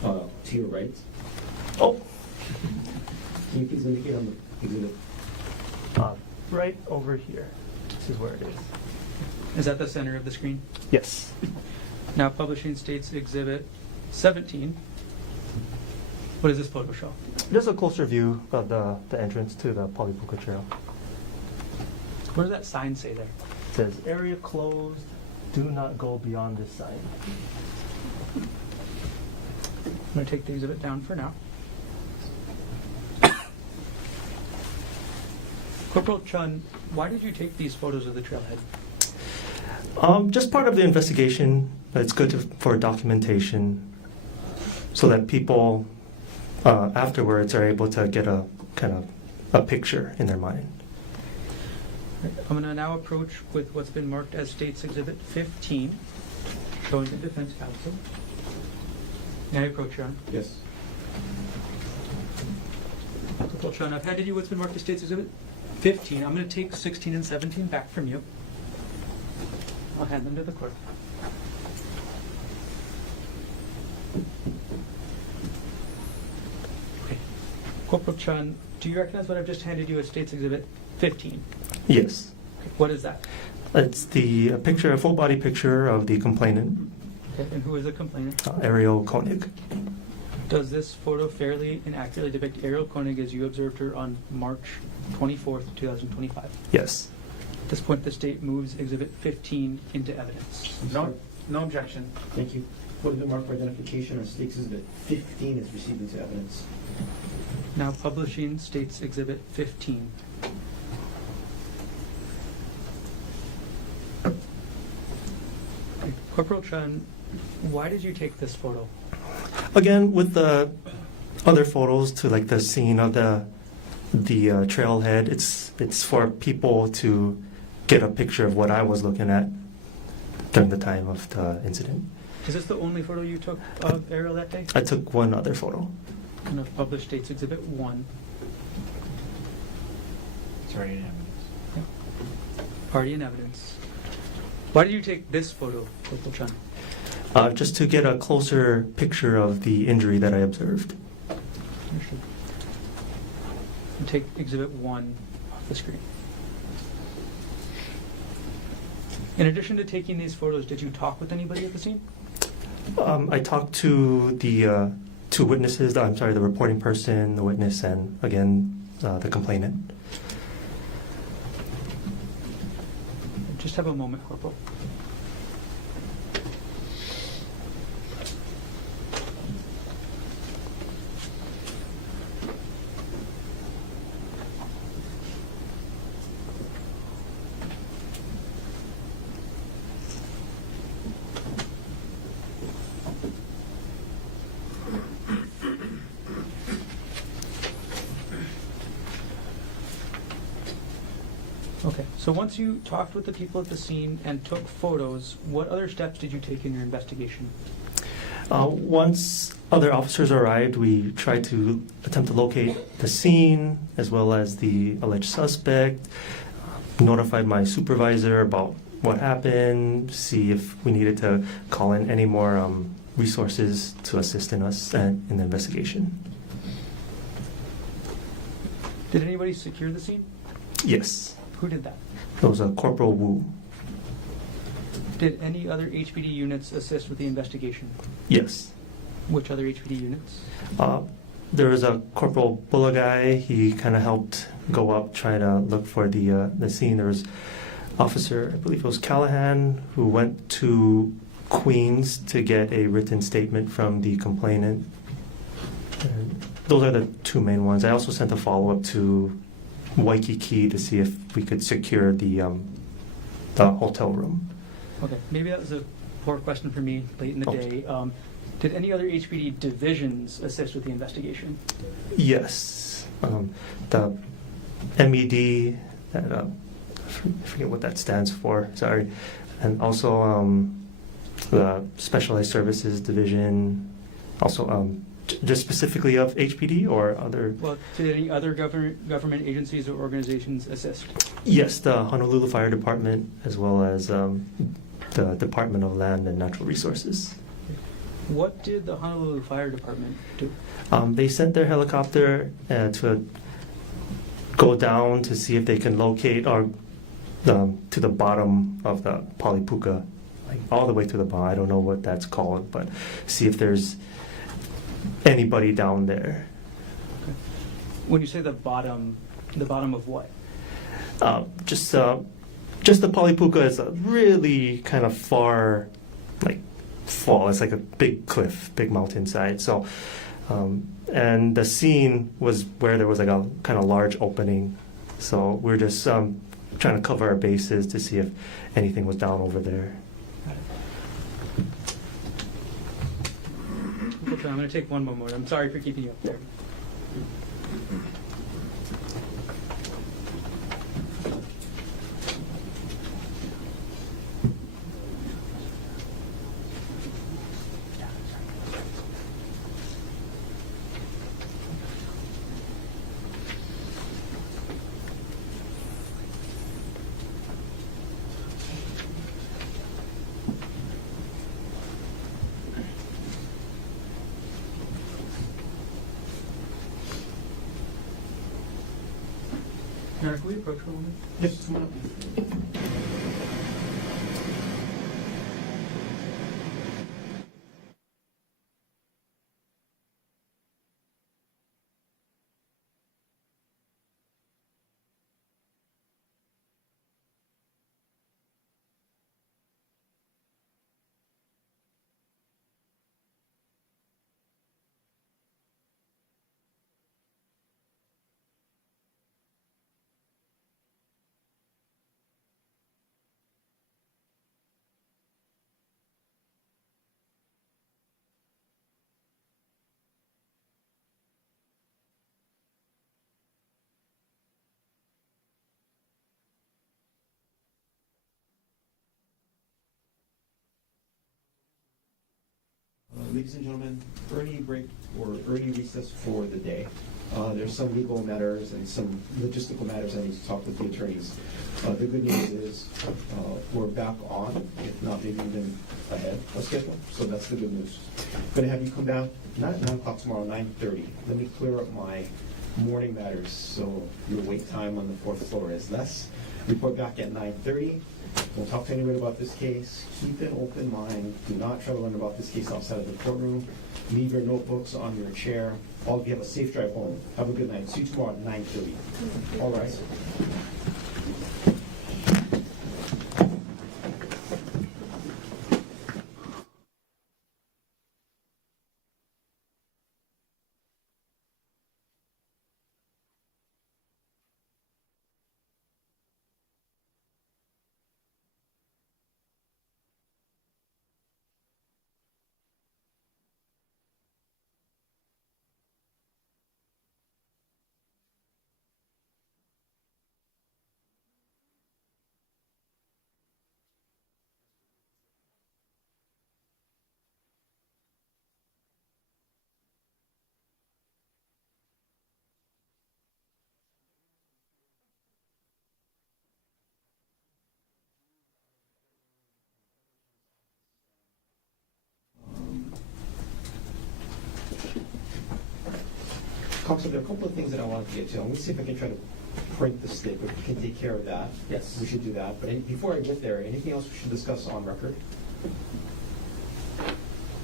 to your right. Oh, Can you please indicate on the exhibit? right over here. This is where it is. Is that the center of the screen? Yes. Now publishing States Exhibit 17. What does this photo show? Just a closer view of the entrance to the Polipuka Trail. What does that sign say there? It says, area closed, do not go beyond this sign. I'm going to take the exhibit down for now. Corporal Chun, why did you take these photos of the trailhead? Just part of the investigation. It's good for documentation so that people afterwards are able to get a kind of a picture in their mind. I'm going to now approach with what's been marked as States Exhibit 15, showing the defense counsel. May I approach, Your Honor? Yes. Corporal Chun, I've handed you what's been marked as States Exhibit 15. I'm going to take 16 and 17 back from you. I'll hand them to the court. Okay. Corporal Chun, do you recognize what I've just handed you as States Exhibit 15? Yes. Okay. What is that? It's the picture, a full body picture of the complainant, Okay. And who is the complainant? Ariel Konig. Does this photo fairly and accurately depict Ariel Konig as you observed her on March 24th, 2025? Yes. At this point, the state moves Exhibit 15 into evidence. No objection. Thank you. Put the mark for identification of States Exhibit 15 is received into evidence. Now publishing States Exhibit 15. Okay. Corporal Chun, why did you take this photo? Again, with the other photos to like the scene of the trailhead, it's for people to get a picture of what I was looking at during the time of the incident. Is this the only photo you took of Ariel that day? I took one other photo. I'm going to publish States Exhibit 1. It's already in evidence. Already in evidence. Why did you take this photo, Corporal Chun? Just to get a closer picture of the injury that I observed. Understood. And take Exhibit 1 off the screen. In addition to taking these photos, did you talk with anybody at the scene? I talked to the 2 witnesses, the reporting person, the witness, and again, the complainant. Just have a moment, Corporal. Okay, so once you talked with the people at the scene and took photos, what other steps did you take in your investigation? Once other officers arrived, we tried to attempt to locate the scene as well as the alleged suspect, notified my supervisor about what happened, see if we needed to call in any more resources to assist in the investigation. Did anybody secure the scene? Yes, Who did that? it was a Corporal Wu. Did any other HPD units assist with the investigation? Yes. Which other HPD units? There was a Corporal Bulagai. He kind of helped go up, try to look for the scene. There was Officer, I believe it was Callahan, who went to Queens to get a written statement from the complainant. And those are the two main ones. I also sent a follow-up to Waikiki to see if we could secure the hotel room. Okay, maybe that was a poor question for me late in the Oh. day. Did any other HPD divisions assist with the investigation? Yes. The MED, I forget what that stands for, sorry. And also the Specialized Services Division, also just specifically of HPD or other? Well, did any other government agencies or organizations assist? Yes, the Honolulu Fire Department, as well as the Department of Land and Natural Resources. What did the Honolulu Fire Department do? They sent their helicopter to go down to see if they can locate or to the bottom of the Polipuka, like all the way to the bottom. I don't know what that's called, but see if there's anybody down there. Okay. When you say the bottom of what? Just the Polipuka is a really kind of far, like fall. It's like a big cliff, big mountainside. So, and the scene was where there was like a kind of large opening. So we're just trying to cover our bases to see if anything was down over there. Okay, I'm going to take one more. I'm sorry for keeping you up there. Can we approach for a moment? Yes, come on up. Ladies and gentlemen, early break or early recess for the day. There's some legal matters and some logistical matters I need to talk with the attorneys. The good news is we're back on, if not maybe even ahead of schedule. So that's the good news. Going to have you come down, not at 9 o'clock tomorrow, 9:30. Let me clear up my morning matters so your wait time on the 4th floor is less. Report back at 9:30. Don't talk to anyone about this case. Keep an open mind. Do not try to learn about this case outside of the courtroom. Leave your notebooks on your chair. All of you have a safe drive home. Have a good night. See you tomorrow at 9:30. All right. Counsel, there are a couple of things that I wanted to get to. I'm going to see if I can try to print the stick, if we can take care of that. Yes. We should do that. But before I get there, anything else we should discuss on record?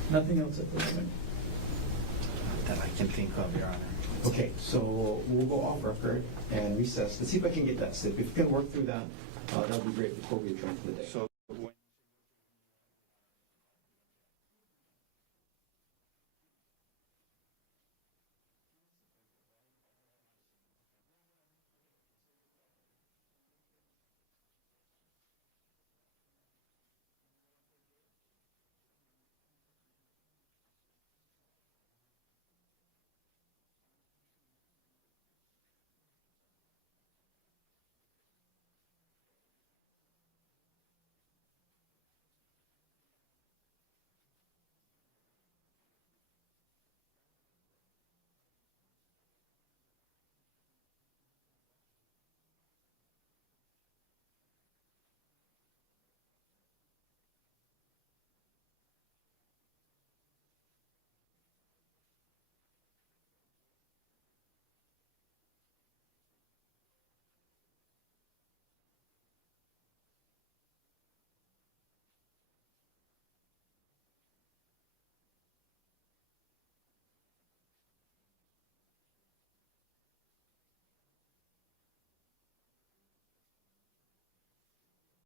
Nothing else at the moment. That I can think of, Your Honor. Okay, so we'll go off record and recess. Let's see if I can get that SIP. If you can work through that, that would be great before we adjourn for the day. So when